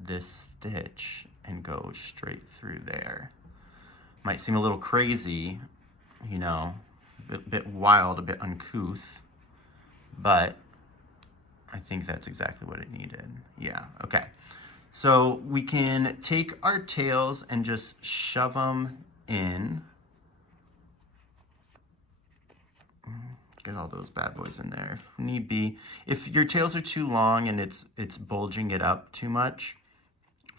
this stitch and go straight through there. Might seem a little crazy, you know, a bit wild, a bit uncouth, but I think that's exactly what it needed. Yeah, okay. So we can take our tails and just shove them in. Get all those bad boys in there if need be. If your tails are too long and it's bulging it up too much,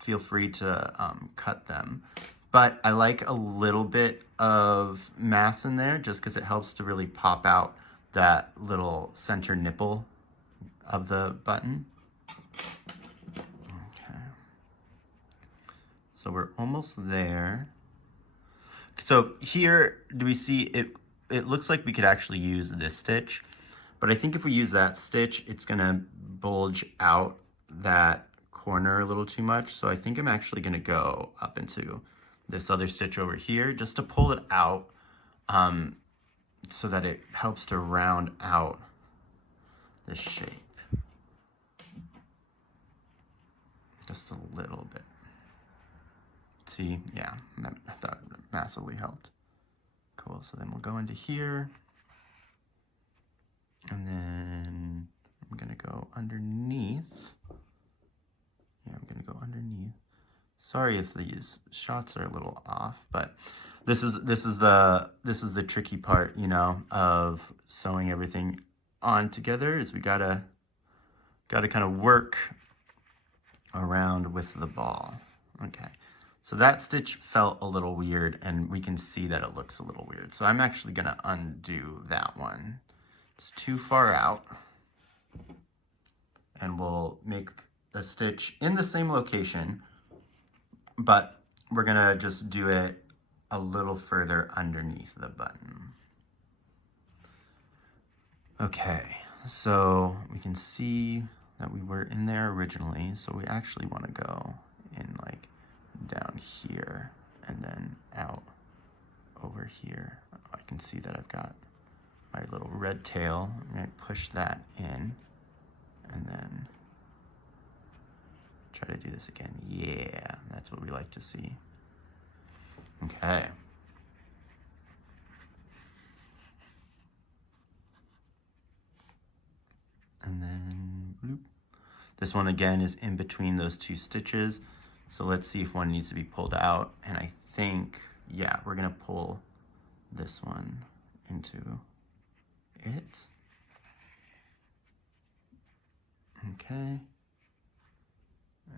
feel free to cut them. But I like a little bit of mass in there just because it helps to really pop out that little center nipple of the button. Okay. So we're almost there. So here, do we see it? It looks like we could actually use this stitch, but I think if we use that stitch, it's gonna bulge out that corner a little too much. So I think I'm actually gonna go up into this other stitch over here just to pull it out so that it helps to round out the shape. Just a little bit. See, yeah, that massively helped. Cool, so then we'll go into here, and then I'm gonna go underneath. Yeah, I'm gonna go underneath. Sorry if these shots are a little off, but this is the tricky part, you know, of sewing everything on together. Is we gotta kind of work around with the ball. Okay. So that stitch felt a little weird, and we can see that it looks a little weird. So I'm actually gonna undo that one. It's too far out. And we'll make a stitch in the same location, but we're gonna just do it a little further underneath the button. Okay, so we can see that we were in there originally, so we actually wanna go in like down here and then out over here. I can see that I've got my little red tail. I'm gonna push that in and then try to do this again. Yeah, that's what we like to see. Okay. And then bloop. This one again is in between those two stitches. So let's see if one needs to be pulled out. And I think, yeah, we're gonna pull this one into it. Okay.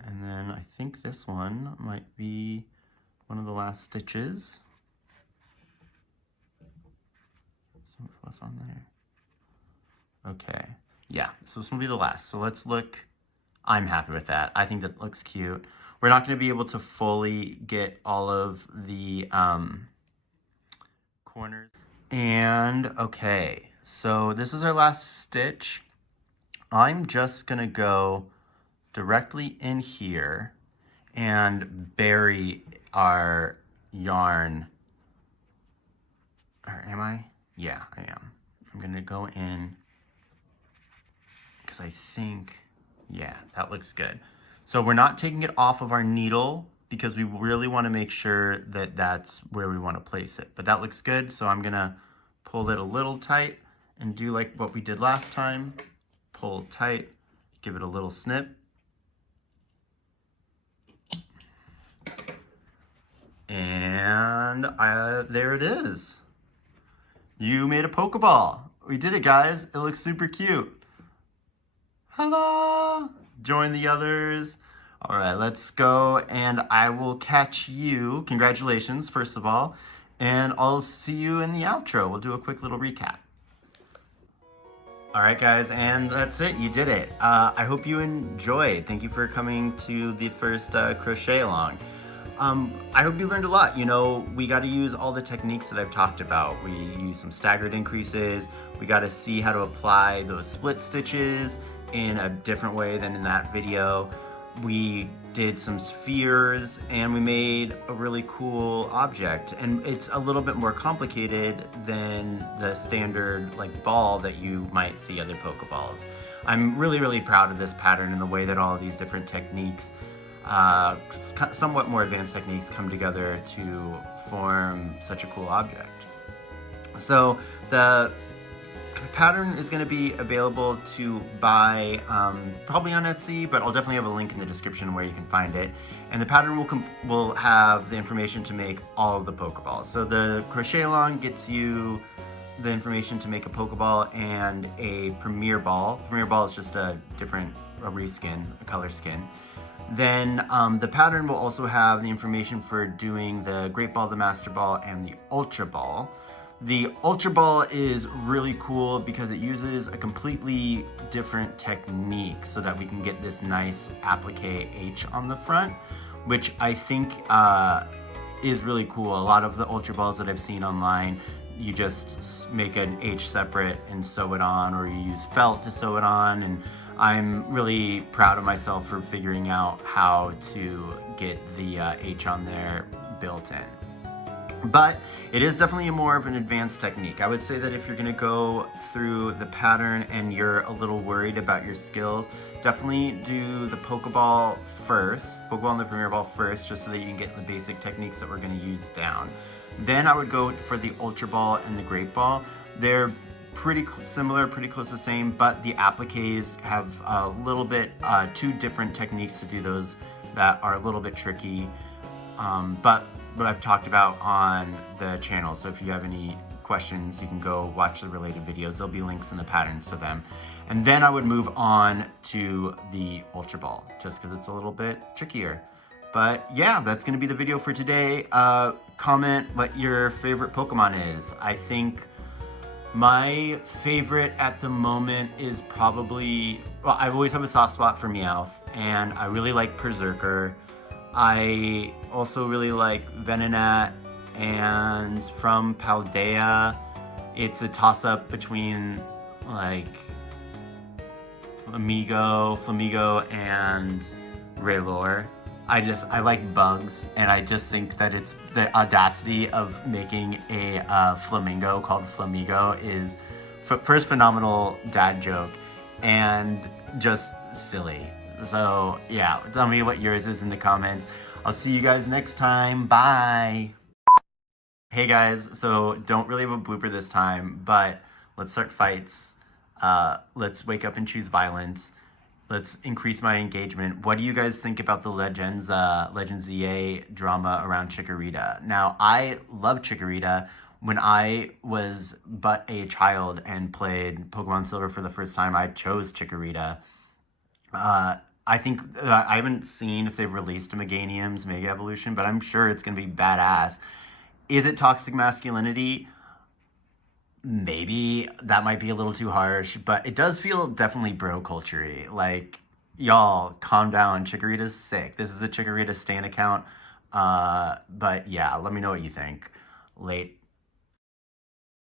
And then I think this one might be one of the last stitches. Some fluff on there. Okay, yeah, so this will be the last. So let's look. I'm happy with that. I think that looks cute. We're not going to be able to fully get all of the corners. And okay, so this is our last stitch. I'm just going to go directly in here and bury our yarn. Or am I? Yeah, I am. I'm going to go in because I think, yeah, that looks good. So we're not taking it off of our needle because we really want to make sure that that's where we want to place it. But that looks good, so I'm going to pull it a little tight and do like what we did last time. Pull tight, give it a little snip. And there it is. You made a Pokeball. We did it, guys. It looks super cute. Hello! Join the others. All right, let's go, and I will catch you. Congratulations, first of all, and I'll see you in the outro. We'll do a quick little recap. All right, guys, and that's it. You did it. I hope you enjoyed. Thank you for coming to the first crochet along. I hope you learned a lot. You know, we got to use all the techniques that I've talked about. We use some staggered increases. We got to see how to apply those split stitches in a different way than in that video. We did some spheres and we made a really cool object, and it's a little bit more complicated than the standard like ball that you might see other Pokeballs. I'm really proud of this pattern and the way that all of these different techniques, somewhat more advanced techniques, come together to form such a cool object. So the pattern is going to be available to buy probably on Etsy, but I'll definitely have a link in the description where you can find it. And the pattern will have the information to make all of the Pokeballs. So the crochet along gets you the information to make a Pokeball and a Premier Ball. Premier Ball is just a reskin, a color skin. Then the pattern will also have the information for doing the Great Ball, the Master Ball, and the Ultra Ball. The Ultra Ball is really cool because it uses a completely different technique so that we can get this nice applique H on the front, which I think is really cool. A lot of the Ultra Balls that I've seen online, you just make an H separate and sew it on, or you use felt to sew it on, and I'm really proud of myself for figuring out how to get the H on there built in. But it is definitely more of an advanced technique. I would say that if you're gonna go through the pattern and you're a little worried about your skills, definitely do the Pokeball first, Pokeball and the Premier Ball first, just so that you can get the basic techniques that we're gonna use down. Then I would go for the Ultra Ball and the Great Ball. They're pretty similar, pretty close to the same, but the appliques have a little bit, two different techniques to do those that are a little bit tricky. But what I've talked about on the channel. So if you have any questions, you can go watch the related videos. There'll be links in the patterns to them. And then I would move on to the Ultra Ball, just because it's a little bit trickier. But yeah, that's gonna be the video for today. Comment what your favorite Pokemon is. I think my favorite at the moment is probably, well, I always have a soft spot for Meowth, and I really like Berserker. I also really like Venonat, and from Paldea, it's a toss-up between like Flamigo and Raylor. I like bugs, and I just think that it's the audacity of making a flamingo called Flamigo is first phenomenal dad joke and just silly. So yeah, tell me what yours is in the comments. I'll see you guys next time. Bye. Hey guys, so don't really have a blooper this time, but let's start fights. Let's wake up and choose violence. Let's increase my engagement. What do you guys think about the Legends EA drama around Chikorita? Now, I love Chikorita. When I was but a child and played Pokemon Silver for the first time, I chose Chikorita. I think I haven't seen if they've released a Meganium's Mega Evolution, but I'm sure it's gonna be badass. Is it toxic masculinity? Maybe that might be a little too harsh, but it does feel definitely bro culture-y. Like, y'all, calm down. Chikorita's sick. This is a Chikorita Stan account. But yeah, let me know what you think. Late.